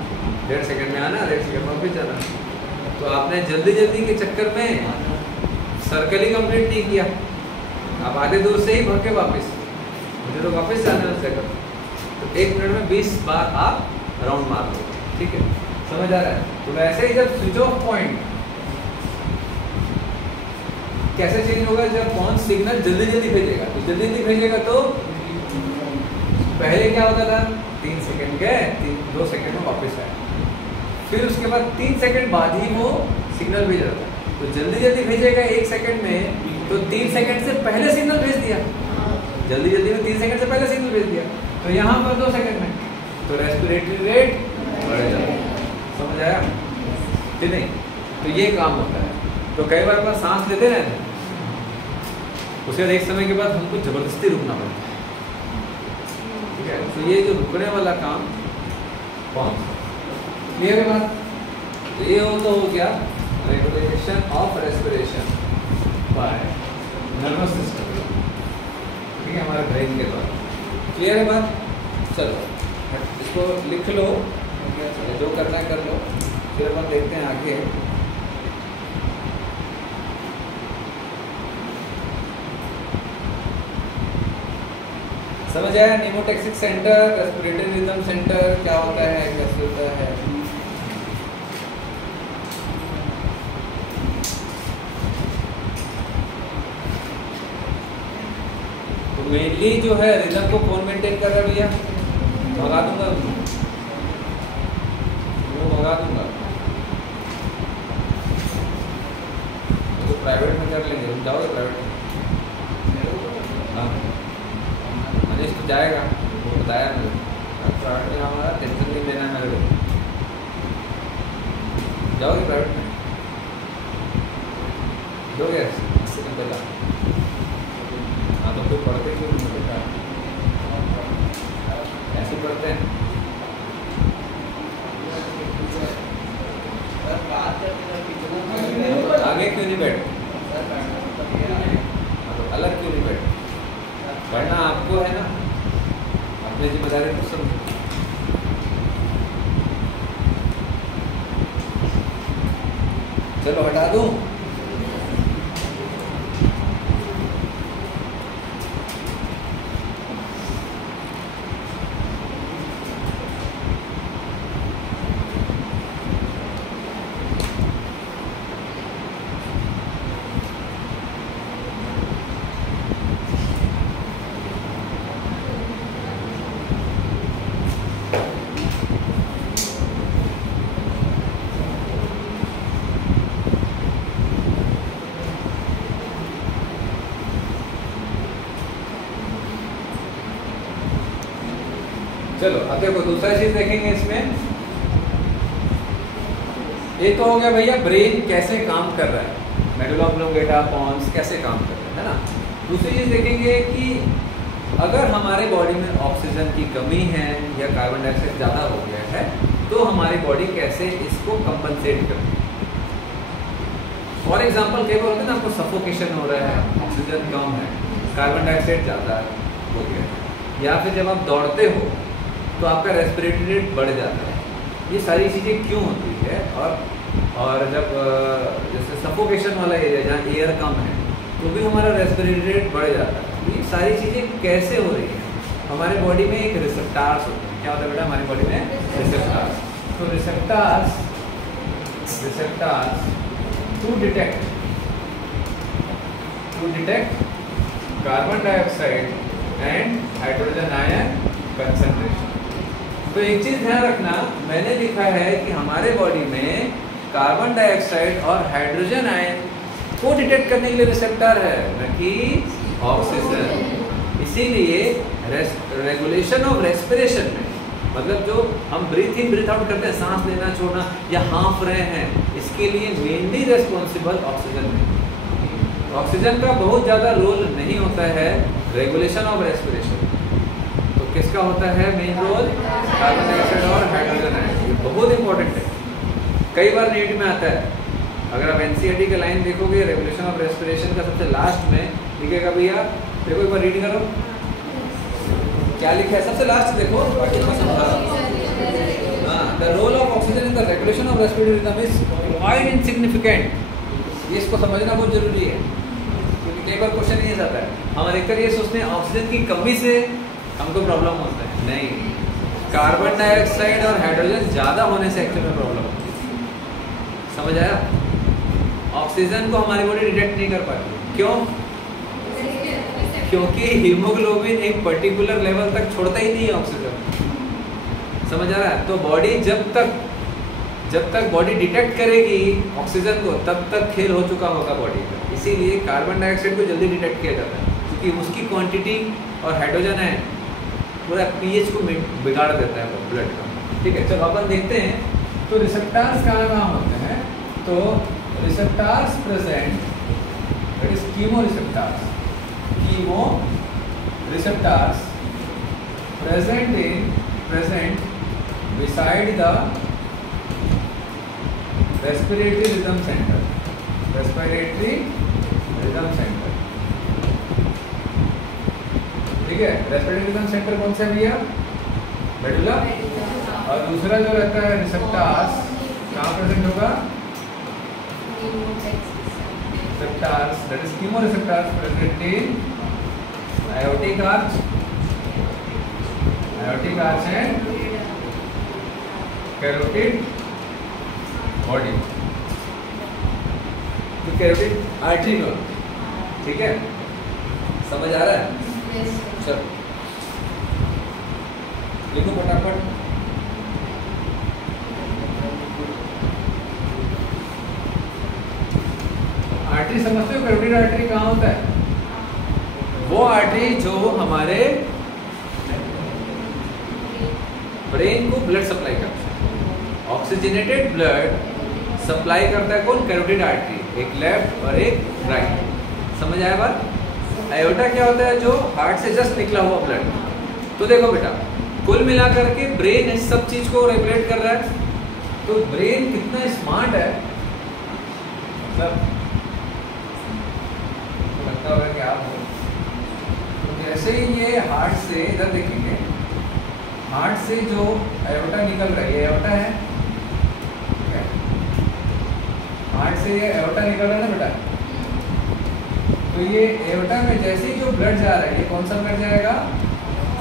1.5 सेकंड में आना, 1.5 सेकंड में वापस जाना। तो आपने जल्दी जल्दी के चक्कर में सर्कल ही कंप्लीट नहीं किया, आप आधे दूर से ही भाग के वापस, मुझे तो वापस जाना है उस जगह। तो 1 मिनट में 20 बार आप राउंड मार दो, ठीक है? समझ आ रहा है? तो वैसे ही जब स्विच ऑफ पॉइंट कैसे चेंज होगा? जब कौन सिग्नल जल्दी जल्दी भेजेगा, तो जल्दी जल्दी भेजेगा तो पहले क्या होता था? 3 सेकंड गए, 2 सेकंड में वापस आए, फिर उसके बाद 3 सेकंड बाद ही वो सिग्नल भेज रहा था। तो जल्दी जल्दी भेजेगा 1 सेकंड में, तो 3 सेकंड से पहले सिग्नल भेज दिया, जल्दी जल्दी में 3 सेकंड से पहले सिग्नल भेज दिया, तो यहाँ पर 2 सेकंड में तो रेस्पिरेटरी रेट बढ़ जाता है। समझ आया कि नहीं? तो ये काम होता है। तो कई बार अपना सांस लेते रहते, उसके बाद एक समय के बाद हमको जबरदस्ती रुकना पड़ता है, ठीक है? तो ये जो रुकने वाला काम कौन सा? क्लियर है बात? तो ये हो तो हो गया regulation of respiration bye nervous system, ठीक है, हमारे ब्रेन के द्वारा। क्लियर है बात? चलो इसको लिख लो, जो करना है कर लो, फिर अपन देखते हैं आगे समझ आया? निमोटैक्सिक सेंटर, रेस्पिरेटरी रिदम सेंटर क्या होता है, कैसे होता है? तो मेनली जो है रिदम को कौन मेंटेन कर रहा है भैया? भगा दूंगा, वो भगा दूंगा। तो प्राइवेट में कर लेंगे, तुम जाओगे प्राइवेट में? हाँ मनीष तो जाएगा, वो बताया मेरे को। प्राइवेट में हमारा टेंशन नहीं लेना है मेरे को। जाओगे प्राइवेट में? जाओगे? इससे कम पहला। हाँ तो फिर पढ़ते क्यों नहीं बेटा? ऐसे पढ़ते हैं। आगे क्यों नहीं बैठ? अलग क्यों नहीं बैठ? पढ़ना आपको है ना, अपनी जिम्मेदारी को समझो। चलो हटा दूं। चलो अब देखो दूसरा चीज देखेंगे इसमें। ये तो हो गया भैया ब्रेन कैसे काम कर रहा है, मेडुला ऑब्लोंगेटा, पॉन्स कैसे काम कर रहे हैं, है ना। दूसरी चीज देखेंगे कि अगर हमारे बॉडी में ऑक्सीजन की कमी है या कार्बन डाइऑक्साइड ज़्यादा हो गया है तो हमारी बॉडी कैसे इसको कंपनसेट करती है। फॉर एग्जाम्पल कई बार होता है ना, आपको सफोकेशन हो रहा है, ऑक्सीजन कम है, कार्बन डाइऑक्साइड ज़्यादा हो गया है, या फिर जब आप दौड़ते हो तो आपका रेस्पिरेटरी रेट बढ़ जाता है। ये सारी चीज़ें क्यों होती है? और जब जैसे सफोकेशन वाला एरिया जहाँ एयर कम है तो भी हमारा रेस्पिरेटरी रेट बढ़ जाता है। तो ये सारी चीज़ें कैसे हो रही हैं? हमारे बॉडी में एक रिसेप्टार्स होते हैं। क्या होता है बेटा हमारी बॉडी में? रिसेप्टार्स। तो receptors to detect carbon dioxide and hydrogen ion concentration. तो एक चीज ध्यान रखना, मैंने लिखा है कि हमारे बॉडी में कार्बन डाइऑक्साइड और हाइड्रोजन आयन को डिटेक्ट करने के लिए रिसेप्टर है, न कि ऑक्सीजन। इसीलिए रेगुलेशन ऑफ रेस्पिरेशन में, मतलब जो हम ब्रीथ इन ब्रीथ आउट करते हैं, सांस लेना छोड़ना या हाँफ रहे हैं, इसके लिए मेनली रेस्पॉन्सिबल ऑक्सीजन नहीं। ऑक्सीजन का बहुत ज़्यादा रोल नहीं होता है रेगुलेशन ऑफ रेस्पिरेशन। किसका होता है मेन रोल? कार्बन डाइऑक्साइड और हाइड्रोजन आयन। ये बहुत इंपॉर्टेंट है, कई बार नीट में आता है। अगर आप एनसीईआरटी का लाइन देखोगे रेगुलेशन ऑफ रेस्पिरेशन का सबसे लास्ट में लिखेगा भैया, देखो एक बार रीड करो क्या लिखा है सबसे लास्ट, देखो बाकी मैं समझा। हाँ, the role of oxygen in the regulation of respiratory rhythm is quite insignificant. ये इसको समझना बहुत जरूरी है, क्योंकि कई बार क्वेश्चन ये आता है, हम अधिकतर ये सोचते हैं ऑक्सीजन की कमी से हमको प्रॉब्लम होता है। नहीं, कार्बन डाइऑक्साइड और हाइड्रोजन ज़्यादा होने से एक्चुअल में प्रॉब्लम होती है। समझ आया? ऑक्सीजन को हमारी बॉडी डिटेक्ट नहीं कर पाती। क्यों? क्योंकि हीमोग्लोबिन एक पर्टिकुलर लेवल तक छोड़ता ही नहीं है ऑक्सीजन। समझ आ रहा है? तो बॉडी जब तक बॉडी डिटेक्ट करेगी ऑक्सीजन को, तब तक खेल हो चुका होगा बॉडी का। इसीलिए कार्बन डाइऑक्साइड को जल्दी डिटेक्ट किया जाता है, क्योंकि उसकी क्वांटिटी और हाइड्रोजन है पूरा पीएच को बिगाड़ देता है ब्लड का। ठीक है, चलो अपन देखते हैं। तो रिसेप्टार्स कहाँ कहाँ होते हैं? तो receptors present, that is chemo receptors present beside the respiratory rhythm center. ठीक है, रेस्पिरेटरी रिदम सेंटर कौन सा है भैया? मेडुला। और दूसरा जो रहता है रिसेप्टार्स, कहाँ प्रेजेंट होगा? Receptors, that is chemoreceptors present in aortic arch aortic arch and carotid body, तो कैरोटिड आर्टरी में, ठीक है, समझ आ रहा है? Yes. चलो लिखो फटाफट। आर्टरी समझते हो? कैरोटिड आर्टरी कहाँ होता है? वो आर्टरी जो हमारे ब्रेन को ब्लड सप्लाई करता है। ऑक्सीजनेटेड ब्लड सप्लाई करता है कौन? कैरोटिड आर्टरी, एक लेफ्ट और एक राइट। समझ आया बात? एओर्टा क्या होता है? जो हार्ट से जस्ट निकला हुआ ब्लड। तो देखो बेटा, कुल मिलाकर के ब्रेन इस सब चीज को रेगुलेट कर रहा है। तो ब्रेन कितना स्मार्ट है, मतलब लगता होगा कि आप हो। तो जैसे ही ये हार्ट से, इधर देखेंगे, हार्ट से जो एओर्टा निकल रहा है, ये एओर्टा है, ठीक है? हार्ट से ये एओर्टा निकल रहा है ना बेटा, तो ये एओर्टा में जैसे ही जो ब्लड जा रहा है, ये कौन सा ब्लड जाएगा?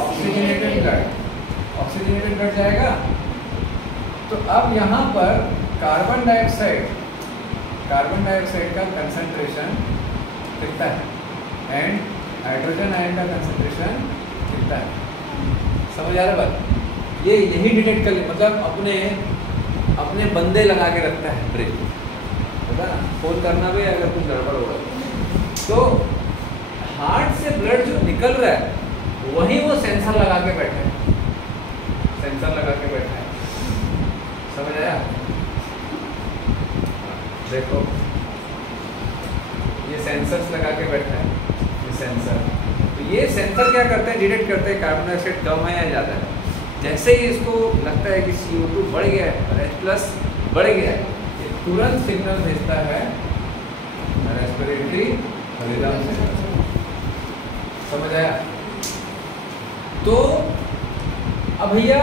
Oxygenated blood. ऑक्सीजनेटेड ब्लड जाएगा। तो अब यहाँ पर कार्बन डाइऑक्साइड का कंसंट्रेशन कितना है एंड हाइड्रोजन आयन का कंसंट्रेशन कितना है? समझ आ रहा है बात? ये यही डिटेक्ट कर ले, मतलब अपने बंदे लगा के रखता है ब्रेन, होता ना, फोन करना भी अगर कुछ गड़बड़ होगा। तो हार्ट से ब्लड जो निकल रहा है वही वो सेंसर लगा के बैठा है, सेंसर लगा के बैठा है। समझ आया? देखो ये सेंसर्स लगा के बैठा है, ये सेंसर। तो ये सेंसर क्या करते हैं? डिटेक्ट करते हैं कार्बन डाइऑक्साइड कम है या ज़्यादा है। जैसे ही इसको लगता है कि CO2 बढ़ गया है और H+ बढ़ गया है, ये तुरंत सिग्नल भेजता है रेस्पिरेटरी रिदम सिग्नल। समझ आया? तो अब भैया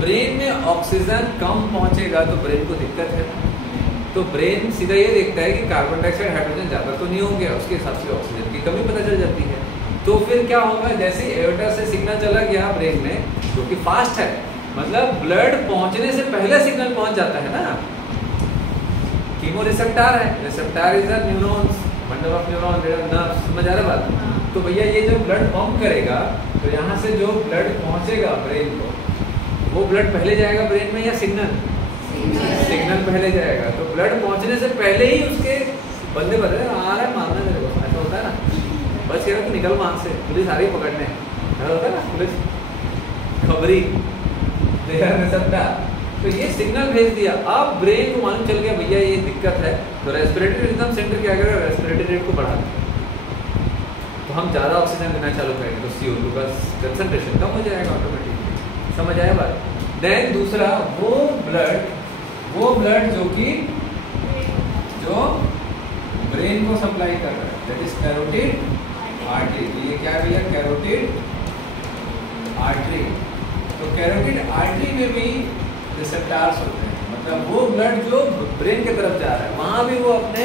ब्रेन में ऑक्सीजन कम पहुंचेगा तो ब्रेन को दिक्कत है। तो ब्रेन सीधा ये देखता है कि कार्बन डाइऑक्साइड हाइड्रोजन ज़्यादा तो नहीं होंगे, उसके हिसाब से ऑक्सीजन की कमी पता चल जाती है। तो फिर क्या होगा? जैसे एओर्टा से सिग्नल चला गया ब्रेन में, जो कि फास्ट है, मतलब ब्लड पहुंचने से पहले सिग्नल पहुंच जाता है ना। कीमो रिसेप्टर है, receptor is a neurons, bundle of neuron, nerve. समझ आ रहा बात? तो भैया ये जो ब्लड पंप करेगा, तो यहाँ से जो ब्लड पहुंचेगा ब्रेन को, वो ब्लड पहले जाएगा ब्रेन में या सिग्नल? सिग्नल पहले जाएगा। तो ब्लड पहुंचने से पहले ही उसके बंदे बदले आ रहा है, मारना तेरे को, ऐसा होता है ना। बस कह रहा तो निकल वहाँ से, पुलिस आ रही पकड़ने, ऐसा होता है ना, पुलिस खबरी रिसेप्टर। तो ये सिग्नल भेज दिया, अब ब्रेन को मालूम चल गया भैया ये दिक्कत है। तो रेस्पिरेटरी रिदम सेंटर क्या करेगा? रेस्पिरेटरी रेट को बढ़ा देगा। तो हम ज़्यादा ऑक्सीजन लेना चालू करेंगे तो CO2 का कंसंट्रेशन कम हो जाएगा ऑटोमेटिकली। समझ आया बात? देन दूसरा, वो ब्लड जो ब्रेन को सप्लाई कर रहा है, दैट इज कैरोटिड आर्टरी। तो ये क्या भैया? Carotid artery. तो कैरोटिड आर्टरी में भी रिसेप्टर्स होते हैं, मतलब वो ब्लड जो ब्रेन की तरफ जा रहा है वहाँ भी वो अपने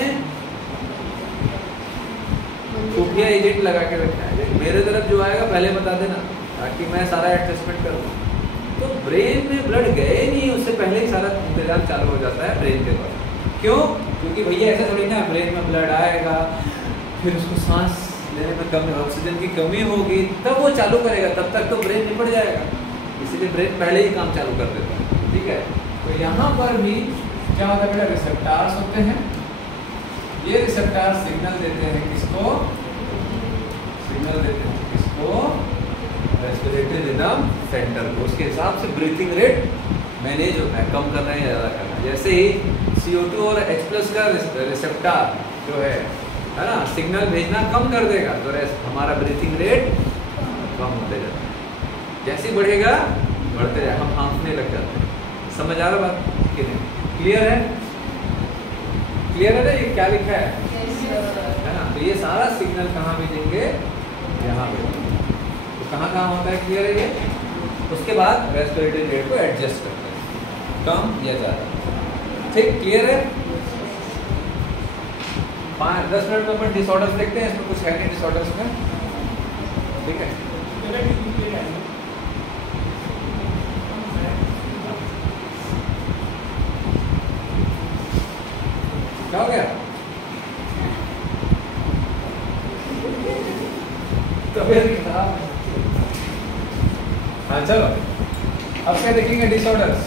खुफिया एजेंट लगा के रखा है। मेरे तरफ जो आएगा पहले बता देना, ताकि मैं सारा एडजस्टमेंट कर दूँ। तो ब्रेन में ब्लड गए नहीं, उससे पहले ही सारा इंतजाम चालू हो जाता है ब्रेन के पास। क्यों? क्योंकि भैया ऐसा थोड़ी ना, ब्रेन में ब्लड आएगा, फिर उसको सांस लेने में कमी, ऑक्सीजन की कमी होगी, तब वो चालू करेगा, तब तक तो ब्रेन निपट जाएगा। इसीलिए ब्रेन पहले ही काम चालू कर देता है, ठीक है? तो यहाँ पर भी क्या होता है बेटा? रिसेप्टर्स होते हैं। ये रिसेप्टर्स सिग्नल देते हैं किसको? सिग्नल देते हैं किसको? रेस्पिरेटरी रिदम सेंटर को। उसके हिसाब से ब्रीथिंग रेट मैनेज होता है, कम करना है या ज़्यादा करना है। जैसे ही CO2 और H+ का रिसेप्टर जो है ना, सिग्नल भेजना कम कर देगा, तो हमारा ब्रीथिंग रेट कम होते जाता है। जैसे ही बढ़ेगा बढ़ते जाए, हम हाँफने लग जाते हैं। समझ आ रहा बात कि नहीं? क्लियर है? क्लियर है ना? ये क्या लिखा है ना? तो ये सारा सिग्नल कहाँ भेजेंगे? यहाँ पे। तो कहाँ होता है? क्लियर है ये? उसके बाद रेस्पिरेटरी रेट को एडजस्ट करते हैं, कम या ज़्यादा। ठीक, क्लियर है? 5-10 मिनट में अपन डिसऑर्डर्स देखते हैं। इसमें कुछ है नहीं डिसऑर्डर्स में, ठीक है? हो गया? तबीयत खराब। हाँ चलो, अब क्या देखेंगे? डिसऑर्डर्स।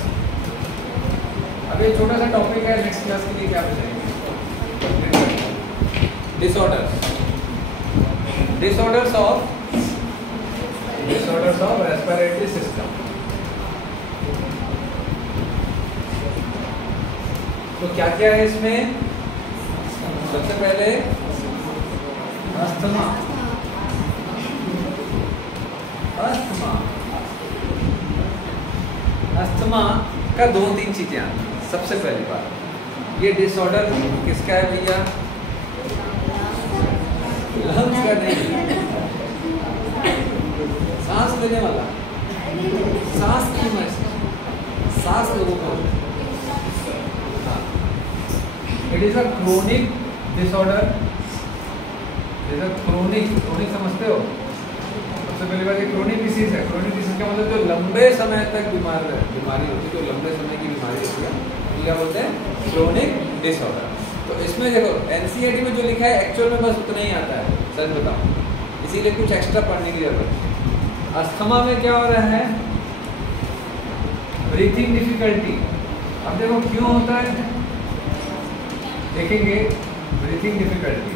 अब ये छोटा सा टॉपिक है, नेक्स्ट क्लास के लिए क्या बचाएंगे? Disorders. Disorders of respiratory system. तो क्या क्या है इसमें? सबसे पहले अस्थमा। अस्थमा अस्थमा का 2-3 चीजें आती हैं। सबसे पहली बात, ये डिसऑर्डर किसका है भैया? लंग्स का नहीं, सांस लेने वाला, सांस की सांस लोगों को। It is a chronic disorder. It is a chronic समझते हो? सबसे पहली बात, ये क्रोनिक डिसीज है। क्रोनिक डिसीज का मतलब जो लंबे समय तक बीमारी होती है, जो लंबे समय की बीमारी होती है, ये क्या बोलते हैं? Chronic disorder. तो इसमें देखो एनसीईआरटी में जो लिखा है एक्चुअल में बस उतना ही आता है, सच बताओ, इसीलिए कुछ एक्स्ट्रा पढ़ने की जरूरत है। अस्थमा में क्या हो रहा है? Breathing difficulty. अब देखो क्यों होता है, देखेंगे। ब्रीथिंग डिफिकल्टी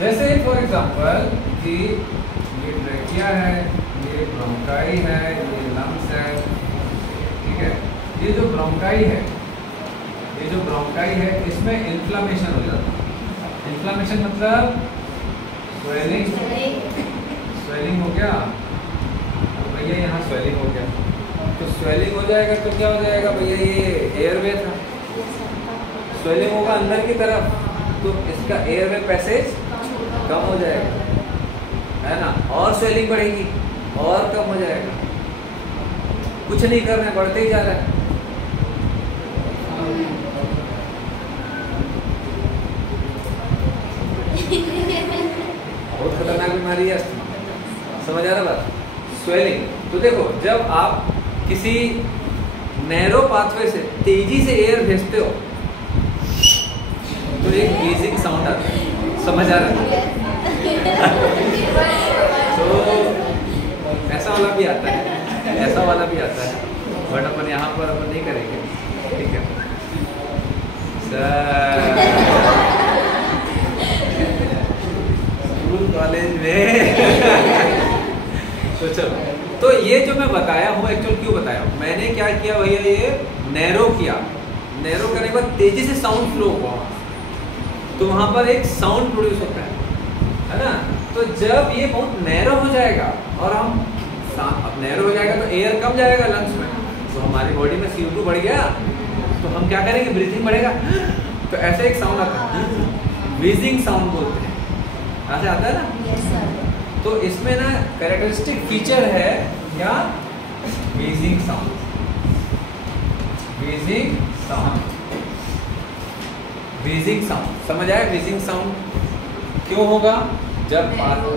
जैसे फॉर एग्जांपल कि ये ट्रैकिया है, ये ब्रोंकाई है, ये लंग्स है, ठीक है। ये जो ब्रोंकाई है, इसमें इन्फ्लामेशन हो जाता है। इन्फ्लामेशन मतलब स्वेलिंग हो गया भैया, यहाँ स्वेलिंग हो गया। तो स्वेलिंग हो जाएगा तो क्या हो जाएगा भैया? ये एयरवे था, स्वेलिंग होगा अंदर की तरफ, तो इसका एयरवे पैसेज कम हो जाएगा, है ना। और स्वेलिंग बढ़ेगी और कम हो जाएगा। कुछ नहीं कर रहे हैं, बढ़ते ही जा रहा है। बहुत खतरनाक बीमारी है अस्थमा। समझ आ रहा बात? स्वेलिंग। तो देखो, जब आप किसी नैरो पाथवे से तेजी से एयर भेजते हो तो एक व्हीजिंग साउंड आता है। समझ आ रहा है? तो ऐसा वाला भी आता है, ऐसा वाला भी आता है, बट अपन यहाँ पर अपन नहीं करेंगे, ठीक है स्कूल कॉलेज में। तो चलो, तो ये जो मैं बताया हूँ एक्चुअल क्यों बताया हूँ? मैंने क्या किया भैया, ये नैरो किया। नैरो करने के बाद तेजी से साउंड फ्लो हुआ, तो वहां पर एक साउंड प्रोड्यूस होता है ना। तो जब ये बहुत नैरो हो जाएगा और हम अब नैरो हो जाएगा तो एयर कम जाएगा लंग्स में, तो हमारी बॉडी में CO2 बढ़ गया, तो हम क्या करेंगे? ब्रीथिंग बढ़ेगा, तो ऐसे एक साउंड आता है, व्हीजिंग साउंड बोलते हैं। ऐसे आता है ना? Yes, sir. तो इसमें ना कैरेक्टरिस्टिक फीचर है क्या? व्हीजिंग साउंड। व्हीजिंग साउंड समझ आया? व्हीजिंग साउंड क्यों होगा? जब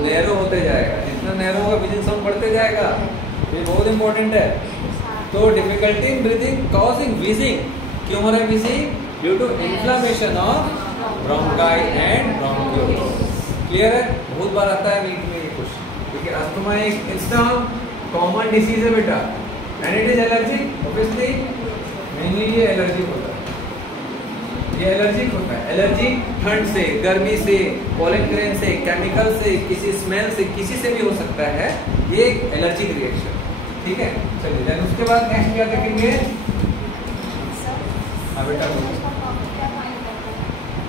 नैरो होते जाएगा, जितना नैरो होगा व्हीजिंग साउंड बढ़ते जाएगा। ये बहुत इंपॉर्टेंट है। तो difficulty in breathing causing wheezing. क्यों हो रहा है wheezing? Due to inflammation of bronchi and bronchioles. Clear है? बहुत बार आता है नीट में ये क्वेश्चन, ठीक है। अस्थमा एक इसका कॉमन डिसीज है बेटा, and it is allergic. Obviously mainly ये एलर्जिक होता है, ये एलर्जिक होता है। एलर्जी ठंड से, गर्मी से, पॉलन ग्रेन से, केमिकल से, किसी स्मेल से, किसी से भी हो सकता है। ये एक एलर्जिक रिएक्शन, ठीक है। चलिए देन उसके बाद नेक्स्ट क्या देखेंगे? हाँ बेटा,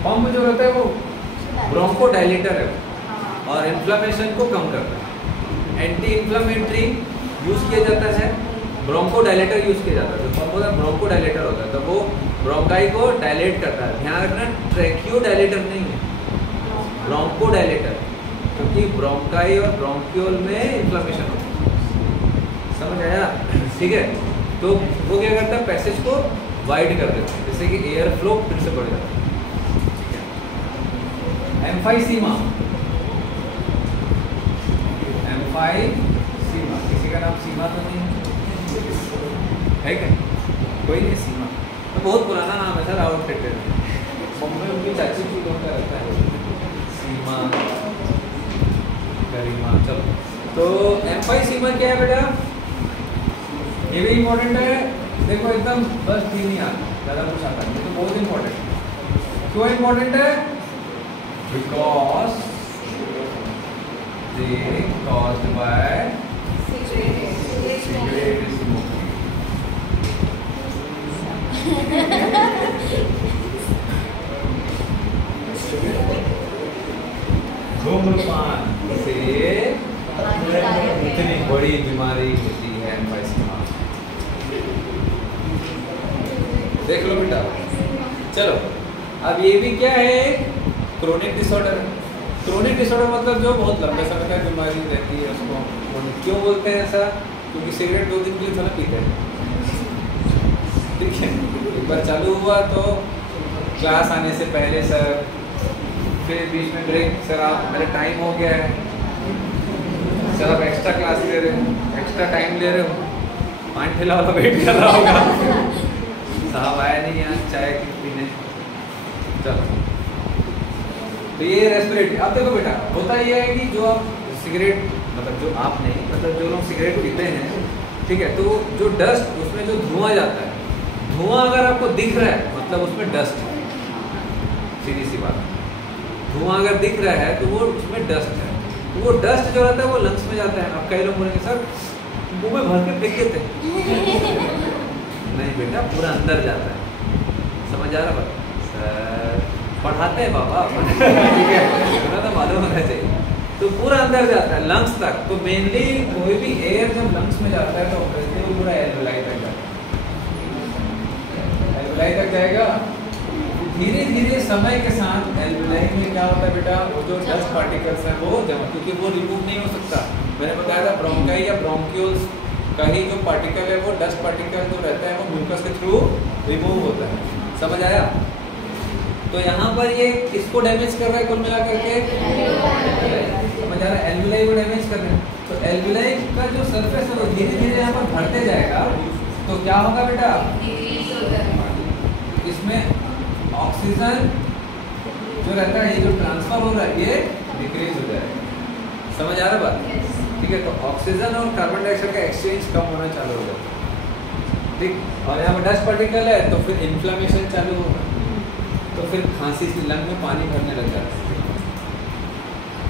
पंप जो रहता है वो ब्रोंको डायलेटर है और इन्फ्लेमेशन को कम करता है। एंटी इन्फ्लेमेटरी यूज किया जाता है, ब्रोंको डायलेटर यूज किया जाता है। तो पंप होता है ब्रोंको डायलेटर होता है, तो वो ब्रोंकाई को डायलेट करता है। ध्यान रखना, ट्रैकियो डायलेटर नहीं है, ब्रोंको डायलेटर, क्योंकि ब्रोंकाई और ब्रोंक्यूल में इन्फ्लेमेशन होता है। समझ आया? ठीक है। तो वो क्या करता है? पैसेज को वाइड कर देता है, जैसे कि एयर फ्लो फिर से बढ़ जाता है। एम्फाइसीमा, एम्फाइसीमा, किसी का नाम सीमा तो नहीं है क्या? कोई नहीं सीमा। तो बहुत पुराना नाम है सर, आउटफिटेड। मम्मी उनकी चाची की लोगों का रहता है, सीमा, गरिमा। चलो, तो एम्फाइसीमा क्या है बेटा? ये भी इम्पोर्टेंट है। देखो एकदम बस 3 ही आता, ज़्यादा कुछ आता नहीं, तो बहुत इम्पोर्टेंट है। क्यों इम्पोर्टेंट है? Because they caused by cigarette smoking. धूम्रपान से इतनी बड़ी बीमारी होती है एम्फाइसीमा। देख लो बेटा। चलो, अब ये भी क्या है? Chronic disorder. क्रोनिक डिसऑर्डर मतलब जो बहुत लंबे समय तक बीमारी रहती है उसको। क्यों बोलते हैं ऐसा? क्योंकि सिगरेट 2 दिन के लिए थोड़ा पीते हैं, ठीक है। एक बार चालू हुआ तो क्लास आने से पहले सर, फिर बीच में ब्रेक, सर आप मेरा टाइम हो गया है, सर आप एक्स्ट्रा क्लास ले रहे हो, एक्स्ट्रा टाइम ले रहे हो, पानी ठेला वाला वेट कर रहा होगा, साहब आया नहीं यहाँ चाय पीने। चलो, तो ये रेस्पिरेटरी। अब देखो बेटा, होता ये है कि जो आप सिगरेट, मतलब जो आप नहीं, मतलब जो लोग सिगरेट पीते हैं, ठीक है, तो जो डस्ट, उसमें जो धुआं जाता है, धुआं अगर आपको दिख रहा है मतलब उसमें डस्ट है, सीधी सी बात। धुआं अगर दिख रहा है तो वो उसमें डस्ट है, तो वो डस्ट जो रहता है वो लंग्स में जाता है। अब कई लोग बोलेंगे सर मुंह में भर के फेंक देते हैं। नहीं बेटा, पूरा अंदर जाता है, समझ आ रहा बात? सर पढ़ाते हैं बाबा, ठीक है, तो मालूम होना चाहिए। तो पूरा अंदर जाता है लंग्स तक। तो मेनली कोई भी एयर जब लंग्स में जाता है तो ऑब्वियसली वो पूरा एल्वेलाई तक जाता है, एल्वेलाई तक जाएगा। धीरे धीरे समय के साथ एल्वेलाई में क्या होता है बेटा, वो जो डस्ट पार्टिकल्स हैं वो जमा, क्योंकि वो रिमूव नहीं हो सकता। मैंने बताया था ब्रोंकाई या ब्रोंक्यूल्स का ही जो पार्टिकल है, वो डस्ट पार्टिकल जो रहता है वो म्यूकस के थ्रू रिमूव होता है। समझ आया? तो यहाँ पर ये किसको डैमेज कर रहा है कुल मिलाकर के? समझ आ रहा है? एल्वेलाई को डैमेज कर रहे हैं। तो एल्वेलाई का जो सरफेस है वो धीरे धीरे यहाँ पर बढ़ते जाएगा। तो क्या होगा बेटा, इसमें ऑक्सीजन जो रहता है, ये जो ट्रांसफर हो रहा है, ये डिक्रीज हो जाएगा। समझ आ रहा बात? ठीक है, तो ऑक्सीजन और कार्बन डाइऑक्साइड का एक्सचेंज कम होना चालू हो जाता है, ठीक। और यहाँ पर डस्ट पार्टिकल है तो फिर इन्फ्लेमेशन चालू होगा, तो फिर खांसी से लंग में पानी भरने लग जाता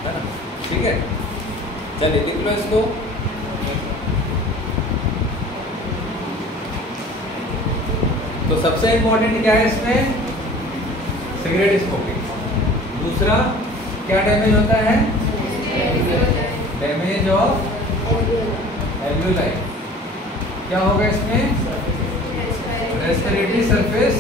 है ना, ठीक है। चलिए लिख लो इसको। तो सबसे इम्पोर्टेंट क्या है इसमें? Cigarette smoking. दूसरा क्या डैमेज होता है? Damage of alveoli. क्या होगा इसमें? रेस्पिरेटरी सरफेस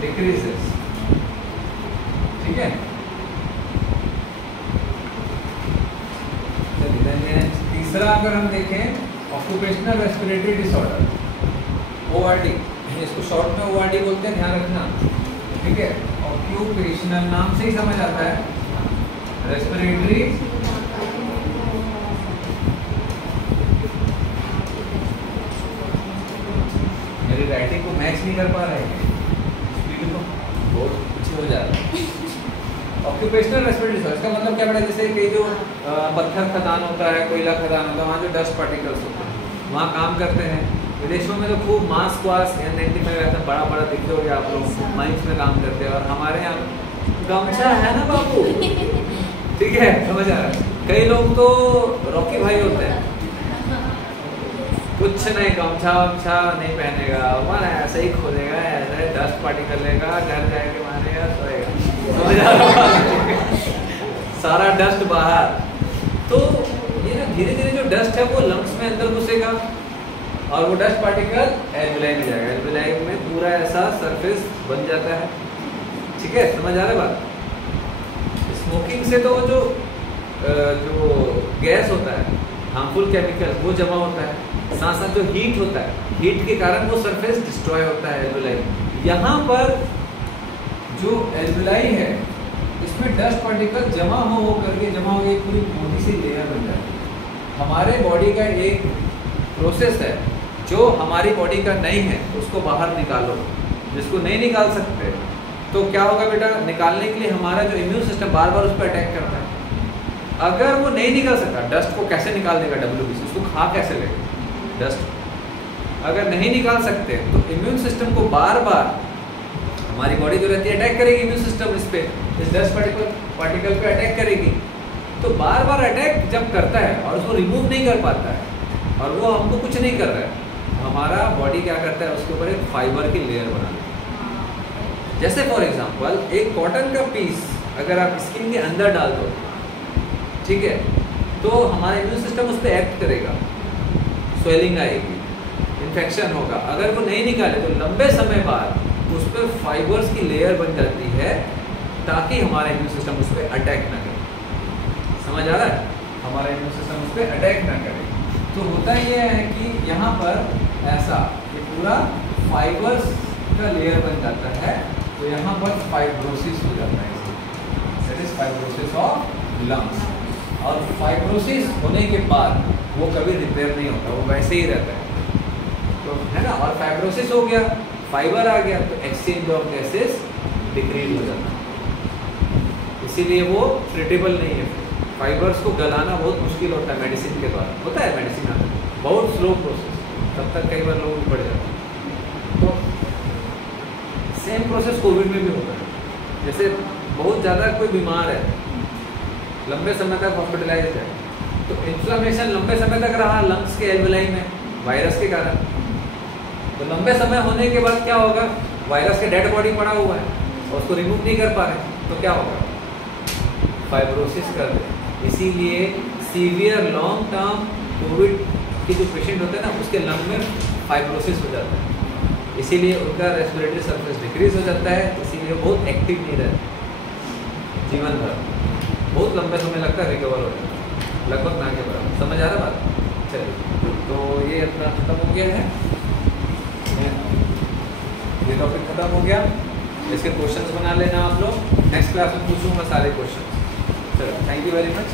डिक्रीजेस, ठीक है। तीसरा अगर हम देखें, ऑक्यूपेशनल रेस्पिरेटरी डिसऑर्डर, ORD, इसको शॉर्ट में ORD बोलते हैं, ध्यान रखना, ठीक है। ऑक्यूपेशनल नाम से ही समझ आता है, रेस्पिरेटरी मेरी राइटिंग को मैच नहीं कर पा रहे हैं, स्पीड को बहुत पीछे हो जा रहा है। ऑक्यूपेशनल रेस्पिरेटरी डिसऑर्डर, इसका मतलब क्या बेटा, जैसे कि जो पत्थर खदान होता है, कोयला खदान होता है, वहाँ जो डस्ट पार्टिकल्स होते हैं, वहाँ काम करते हैं। विदेशों में तो खूब मास्क वास्क N95 ऐसा बड़ा बड़ा दिखते होंगे आप लोग, माइंस में काम करते हैं। और हमारे यहाँ गमछा है ना बाबू, ठीक है, समझ आ रहा है। कई लोग तो रॉकी भाई होते हैं, कुछ नहीं, गमछा वमछा नहीं पहनेगा, वो ना ऐसे ही खोलेगा, ऐसे डस्ट पार्टिकल लेगा, घर जाके मारेगा, सोएगा, समझ आ रहा है? सारा डस्ट बाहर। तो ये ना धीरे धीरे जो डस्ट है वो लंग्स में अंदर घुसेगा और वो डस्ट पार्टिकल एल्वेलाई में जाएगा, एल्वेलाई में पूरा ऐसा सरफेस बन जाता है, ठीक है, समझ आ रहा है बात? स्मोकिंग से तो जो गैस होता है, हार्मफुल केमिकल, वो जमा होता है, साथ साथ जो हीट होता है, हीट के कारण वो सरफेस डिस्ट्रॉय होता है एल्वेलाई। यहाँ पर जो एल्वेलाई है इसमें डस्ट पार्टिकल जमा हो करके, जमा हो गई, पूरी मोटी सी लेयर बन जाती है, हमारे बॉडी का एक प्रोसेस है जो हमारी बॉडी का नहीं है, उसको बाहर निकालो। जिसको नहीं निकाल सकते तो क्या होगा बेटा, निकालने के लिए हमारा जो इम्यून सिस्टम बार बार उस पर अटैक करता है। अगर वो नहीं निकाल सकता, डस्ट को कैसे निकाल देगा WBC, उसको खा कैसे लेगा डस्ट। अगर नहीं निकाल सकते तो इम्यून सिस्टम को बार बार हमारी बॉडी जो रहती है अटैक करेगी, इम्यून सिस्टम इस पे, इस डस्ट पार्टिकल पे अटैक करेगी। तो बार बार अटैक जब करता है और उसको रिमूव नहीं कर पाता है और वो हमको कुछ नहीं कर रहा है, हमारा बॉडी क्या करता है, उसके ऊपर एक फाइबर की लेयर बना देता है। जैसे फॉर एग्जांपल एक कॉटन का पीस अगर आप स्किन के अंदर डाल दो, ठीक है, तो हमारा इम्यून सिस्टम उस पर एक्ट करेगा, स्वेलिंग आएगी, इन्फेक्शन होगा। अगर वो नहीं निकाले तो लंबे समय बाद उस पर फाइबर्स की लेयर बन जाती है ताकि हमारा इम्यून सिस्टम उस पर अटैक ना करे। समझ आ रहा है? हमारा इम्यून सिस्टम उस पर अटैक ना करे। तो होता यह है कि यहाँ पर ऐसा ये पूरा फाइबर्स का लेयर बन जाता है, तो यहाँ पर फाइब्रोसिस हो जाता है, that is fibrosis of lungs. और फाइब्रोसिस होने के बाद वो कभी रिपेयर नहीं होता, वो वैसे ही रहता है, तो है ना। और फाइब्रोसिस हो गया, फाइबर आ गया, तो एक्सचेंज ऑफ गैसेस डिक्रीज हो जाता है, इसीलिए वो ट्रीटेबल नहीं है। फाइबर्स को गलाना बहुत मुश्किल होता है मेडिसिन के द्वारा, होता है मेडिसिन आता है, बहुत स्लो प्रोसेस, तब तक कई बार लोग पड़ जाते हैं। तो सेम प्रोसेस कोविड में भी होता है। जैसे बहुत ज़्यादा कोई बीमार है, लंबे समय तक हॉस्पिटलाइज है, तो इन्फ्लेमेशन लंबे समय तक रहा लंग्स के एल्वेलाई में वायरस के कारण, तो लंबे समय होने के बाद क्या होगा, वायरस के डेड बॉडी पड़ा हुआ है और उसको रिमूव नहीं कर पा रहे, तो क्या होगा, फाइब्रोसिस कर दे। इसीलिए सीवियर लॉन्ग टर्म कोविड के जो पेशेंट होते हैं ना, उसके लंग में फाइब्रोसिस हो जाता है, इसीलिए उनका रेस्पिरेटरी सरफेस डिक्रीज हो जाता है, इसीलिए वो बहुत एक्टिव नहीं रहते जीवन भर, बहुत लंबे समय लगता है रिकवर होने में, लगभग ना के बराबर। समझ आ रहा बात? चलिए, तो ये अपना खत्म हो गया है, ये टॉपिक खत्म हो गया। इसके क्वेश्चंस बना लेना आप लोग, नेक्स्ट क्लास में पूछूंगा सारे क्वेश्चंस। चलो, थैंक यू वेरी मच।